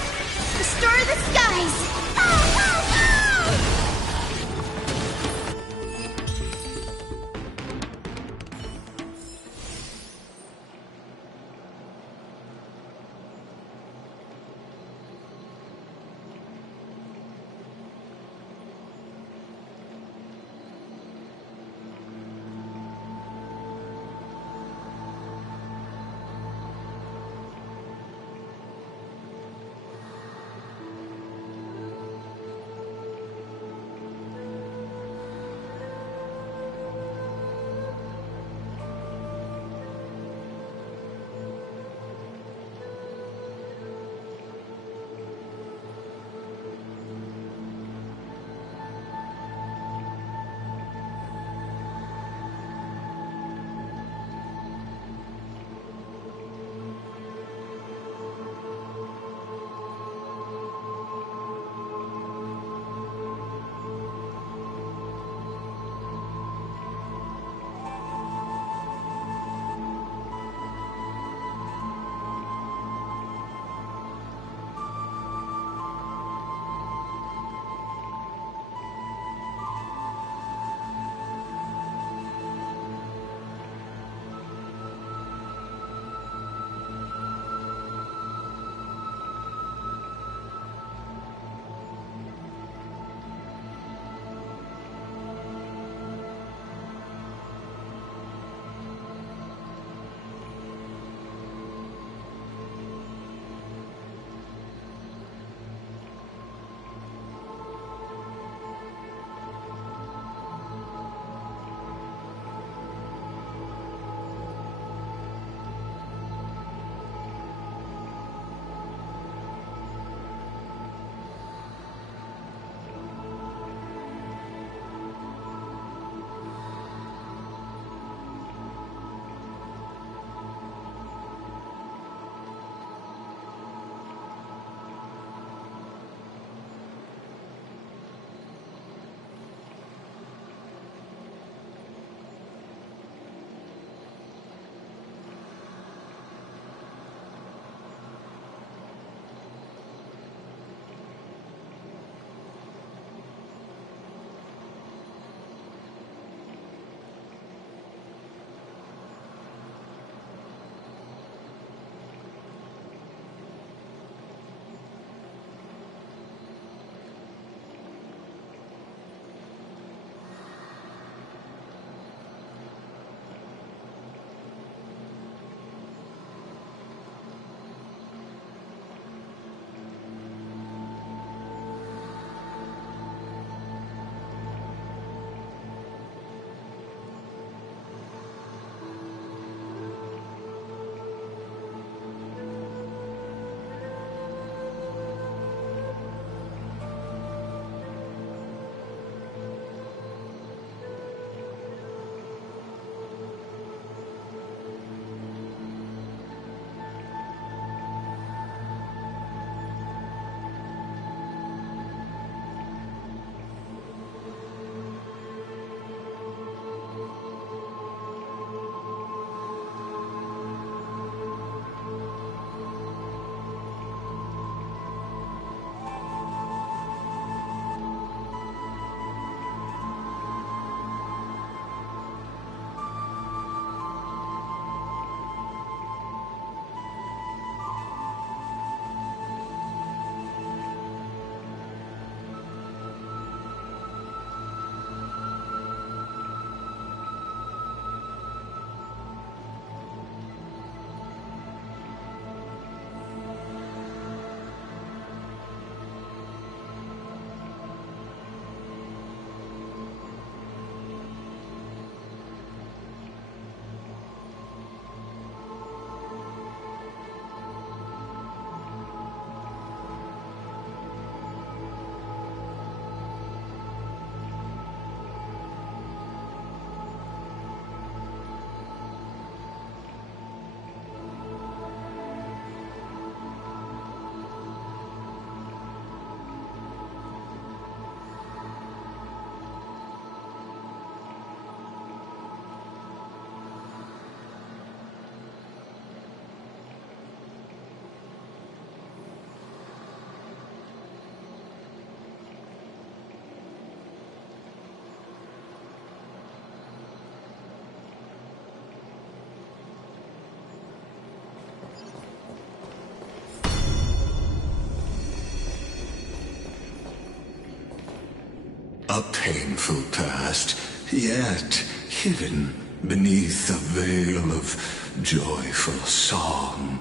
A painful past, yet hidden beneath a veil of joyful song.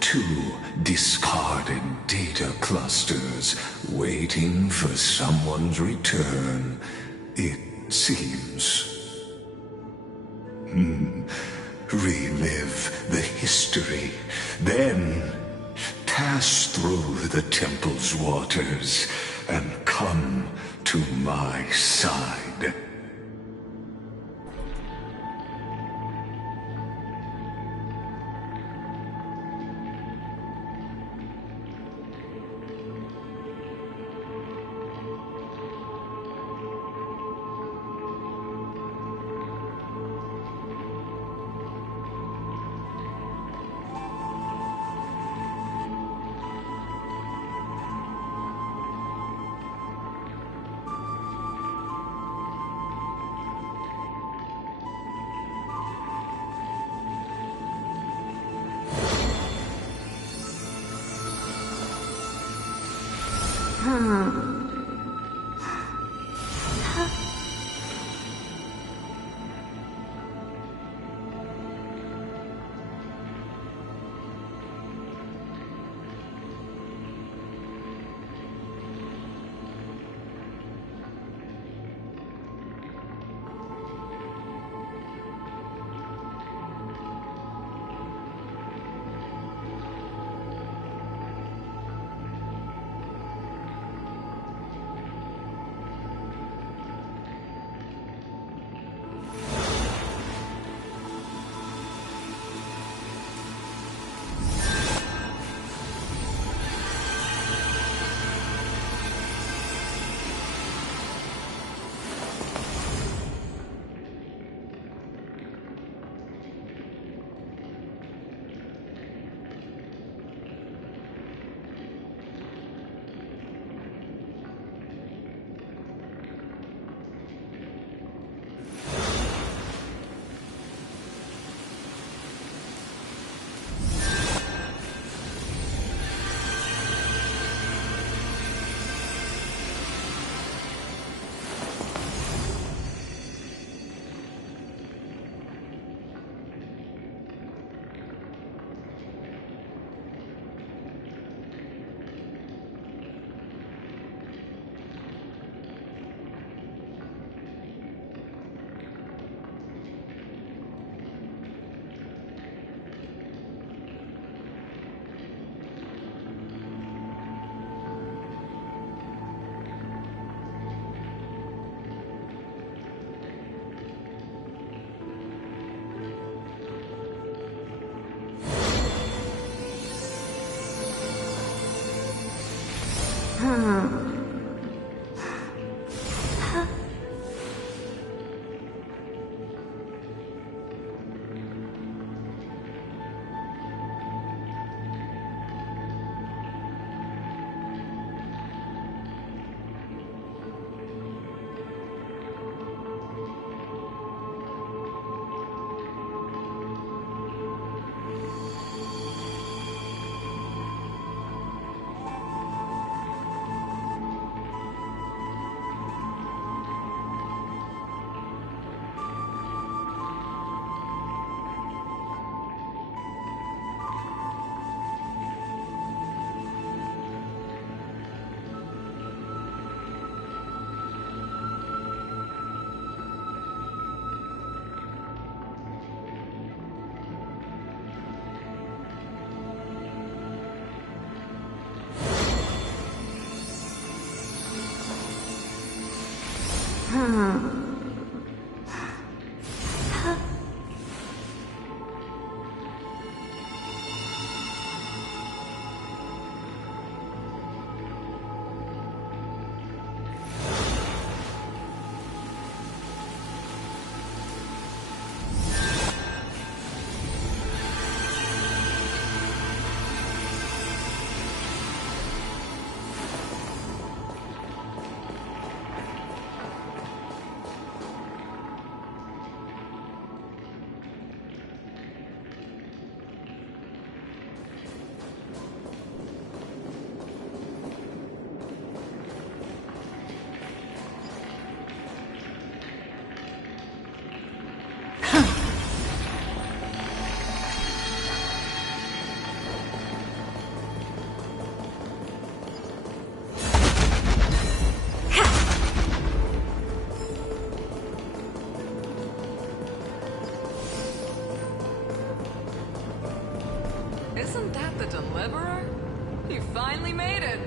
Two discarded data clusters waiting for someone's return, it seems. Relive the history, then pass through the temple's waters and come to my side. Isn't that the Deliverer? He finally made it.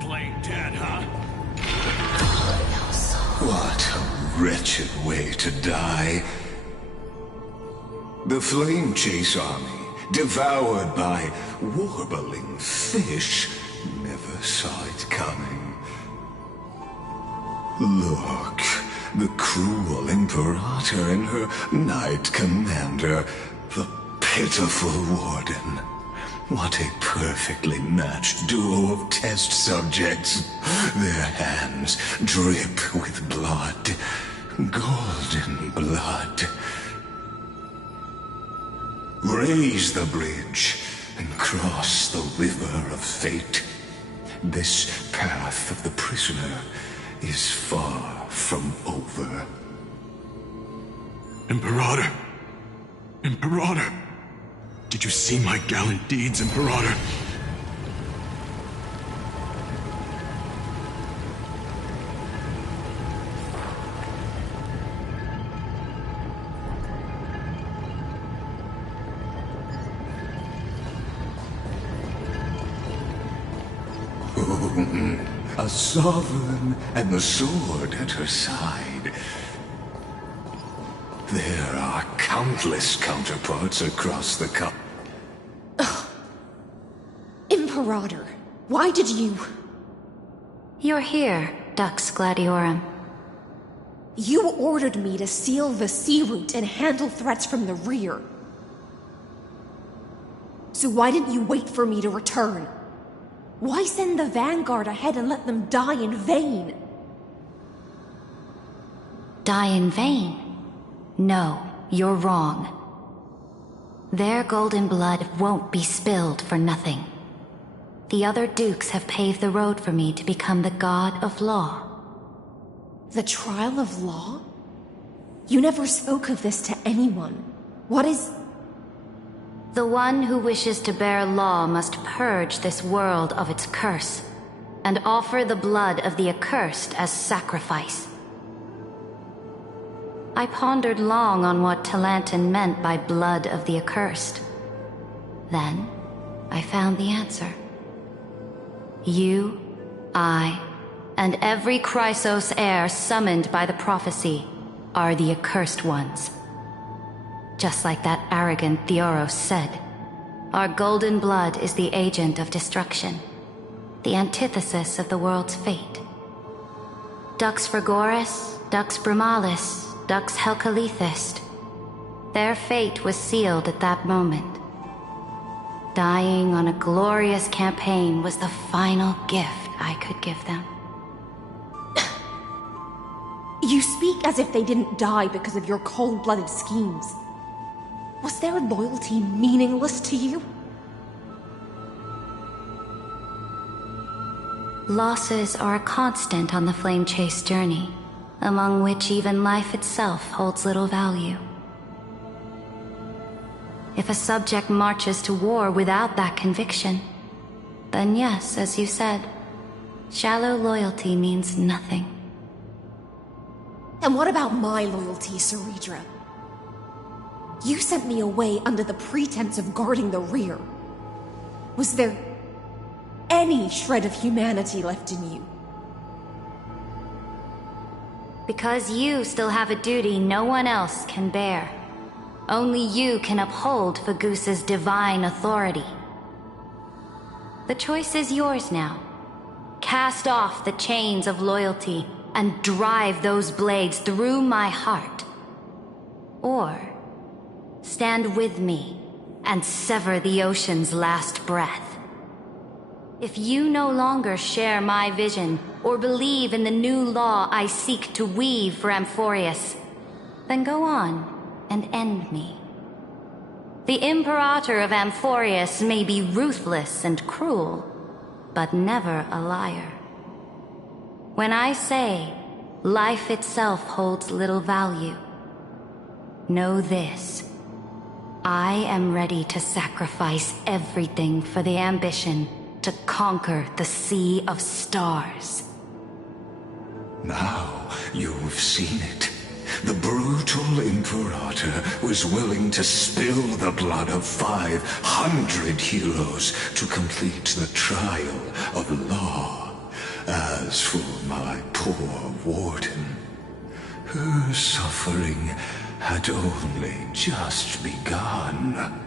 Playing dead, huh? What a wretched way to die. The Flame Chase army, devoured by warbling fish, never saw it coming. Look, the cruel Imperator and her Knight Commander, the pitiful Warden. What a perfectly matched duo of test subjects. Their hands drip with blood. Golden blood. Raise the bridge and cross the river of fate. This path of the prisoner is far from over. Imperator! Imperator! Did you see my gallant deeds, Imperator? A sovereign and the sword at her side. There are countless counterparts across the Imperator, why did you... You're here, Dux Gladiorum. You ordered me to seal the sea route and handle threats from the rear. So why didn't you wait for me to return? Why send the Vanguard ahead and let them die in vain? Die in vain? No, you're wrong. Their golden blood won't be spilled for nothing. The other dukes have paved the road for me to become the God of Law. The Trial of Law? You never spoke of this to anyone. What is... The one who wishes to bear law must purge this world of its curse, and offer the blood of the accursed as sacrifice. I pondered long on what Talantin meant by blood of the accursed. Then, I found the answer. You, I, and every Chrysos heir summoned by the prophecy are the accursed ones. Just like that arrogant Theoros said, our golden blood is the agent of destruction, the antithesis of the world's fate. Dux Frigoris, Dux Brumalis, Dux Helcalethist. Their fate was sealed at that moment. Dying on a glorious campaign was the final gift I could give them. You speak as if they didn't die because of your cold-blooded schemes. Was their loyalty meaningless to you? Losses are a constant on the Flame Chase journey, among which even life itself holds little value. If a subject marches to war without that conviction, then yes, as you said, shallow loyalty means nothing. And what about my loyalty, Ceridra? You sent me away under the pretense of guarding the rear. Was there any shred of humanity left in you? Because you still have a duty no one else can bear. Only you can uphold Fagoos's divine authority. The choice is yours now. Cast off the chains of loyalty and drive those blades through my heart. Or stand with me and sever the ocean's last breath. If you no longer share my vision or believe in the new law I seek to weave for Amphorius, then go on and end me. The Imperator of Amphorius may be ruthless and cruel, but never a liar. When I say life itself holds little value, know this. I am ready to sacrifice everything for the ambition to conquer the Sea of Stars. Now you've seen it. The brutal Imperator was willing to spill the blood of 500 heroes to complete the trial of law. As for my poor warden, her suffering had only just begun.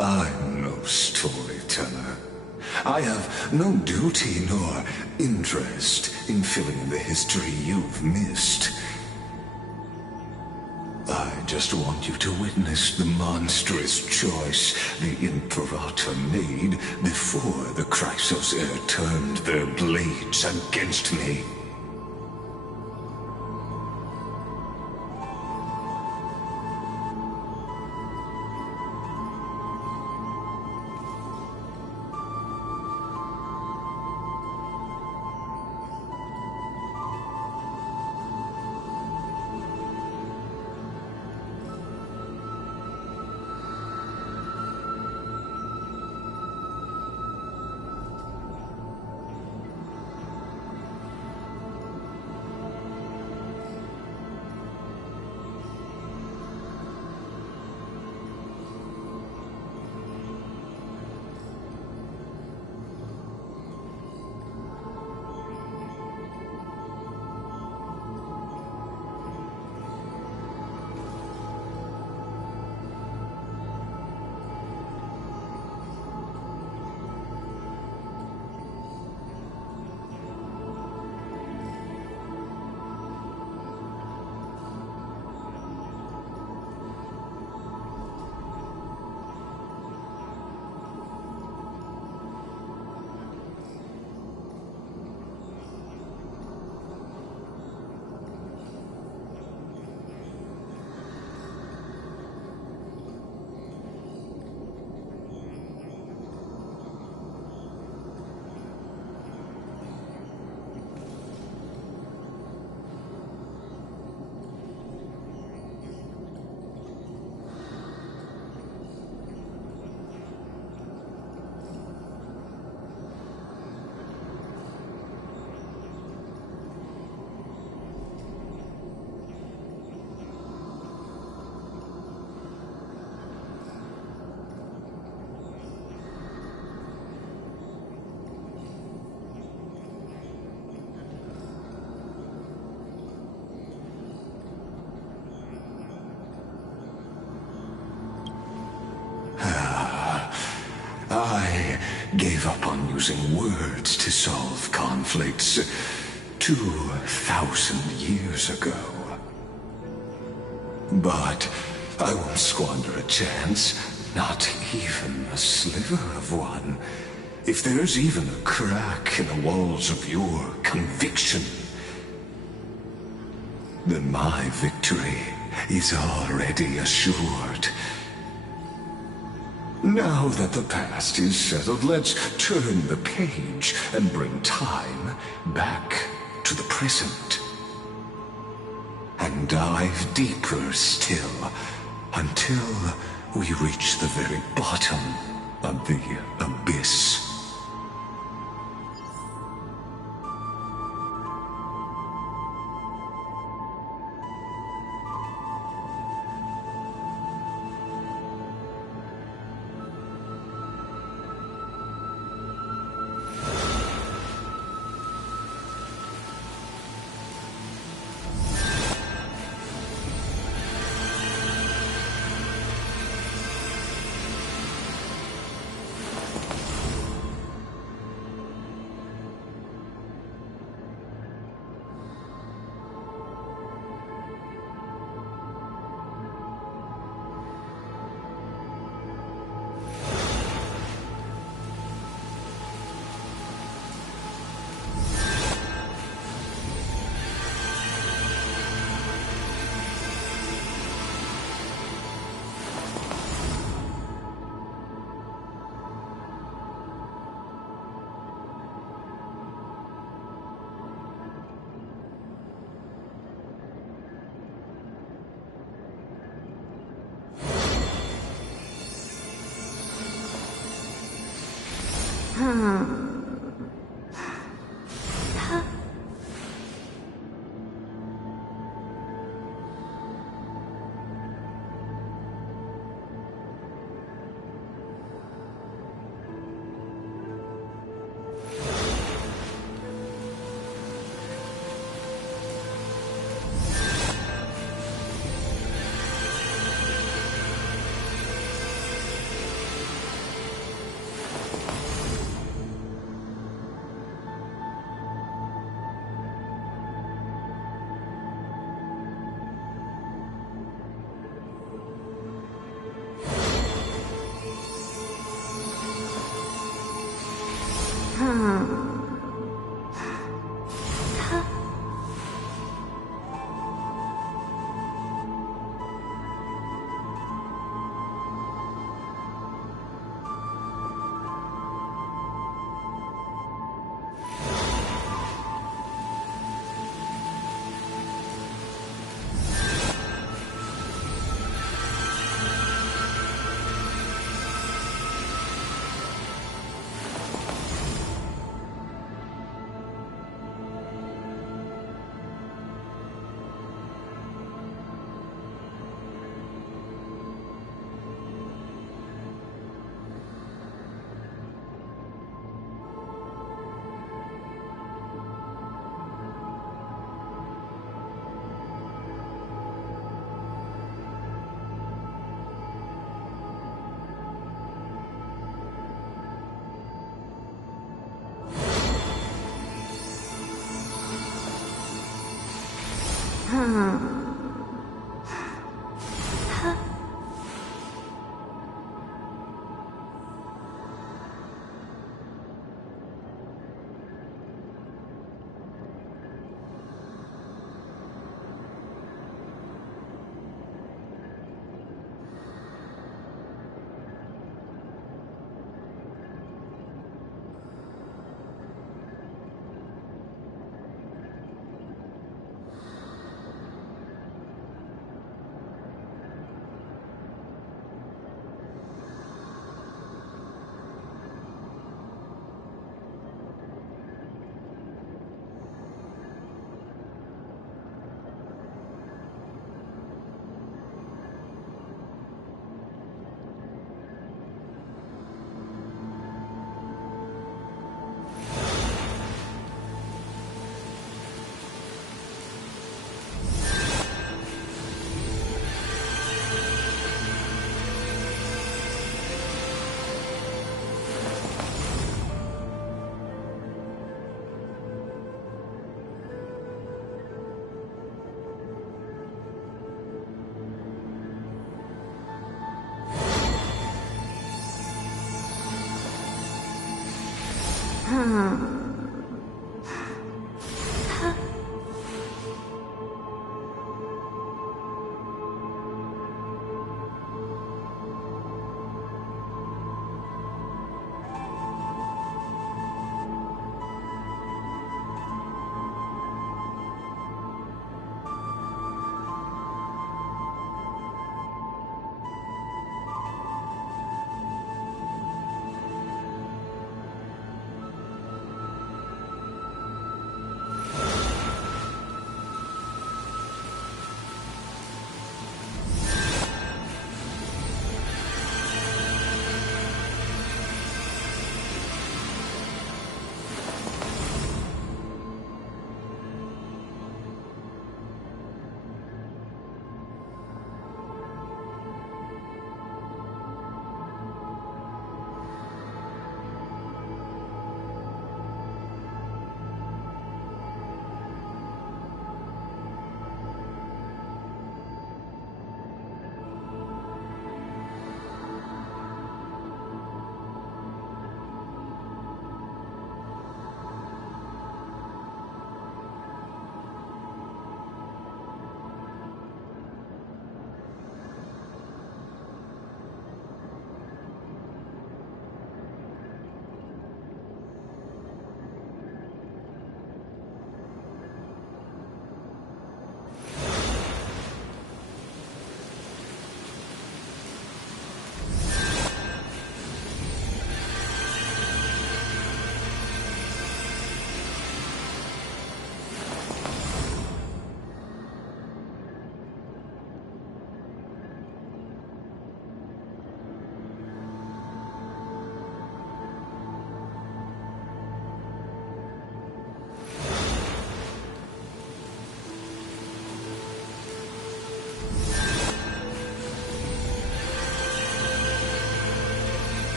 I'm no storyteller. I have no duty nor interest in filling in the history you've missed. I just want you to witness the monstrous choice the Imperator made before the Chrysos heir turned their blades against me. I gave up on using words to solve conflicts 2,000 years ago. But I won't squander a chance, not even a sliver of one. If there's even a crack in the walls of your conviction, then my victory is already assured. Now that the past is settled, let's turn the page and bring time back to the present. And dive deeper still, until we reach the very bottom of the abyss.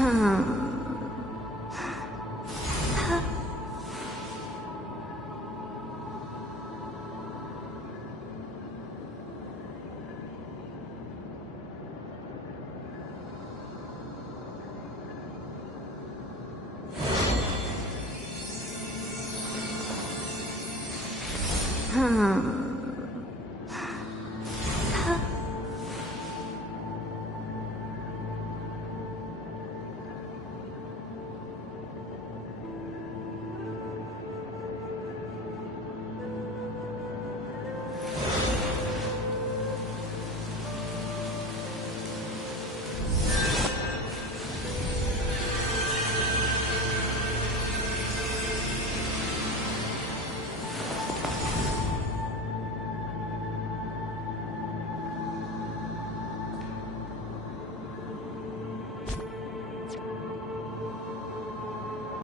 Hmm.